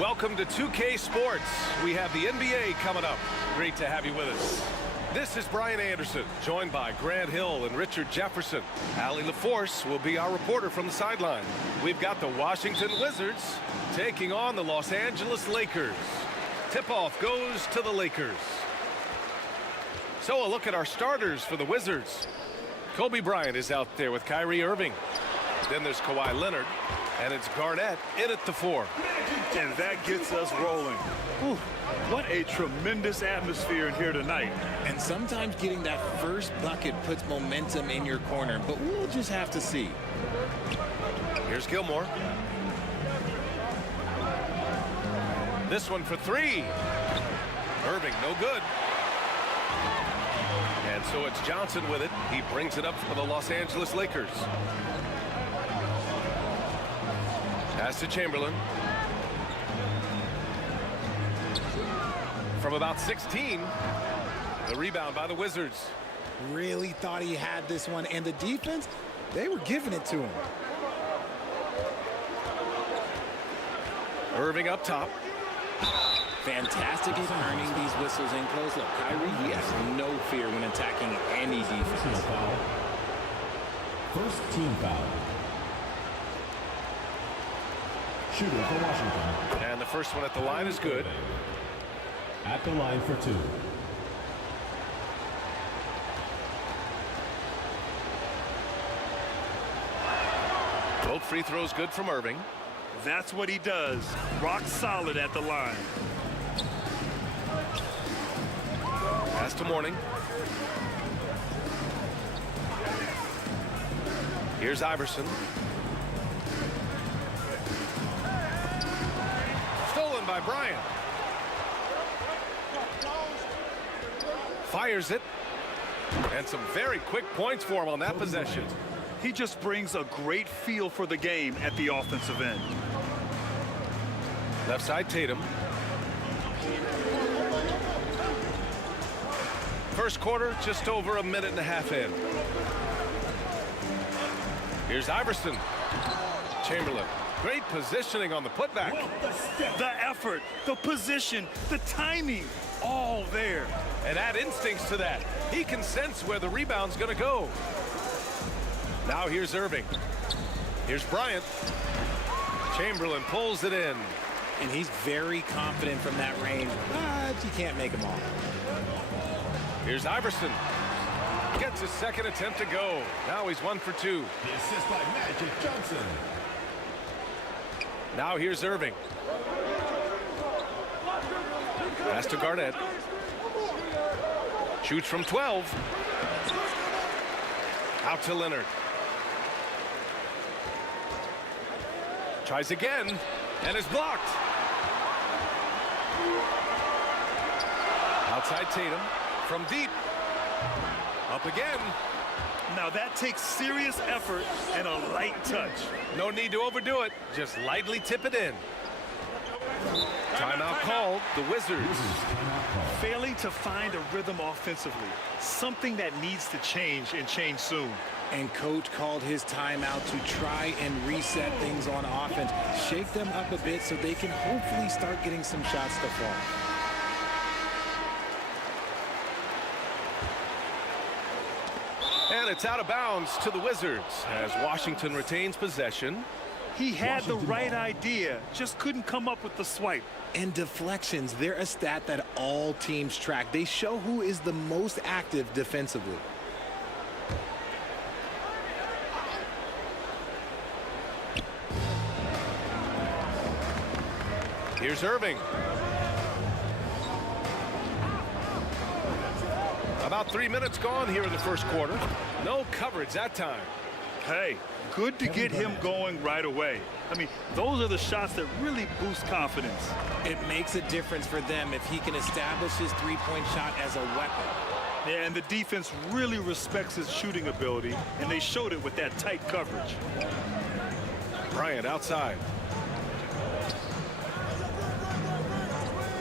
Welcome to 2K Sports. We have the NBA coming up. Great to have you with us. This is Brian Anderson, joined by Grant Hill and Richard Jefferson. Allie LaForce will be our reporter from the sideline. We've got the Washington Wizards taking on the Los Angeles Lakers. Tip-off goes to the Lakers. So a look at our starters for the Wizards. Kobe Bryant is out there with Kyrie Irving. Then there's Kawhi Leonard, and it's Garnett in at the 4. And that gets us rolling. Whew, what a tremendous atmosphere in here tonight. And sometimes getting that first bucket puts momentum in your corner, but we'll just have to see. Here's Gilmore. This one for 3. Irving, no good. And so it's Johnson with it. He brings it up for the Los Angeles Lakers. Pass to Chamberlain. From about 16, the rebound by the Wizards. Really thought he had this one, and the defense, they were giving it to him. Irving up top. Fantastic at turning these whistles in close. Look, Kyrie, he has no fear when attacking any defense. First team foul. Shooter for Washington. And the first one at the line is good. At the line for 2. Both free throws good from Irving. That's what he does. Rock solid at the line. Pass to Mourning. Here's Iverson. Stolen by Bryant. Fires it. And some very quick points for him on that possession. He just brings a great feel for the game at the offensive end. Left side Tatum. First quarter, just over a minute and a half in. Here's Iverson. Chamberlain. Great positioning on the putback. The effort, the position, the timing, all there. And add instincts to that. He can sense where the rebound's going to go. Now here's Irving. Here's Bryant. Chamberlain pulls it in. And he's very confident from that range, but you can't make him all. Here's Iverson. Gets his second attempt to go. Now he's 1 for 2. The assist by Magic Johnson. Now here's Irving. Pass to Garnett. Shoots from 12. Out to Leonard. Tries again and is blocked. Outside Tatum from deep. Up again. Now that takes serious effort and a light touch. No need to overdo it. Just lightly tip it in. Timeout called. The Wizards. Failing to find a rhythm offensively. Something that needs to change and change soon. And coach called his timeout to try and reset things on offense. Shake them up a bit so they can hopefully start getting some shots to fall. And it's out of bounds to the Wizards as Washington retains possession. He had the right idea, just couldn't come up with the swipe. And deflections, they're a stat that all teams track. They show who is the most active defensively. Here's Irving. About 3 minutes gone here in the first quarter. No coverage that time. Hey, good to get him going right away. I mean, those are the shots that really boost confidence. It makes a difference for them if he can establish his three-point shot as a weapon. Yeah, and the defense really respects his shooting ability, and they showed it with that tight coverage. Bryant outside.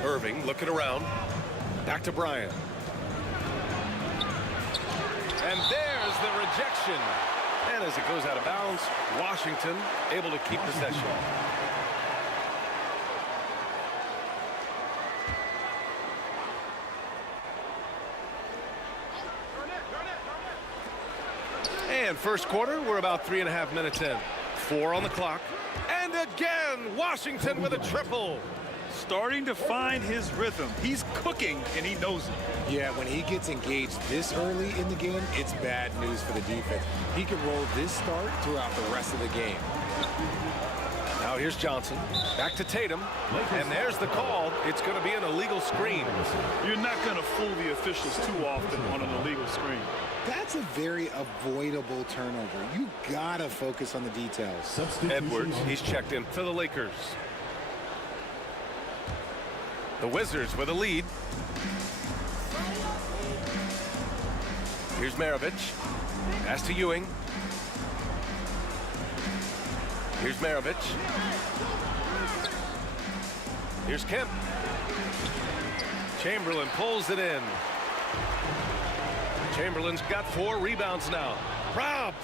Irving looking around. Back to Bryant. And there's the rejection. And as it goes out of bounds, Washington able to keep possession. And first quarter, we're about 3.5 minutes in. 4 on the clock. And again, Washington with a triple. Starting to find his rhythm. He's cooking, and he knows it. Yeah, when he gets engaged this early in the game, it's bad news for the defense. He can roll this start throughout the rest of the game. Now here's Johnson. Back to Tatum. And there's the call. It's going to be an illegal screen. You're not going to fool the officials too often on an illegal screen. That's a very avoidable turnover. You got to focus on the details. Edwards, he's checked in for the Lakers. The Wizards with a lead. Here's MARAVICH. Pass to Ewing. Here's MARAVICH. Here's Kemp. Chamberlain pulls it in. Chamberlain's got 4 rebounds now. Robbed.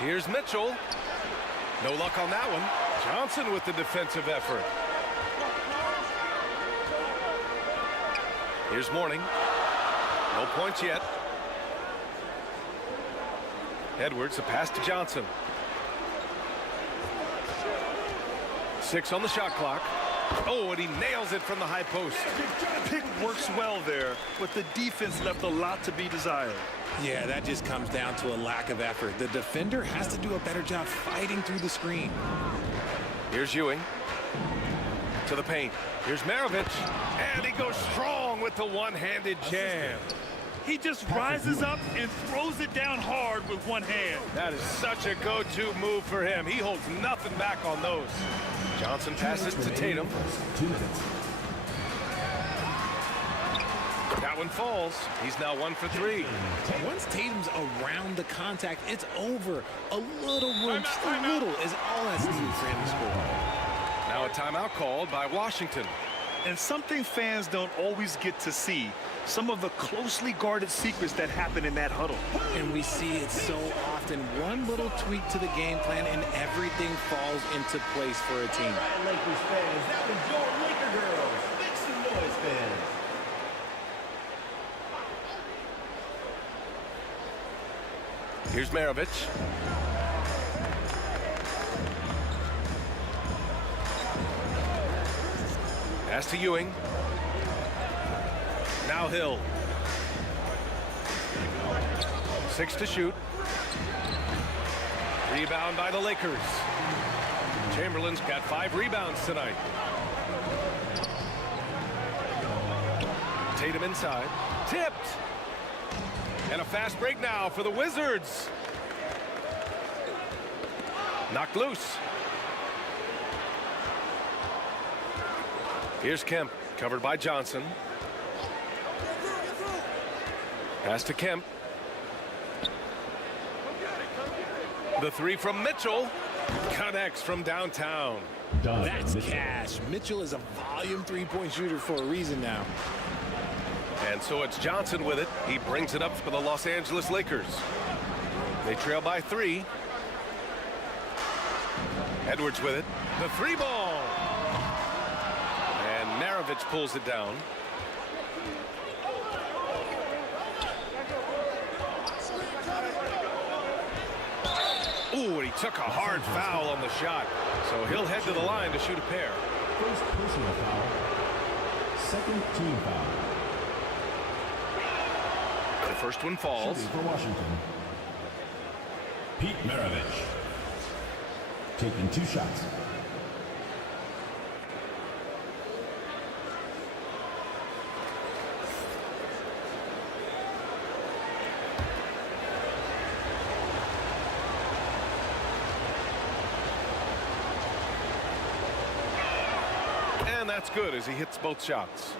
Here's Mitchell. No luck on that one. Johnson with the defensive effort. Here's Mourning. No points yet. Edwards, a pass to Johnson. 6 on the shot clock. Oh, and he nails it from the high post. Pick works well there, but the defense left a lot to be desired. Yeah, that just comes down to a lack of effort. The defender has to do a better job fighting through the screen. Here's Ewing. To the paint. Here's MARAVICH. And he goes strong with the one-handed jam. He just rises up and throws it down hard with one hand. That is such a go-to move for him. He holds nothing back on those. Johnson passes to Tatum. 2 minutes. That one falls. He's now 1 for 3. Once Tatum's around the contact, it's over. A little room, just a little, is all that's needed for him to score. Now a timeout called by Washington. And something fans don't always get to see, some of the closely guarded secrets that happen in that huddle. And we see it so often. One little tweak to the game plan and everything falls into place for a team. All right, Lakers fans, that was your Laker girls. Make some noise, fans. Here's MARAVICH. Pass to Ewing. Now Hill. 6 to shoot. Rebound by the Lakers. Chamberlain's got 5 rebounds tonight. Tatum inside. Tipped. And a fast break now for the Wizards. Knocked loose. Here's Kemp, covered by Johnson. Pass to Kemp. The three from Mitchell. Connects from downtown. That's cash. Mitchell is a volume three-point shooter for a reason now. And so it's Johnson with it. He brings it up for the Los Angeles Lakers. They trail by 3. Edwards with it. The 3-ball. And MARAVICH pulls it down. Ooh, and he took a hard foul on the shot. So he'll head to the line to shoot a pair. First personal foul. Second team foul. The first one falls. Shooting for Washington. Pete MARAVICH. Taking 2 shots. And that's good as he hits both shots.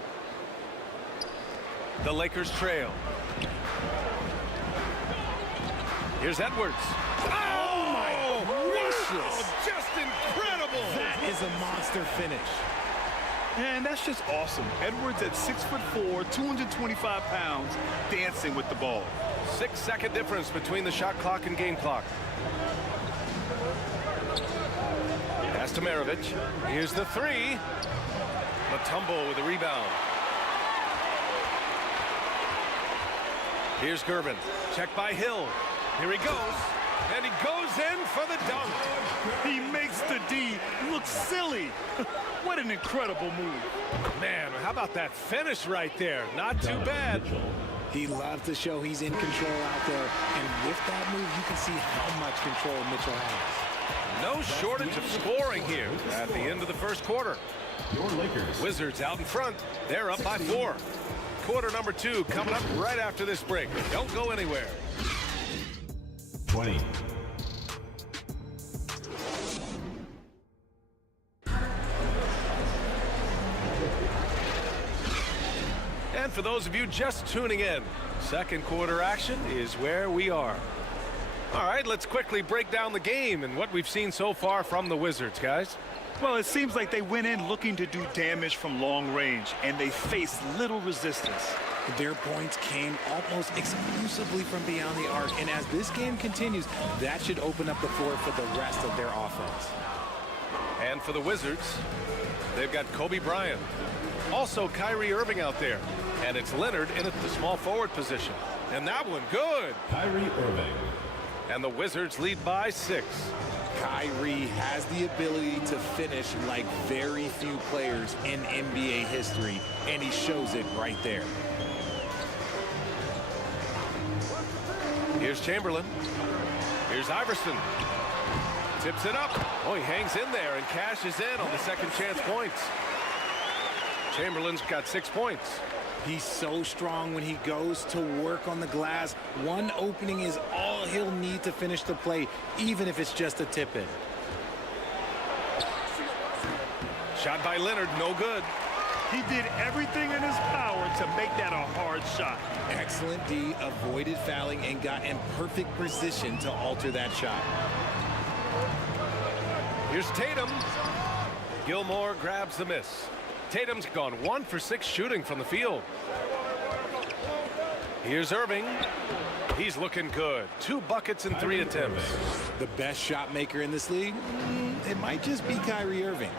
The Lakers trail. Here's Edwards. Oh my gracious! Just incredible! That is a monster finish. And that's just awesome. Edwards at 6'4", 225 pounds, dancing with the ball. 6-second difference between the shot clock and game clock. Pass to MARAVICH. Here's the 3. Mutombo with the rebound. Here's Gervin. Checked by Hill. Here he goes. And he goes in for the dunk. He makes the D look silly. What an incredible move. Man, how about that finish right there? Not too bad. He loves to show he's in control out there. And with that move, you can see how much control Mitchell has. No shortage of scoring here at the end of the first quarter. Your Lakers. Wizards out in front. They're up by 4. Quarter number 2 coming up right after this break. Don't go anywhere. 20. And for those of you just tuning in, second quarter action is where we are. All right, let's quickly break down the game and what we've seen so far from the Wizards, guys. Well, it seems like they went in looking to do damage from long range, and they faced little resistance. Their points came almost exclusively from beyond the arc, and as this game continues, that should open up the floor for the rest of their offense. And for the Wizards, they've got Kobe Bryant. Also KYRIE Irving out there. And it's Leonard in at the small forward position. And that one good. KYRIE Irving. And the Wizards lead by 6. KYRIE has the ability to finish like very few players in NBA history, and he shows it right there. Here's Chamberlain. Here's Iverson. Tips it up. Oh, he hangs in there and cashes in on the second chance points. Chamberlain's got 6 points. He's so strong when he goes to work on the glass. One opening is all he'll need to finish the play, even if it's just a tip-in. Shot by Leonard, no good. He did everything in his power to make that a hard shot. Excellent D, avoided fouling, and got in perfect position to alter that shot. Here's Tatum. Gilmore grabs the miss. Tatum's gone 1 for 6 shooting from the field. Here's Irving. He's looking good. 2 buckets and 3 attempts. The best shot maker in this league? It might just be KYRIE Irving.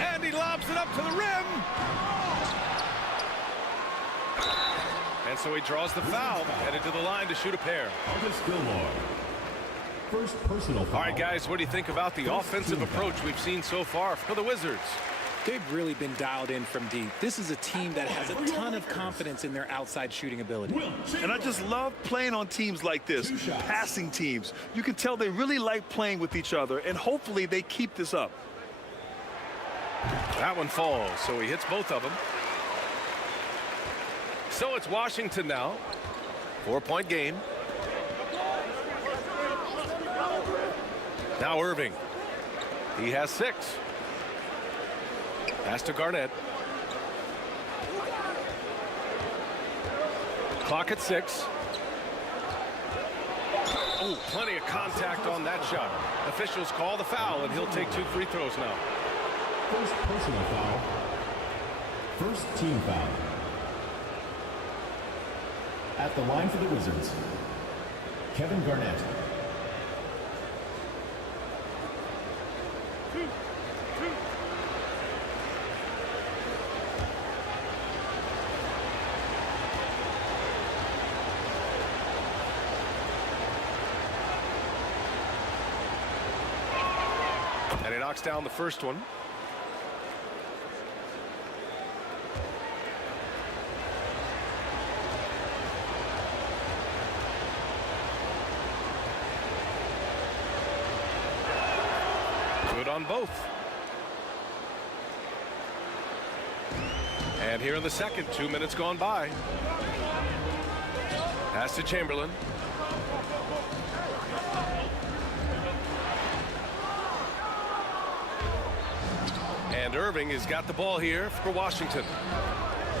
And he lobs it up to the rim. And so he draws the foul, headed to the line to shoot a pair. Gilmore. First personal foul. All right, guys, what do you think about the offensive approach we've seen so far for the Wizards? They've really been dialed in from deep. This is a team that has a ton of confidence in their outside shooting ability. And I just love playing on teams like this, passing teams. You can tell they really like playing with each other, and hopefully they keep this up. That one falls, so he hits both of them. So it's Washington now. 4-point game. Now Irving. He has 6. Pass to Garnett. Clock at 6. Ooh, plenty of contact on that shot. Officials call the foul, and he'll take 2 free throws now. First personal foul. First team foul. At the line for the Wizards, Kevin Garnett. And he knocks down the first one. Good on both. And here in the second, 2 minutes gone by. Pass to Chamberlain. And Irving has got the ball here for Washington.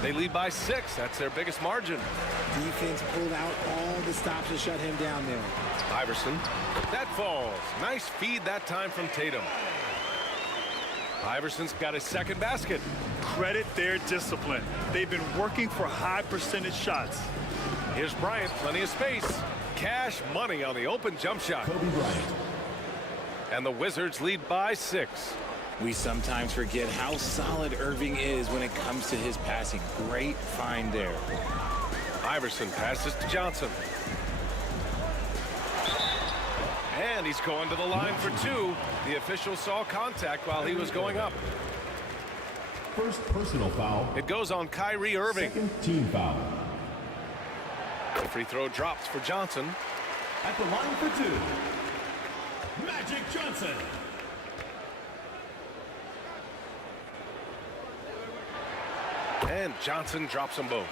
They lead by 6. That's their biggest margin. Defense pulled out all the stops to shut him down there. Iverson. That falls. Nice feed that time from Tatum. Iverson's got his second basket. Credit their discipline. They've been working for high percentage shots. Here's Bryant, plenty of space. Cash money on the open jump shot. Kobe Bryant. And the Wizards lead by 6. We sometimes forget how solid Irving is when it comes to his passing. Great find there. Iverson passes to Johnson. And he's going to the line for 2. The official saw contact while he was going up. First personal foul. It goes on Kyrie Irving. Second team foul. The free throw drops for Johnson. At the line for 2, Magic Johnson. And Johnson drops them both.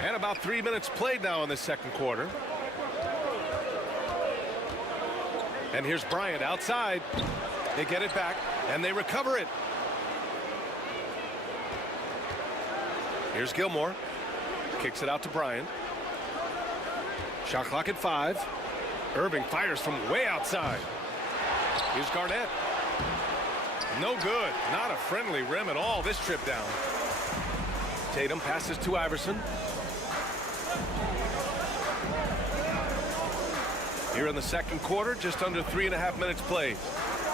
And about 3 minutes played now in the second quarter. And here's Bryant outside. They get it back, and they recover it. Here's Gilmore. Kicks it out to Bryant. Shot clock at 5. Irving fires from way outside. Here's Garnett. No good. Not a friendly rim at all this trip down. Tatum passes to Iverson. Here in the second quarter, just under 3.5 minutes played.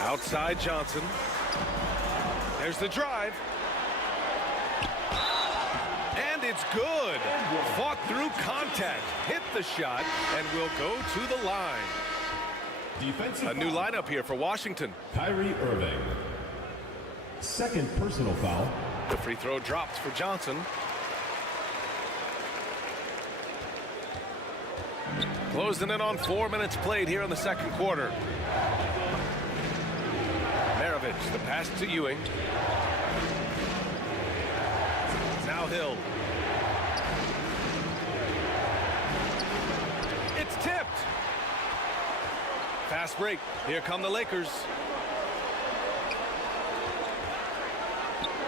Outside Johnson. There's the drive. And it's good. Fought through contact. Hit the shot and will go to the line. Defensive A new lineup here for Washington. Kyrie Irving. Second personal foul. The free throw drops for Johnson. Closing in on 4 minutes played here in the second quarter. MARAVICH, the pass to Ewing. Now Hill. It's tipped. Fast break. Here come the Lakers.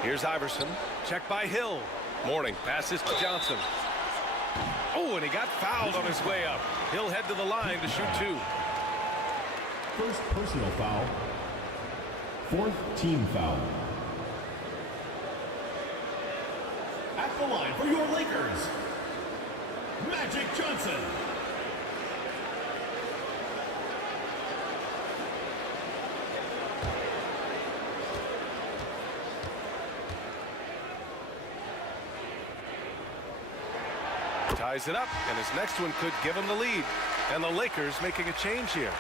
Here's Iverson. Check by Hill. Mourning passes to Johnson. Oh, and he got fouled on his way up. He'll head to the line to shoot 2. First personal foul. Fourth team foul. At the line for your Lakers, Magic Johnson. Ties it up, and his next one could give him the lead. And the Lakers making a change here.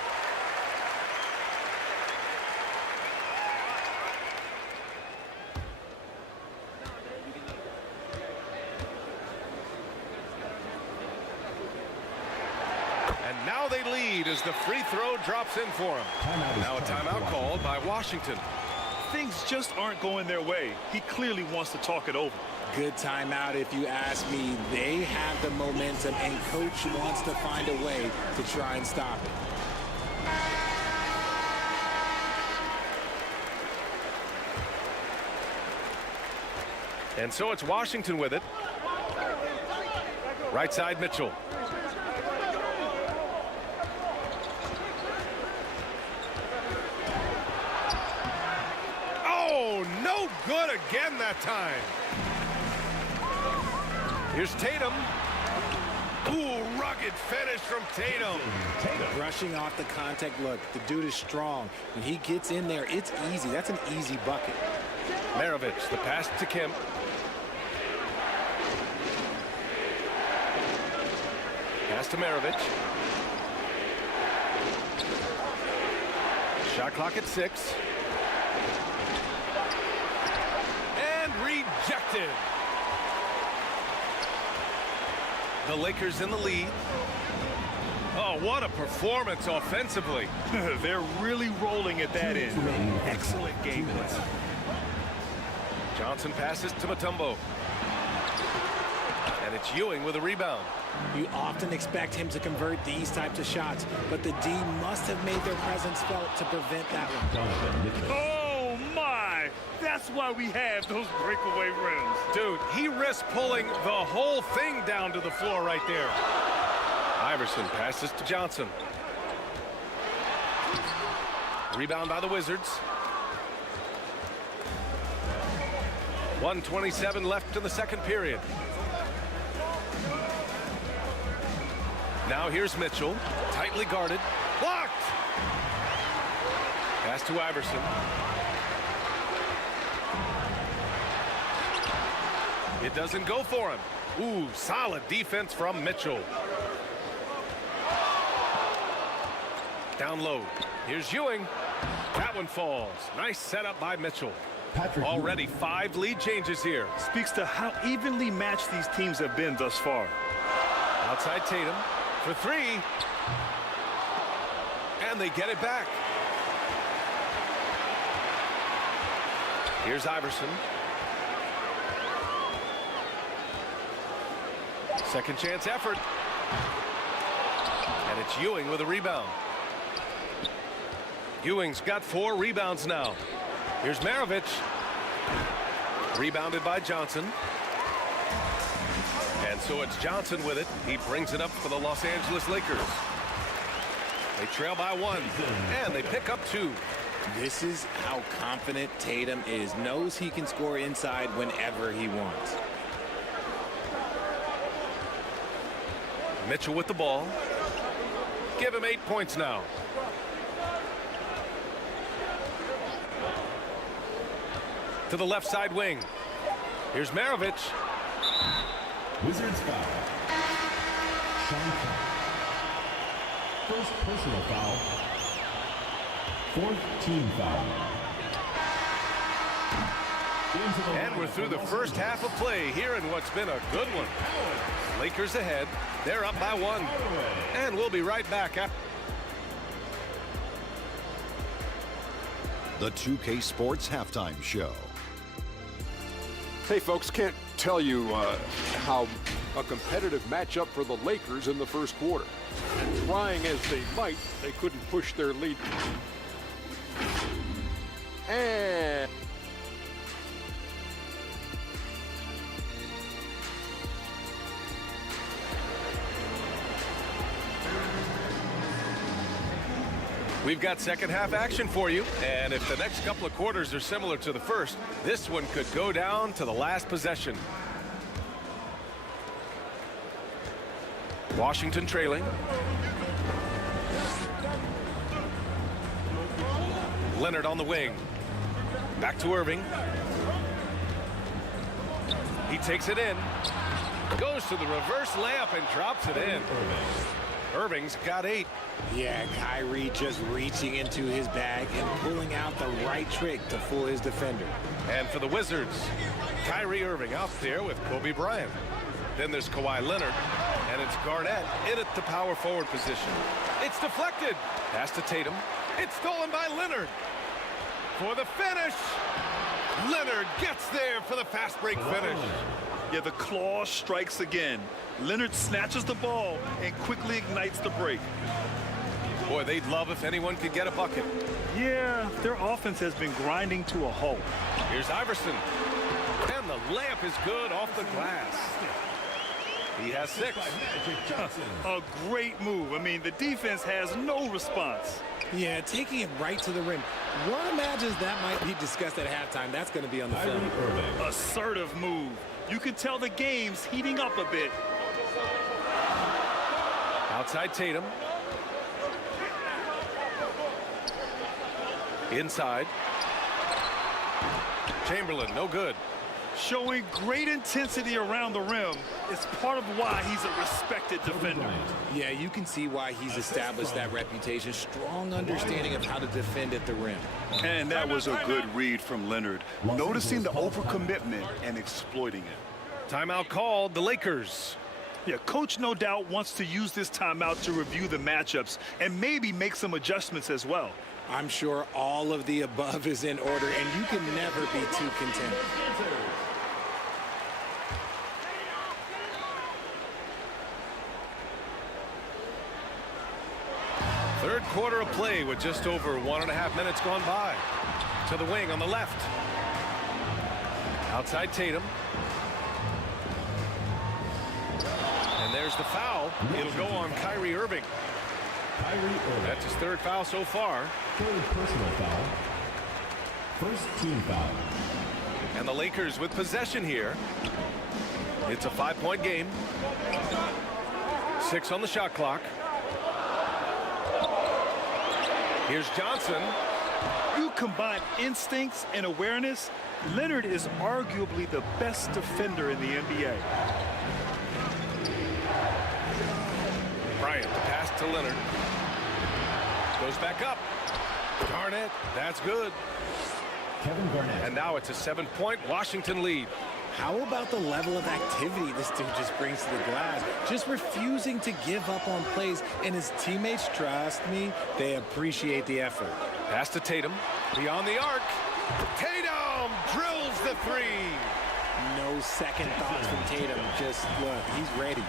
And now they lead as the free throw drops in for him. Now a timeout called by Washington. Things just aren't going their way. He clearly wants to talk it over. Good timeout if you ask me. They have the momentum, and coach wants to find a way to try and stop it. And so it's Washington with it. Right side Mitchell. again that time. Here's Tatum. Ooh, rugged finish from Tatum. Brushing off the contact. Look, the dude is strong. When he gets in there, it's easy. That's an easy bucket. MARAVICH, the pass to KEMP. Pass to MARAVICH. Shot clock at 6. And rejected. The Lakers in the lead. Oh, what a performance offensively. They're really rolling at that end. Excellent game plan. Johnson passes to Mutombo. And it's Ewing with a rebound. You often expect him to convert these types of shots, but the D must have made their presence felt to prevent that one. Oh, my! That's why we have those breakaway rims. Dude, he risked pulling the whole thing down to the floor right there. Iverson passes to Johnson. Rebound by the Wizards. 1:27 left in the second period. Now here's Mitchell, tightly guarded, blocked! Pass to Iverson. It doesn't go for him. Ooh, solid defense from Mitchell. Down low. Here's Ewing. That one falls. Nice setup by Mitchell. Already 5 lead changes here. Speaks to how evenly matched these teams have been thus far. Outside Tatum for 3. And they get it back. Here's Iverson. Second chance effort. And it's Ewing with a rebound. Ewing's got 4 rebounds now. Here's MARAVICH. Rebounded by Johnson. And so it's Johnson with it. He brings it up for the Los Angeles Lakers. They trail by 1, and they pick up 2. This is how confident Tatum is. Knows he can score inside whenever he wants. Mitchell with the ball. Give him 8 points now. To the left side wing. Here's MARAVICH. Wizards foul. SHAWN. First personal foul. 4th team foul. And we're through the first half of play here in what's been a good one. Lakers ahead. They're up by 1. And we'll be right back after. The 2K Sports Halftime Show. Hey, folks, can't tell you how a competitive matchup for the Lakers in the first quarter. And trying as they might, they couldn't push their lead. And we've got second half action for you, and if the next couple of quarters are similar to the first, this one could go down to the last possession. Washington trailing. Leonard on the wing. Back to Irving. He takes it in. Goes to the reverse layup and drops it in. Irving's got 8. Yeah, Kyrie just reaching into his bag and pulling out the right trick to fool his defender. And for the Wizards, Kyrie Irving out there with Kobe Bryant. Then there's Kawhi Leonard, and it's Garnett in at the power forward position. It's deflected. Pass to Tatum. It's stolen by Leonard. For the finish, Leonard gets there for the fast break finish. Yeah, the claw strikes again. Leonard snatches the ball and quickly ignites the break. Boy, they'd love if anyone could get a bucket. Yeah, their offense has been grinding to a halt. Here's Iverson. And the layup is good off the glass. He has 6. A great move. I mean, the defense has no response. Yeah, taking it right to the rim. One imagines that might be discussed at halftime. That's going to be on the film. Assertive move. You can tell the game's heating up a bit. Outside Tatum. Inside. Chamberlain, no good. Showing great intensity around the rim is part of why he's a respected defender. Yeah, you can see why he's established that reputation. Strong understanding of how to defend at the rim. And that was a good read from Leonard, noticing the overcommitment and exploiting it. Timeout called, the Lakers. Yeah, coach no doubt wants to use this timeout to review the matchups and maybe make some adjustments as well. I'm sure all of the above is in order, and you can never be too content. Third quarter of play with just over 1.5 minutes gone by. To the wing on the left. Outside Tatum. And there's the foul. It'll go on KYRIE Irving. That's his third foul so far. Third personal foul. First team foul. And the Lakers with possession here. It's a 5-point game. 6 on the shot clock. Here's Johnson. You combine instincts and awareness. Leonard is arguably the best defender in the NBA. Bryant, the pass to Leonard. Goes back up. Garnett, that's good. Kevin Garnett. And now it's a 7-point Washington lead. How about the level of activity this dude just brings to the glass? Just refusing to give up on plays, and his teammates, trust me, they appreciate the effort. Pass to Tatum. Beyond the arc. Tatum drills the three. No second thoughts from Tatum. Just look, he's ready.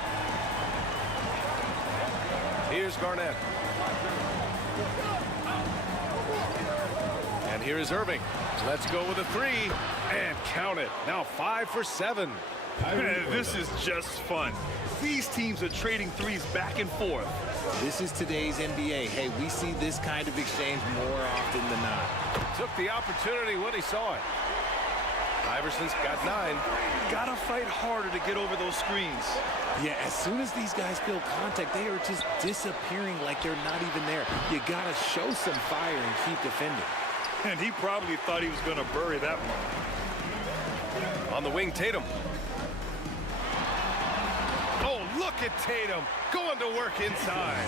Here's Garnett. And here is Irving. Let's go with a three. And count it. Now 5 for 7. This is just fun. These teams are trading threes back and forth. This is today's NBA. Hey, we see this kind of exchange more often than not. Took the opportunity when he saw it. Iverson's got 9. Gotta fight harder to get over those screens. Yeah, as soon as these guys feel contact, they are just disappearing like they're not even there. You gotta show some fire and keep defending. And he probably thought he was gonna bury that one. On the wing, Tatum. Oh, look at Tatum going to work inside.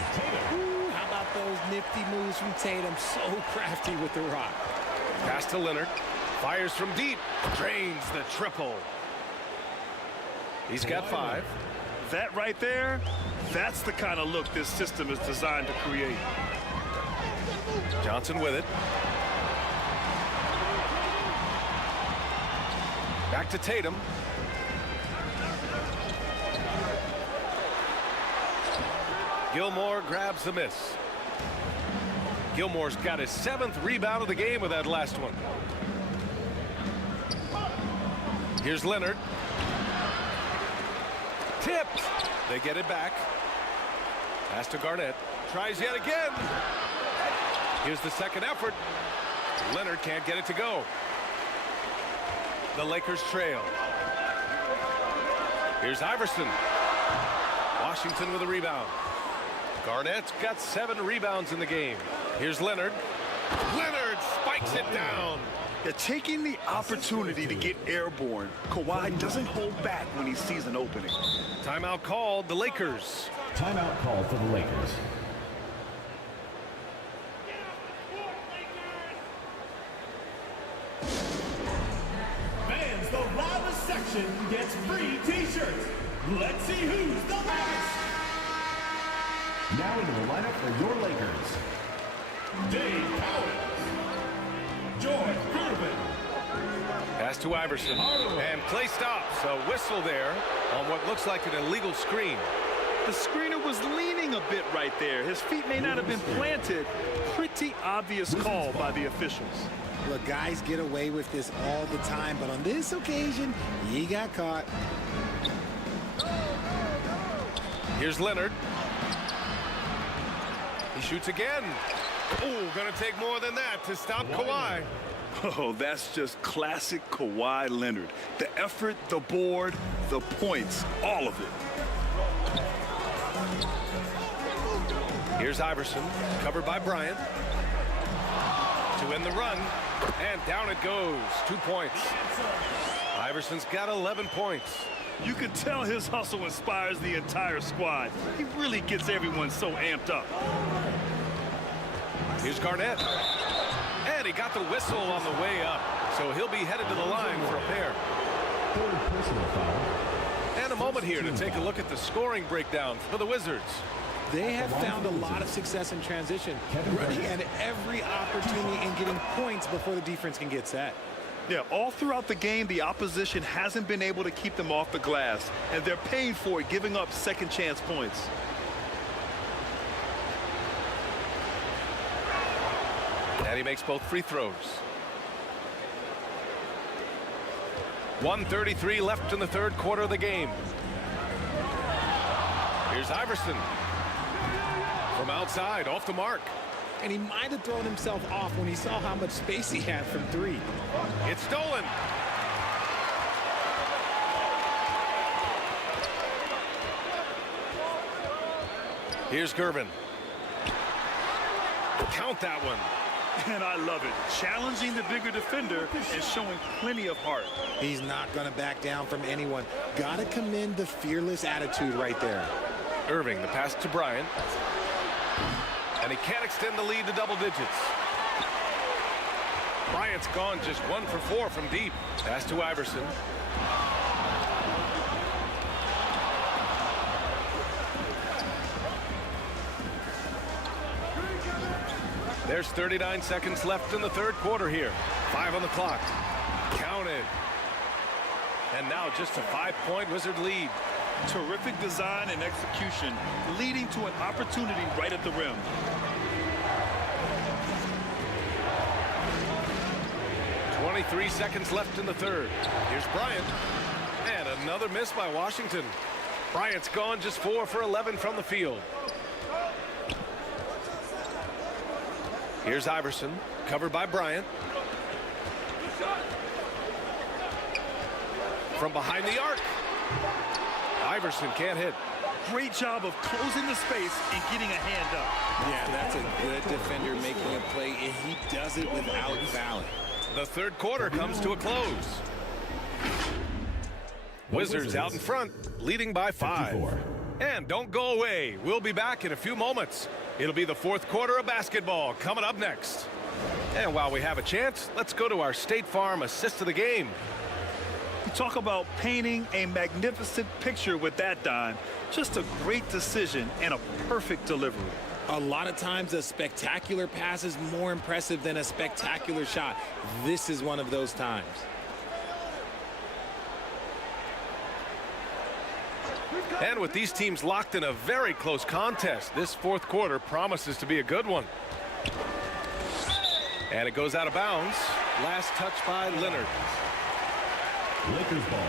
Ooh, how about those nifty moves from Tatum? So crafty with the rock. Pass to Leonard. Fires from deep. Drains the triple. He's got 5. That right there, that's the kind of look this system is designed to create. Johnson with it. Back to Tatum. Gilmore grabs the miss. Gilmore's got his 7th rebound of the game with that last one. Here's Leonard. Tipped. They get it back. Pass to Garnett. Tries yet again. Here's the second effort. Leonard can't get it to go. The Lakers trail. Here's Iverson. Washington with a rebound. Garnett's got 7 rebounds in the game. Here's Leonard. Leonard spikes it down. They're taking the opportunity to get airborne. Kawhi doesn't hold back when he sees an opening. Timeout called, the Lakers. Timeout called for the Lakers. Fans, the loudest section gets free t-shirts. Let's see who's the loudest. Now into the lineup for your Lakers. Dave Cowens. George Gervin. Pass to Iverson. And play stops. A whistle there on what looks like an illegal screen. The screener was leaning a bit right there. His feet may not have been planted. Pretty obvious call by the officials. Look, guys get away with this all the time, but on this occasion, he got caught. Here's Leonard. He shoots again. Oh, gonna take more than that to stop Kawhi. Oh, that's just classic Kawhi Leonard. The effort, the board, the points, all of it. Here's Iverson, covered by Bryant. To end the run, and down it goes. 2 points. Iverson's got 11 points. You can tell his hustle inspires the entire squad. He really gets everyone so amped up. Here's Garnett. And he got the whistle on the way up. So he'll be headed to the line for a pair. And a moment here to take a look at the scoring breakdown for the Wizards. They have found a lot of success in transition, running at every opportunity and getting points before the defense can get set. Yeah, all throughout the game, the opposition hasn't been able to keep them off the glass, and they're paying for it, giving up second chance points. And he makes both free throws. 1:33 left in the third quarter of the game. Here's Iverson. From outside, off the mark. And he might have thrown himself off when he saw how much space he had from three. It's stolen. Here's Gervin. Count that one. And I love it. Challenging the bigger defender and showing plenty of heart. He's not going to back down from anyone. Got to commend the fearless attitude right there. Irving, the pass to Bryant. And he can't extend the lead to double digits. Bryant's gone just 1 for 4 from deep. Pass to Iverson. There's 39 seconds left in the third quarter here. 5 on the clock. Counted. And now just a 5-point Wizard lead. Terrific design and execution, leading to an opportunity right at the rim. .23 seconds left in the third. Here's Bryant. And another miss by Washington. Bryant's gone just 4 for 11 from the field. Here's Iverson, covered by Bryant. From behind the arc. Iverson can't hit. Great job of closing the space and getting a hand up. Yeah, that's a good defender making a play, and he does it without fouling. The third quarter comes to a close. Wizards out in front, leading by 5. And don't go away. We'll be back in a few moments. It'll be the fourth quarter of basketball coming up next. And while we have a chance, let's go to our State Farm assist of the game. You talk about painting a magnificent picture with that dime. Just a great decision and a perfect delivery. A lot of times a spectacular pass is more impressive than a spectacular shot. This is one of those times. And with these teams locked in a very close contest, this fourth quarter promises to be a good one. And it goes out of bounds. Last touch by Leonard. Lakers ball.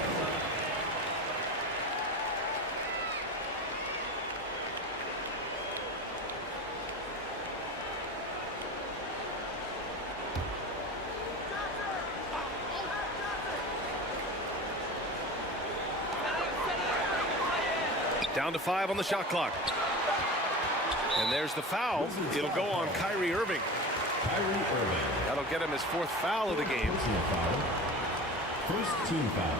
Down to 5 on the shot clock. And there's the foul. It'll go on KYRIE Irving. That'll get him his 4th foul of the game. First team foul.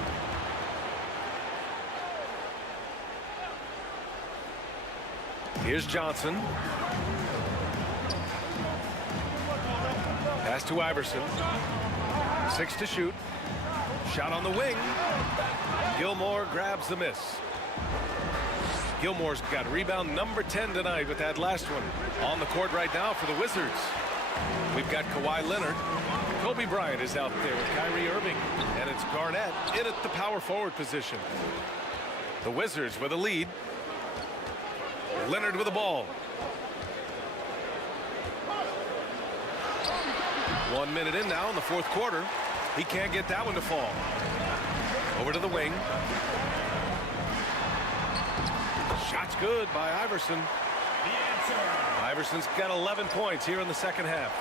Here's Johnson. Pass to Iverson. 6 to shoot. Shot on the wing. Gilmore grabs the miss. Gilmore's got rebound number 10 tonight with that last one. On the court right now for the Wizards. We've got Kawhi Leonard. Kobe Bryant is out there with KYRIE Irving. And it's Garnett in at the power forward position. The Wizards with a lead. Leonard with the ball. 1 minute in now in the fourth quarter. He can't get that one to fall. Over to the wing. Shot's good by Iverson. Iverson's got 11 points here in the second half.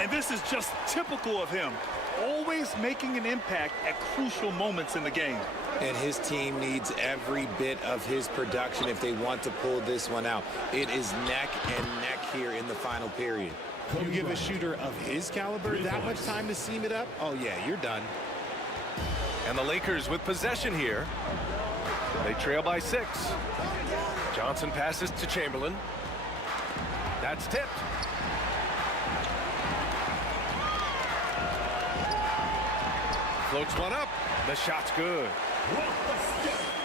And this is just typical of him. Always making an impact at crucial moments in the game. And his team needs every bit of his production if they want to pull this one out. It is neck and neck here in the final period. You give a shooter of his caliber that much time to seam it up, oh yeah, you're done. And the Lakers with possession here. They trail by 6. Johnson passes to Chamberlain. That's tipped. Floats one up. The shot's good.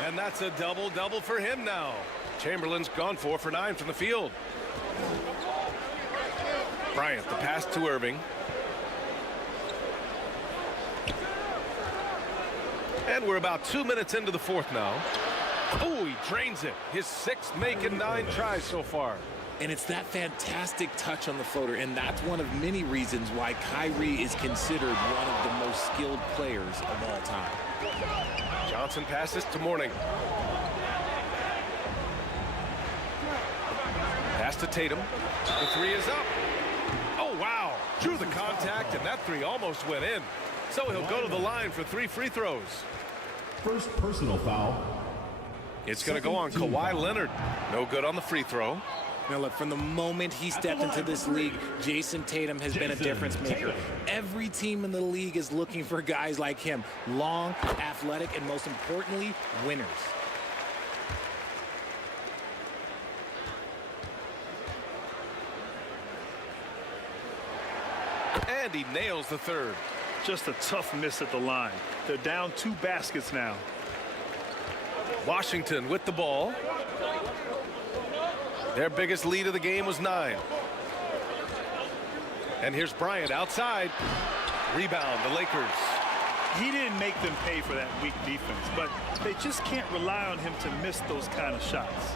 And that's a double-double for him now. Chamberlain's gone 4 for 9 from the field. Bryant, the pass to Irving. And we're about 2 minutes into the fourth now. Oh, he drains it. His 6th make in 9 tries so far. And it's that fantastic touch on the floater, and that's one of many reasons why KYRIE is considered one of the most skilled players of all time. Johnson passes to Mourning. Pass to Tatum. The 3 is up. Oh, wow. Drew the contact, and that 3 almost went in. So he'll go to the line for 3 free throws. First personal foul. It's going to go on Kawhi Leonard. No good on the free throw. Now look, from the moment he stepped into this league, Jason Tatum has been a difference maker. Every team in the league is looking for guys like him. Long, athletic, and most importantly, winners. And he nails the 3rd. Just a tough miss at the line. They're down 2 baskets now. Washington with the ball. Their biggest lead of the game was 9. And here's Bryant outside. Rebound, the Lakers. He didn't make them pay for that weak defense, but they just can't rely on him to miss those kind of shots.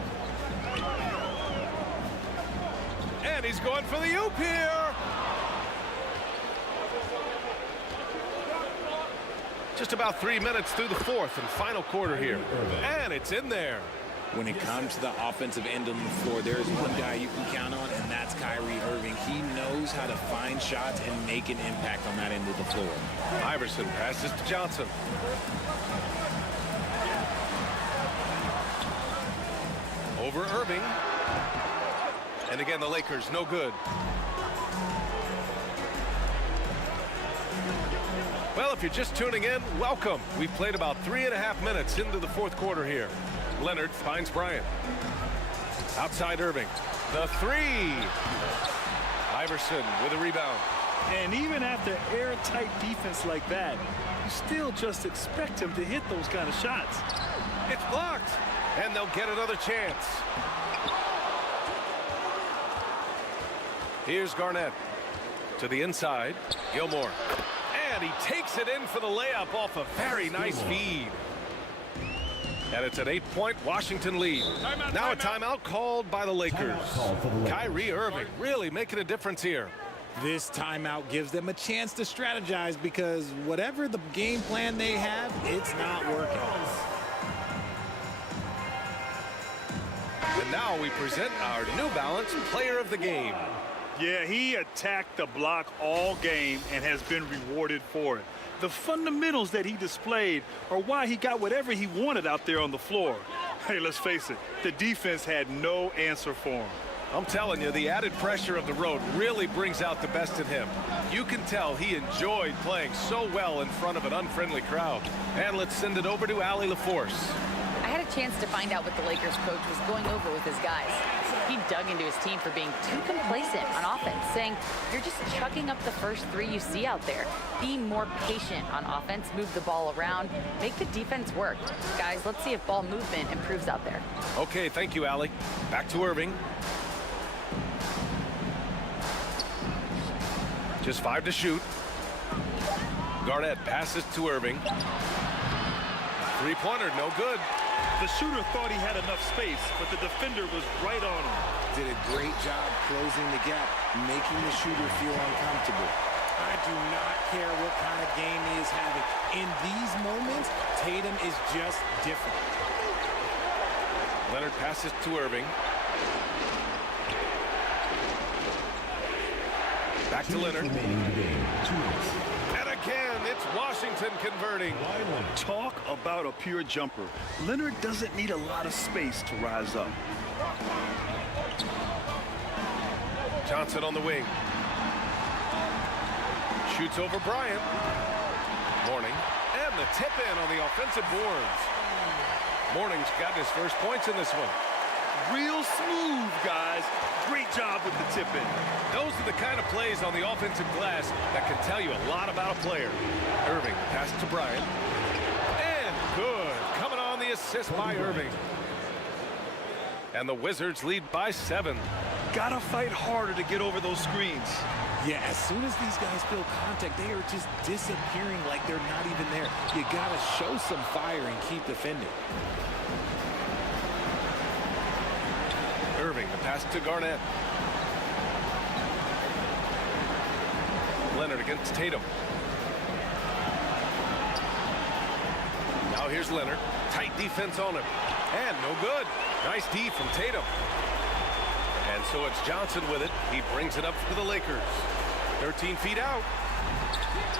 And he's going for the oop here. Just about 3 minutes through the fourth and final quarter here. And it's in there. When it comes to the offensive end on the floor, there is one guy you can count on, and that's Kyrie Irving. He knows how to find shots and make an impact on that end of the floor. Iverson passes to Johnson. Over Irving. And again, the Lakers, no good. Well, if you're just tuning in, welcome. We've played about 3.5 minutes into the fourth quarter here. Leonard finds Bryant. Outside Irving. The 3. Iverson with a rebound. And even after airtight defense like that, you still just expect him to hit those kind of shots. It's blocked. And they'll get another chance. Here's Garnett to the inside. Gilmore. And he takes it in for the layup off a very nice feed. And it's an 8-point Washington lead. Now a timeout called by the Lakers. Kyrie Irving really making a difference here. This timeout gives them a chance to strategize because whatever the game plan they have, it's not working. And now we present our New Balance Player of the Game. Yeah, he attacked the block all game and has been rewarded for it. The fundamentals that he displayed are why he got whatever he wanted out there on the floor. Hey, let's face it, the defense had no answer for him. I'm telling you, the added pressure of the road really brings out the best in him. You can tell he enjoyed playing so well in front of an unfriendly crowd. And let's send it over to Allie LaForce. I had a chance to find out what the Lakers coach was going over with his guys. He dug into his team for being too complacent on offense, saying, you're just chucking up the first 3 you see out there. Be more patient on offense, move the ball around, make the defense work. Guys, let's see if ball movement improves out there. Okay, thank you, Allie. Back to Irving. Just 5 to shoot. Garnett passes to Irving. 3-pointer, no good. The shooter thought he had enough space, but the defender was right on him. Did a great job closing the gap, making the shooter feel uncomfortable. I do not care what kind of game he is having. In these moments, Tatum is just different. Leonard passes to Irving. Back to Leonard. Remaining in the game. 2 minutes. And again, it's Washington converting. Talk about a pure jumper. Leonard doesn't need a lot of space to rise up. Johnson on the wing. Shoots over Bryant. Mourning. And the tip in on the offensive boards. Mourning's got his first points in this one. Real smooth, guys. Great job with the tip in. Those are the kind of plays on the offensive glass that can tell you a lot about a player. Irving passes to Bryant. And good. Coming on the assist by Irving. And the Wizards lead by 7. Gotta fight harder to get over those screens. Yeah, as soon as these guys feel contact, they are just disappearing like they're not even there. You gotta show some fire and keep defending. Irving, the pass to Garnett. Leonard against Tatum. Now here's Leonard. Tight defense on him. And no good. Nice D from Tatum. And so it's Johnson with it. He brings it up for the Lakers. 13 feet out.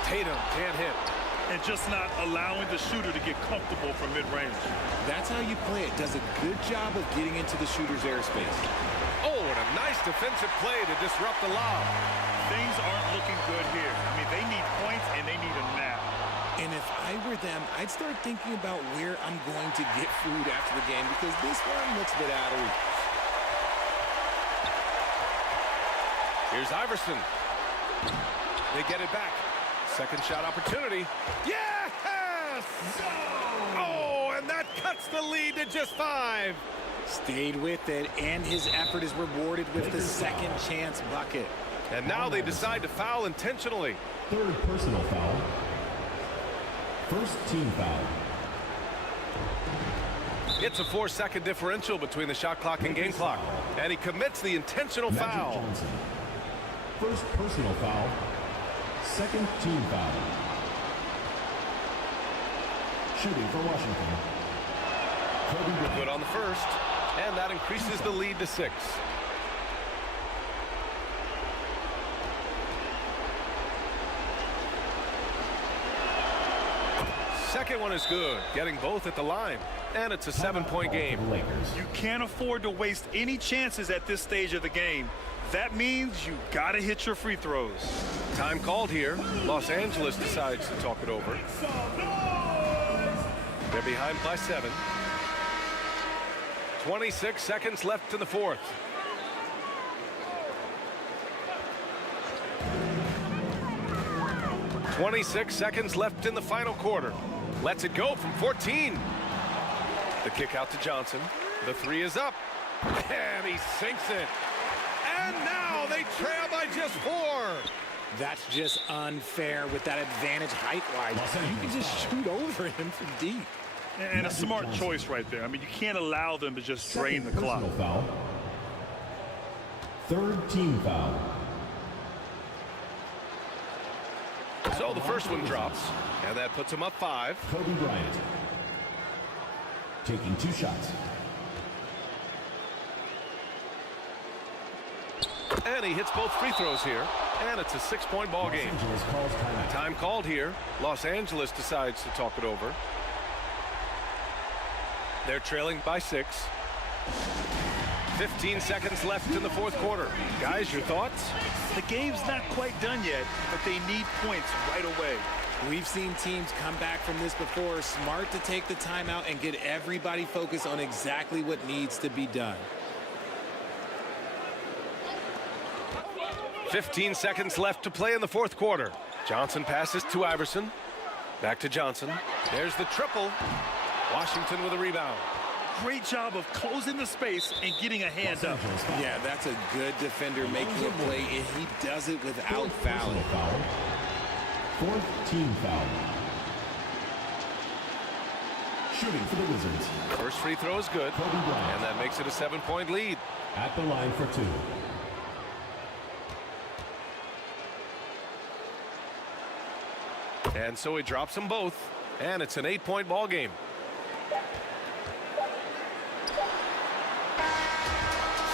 Tatum can't hit. And just not allowing the shooter to get comfortable from mid-range. That's how you play it. Does a good job of getting into the shooter's airspace. Oh, and a nice defensive play to disrupt the lob. Things aren't looking good here. I mean, they need points and they need a nap. And if I were them, I'd start thinking about where I'm going to get food after the game because this one looks a bit out of reach. Here's Iverson. They get it back. Second shot opportunity. Yes! Oh, and that cuts the lead to just 5. Stayed with it, and his effort is rewarded with the second chance bucket. And now they decide to foul intentionally. Third personal foul. First team foul. It's a 4-second differential between the shot clock and game clock. And he commits the intentional foul. Johnson. First personal foul. Second team foul. Shooting for Washington. Good on the first. And that increases the lead to 6. Second one is good, getting both at the line. And it's a 7-point game. You can't afford to waste any chances at this stage of the game. That means you gotta hit your free throws. Time called here. Los Angeles decides to talk it over. They're behind by 7. 26 seconds left in the fourth. .26 seconds left in the final quarter. Lets it go from 14. The kick out to Johnson. The 3 is up. And he sinks it. And now they trail by just 4. That's just unfair with that advantage height-wise. You can just shoot over him from deep. And a smart choice right there. I mean, you can't allow them to just drain the clock. Foul. Third team foul. So the first one drops, and that puts him up 5. Kobe Bryant taking 2 shots. And he hits both free throws here, and it's a 6-point ball game. Time called here. Los Angeles decides to talk it over. They're trailing by 6. 15 seconds left in the fourth quarter. Guys, your thoughts? The game's not quite done yet, but they need points right away. We've seen teams come back from this before. Smart to take the timeout and get everybody focused on exactly what needs to be done. 15 seconds left to play in the fourth quarter. Johnson passes to Iverson. Back to Johnson. There's the triple. Washington with a rebound. Great job of closing the space and getting a hand up. Yeah, that's a good defender making a play, and he does it without fouling. Fourth team foul. Shooting for the Wizards. First free throw is good, and that makes it a 7-point lead. At the line for 2. And so he drops them both, and it's an 8-point ball game.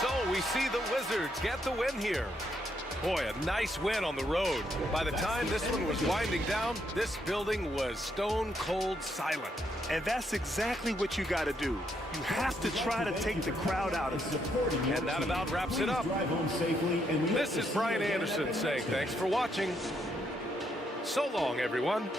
So we see the Wizards get the win here. Boy, a nice win on the road. By the time this one was winding down, this building was stone cold silent. And that's exactly what you got to do. You have to try to take the crowd out of it. And that about wraps it up. This is Brian Anderson saying thanks for watching. So long, everyone.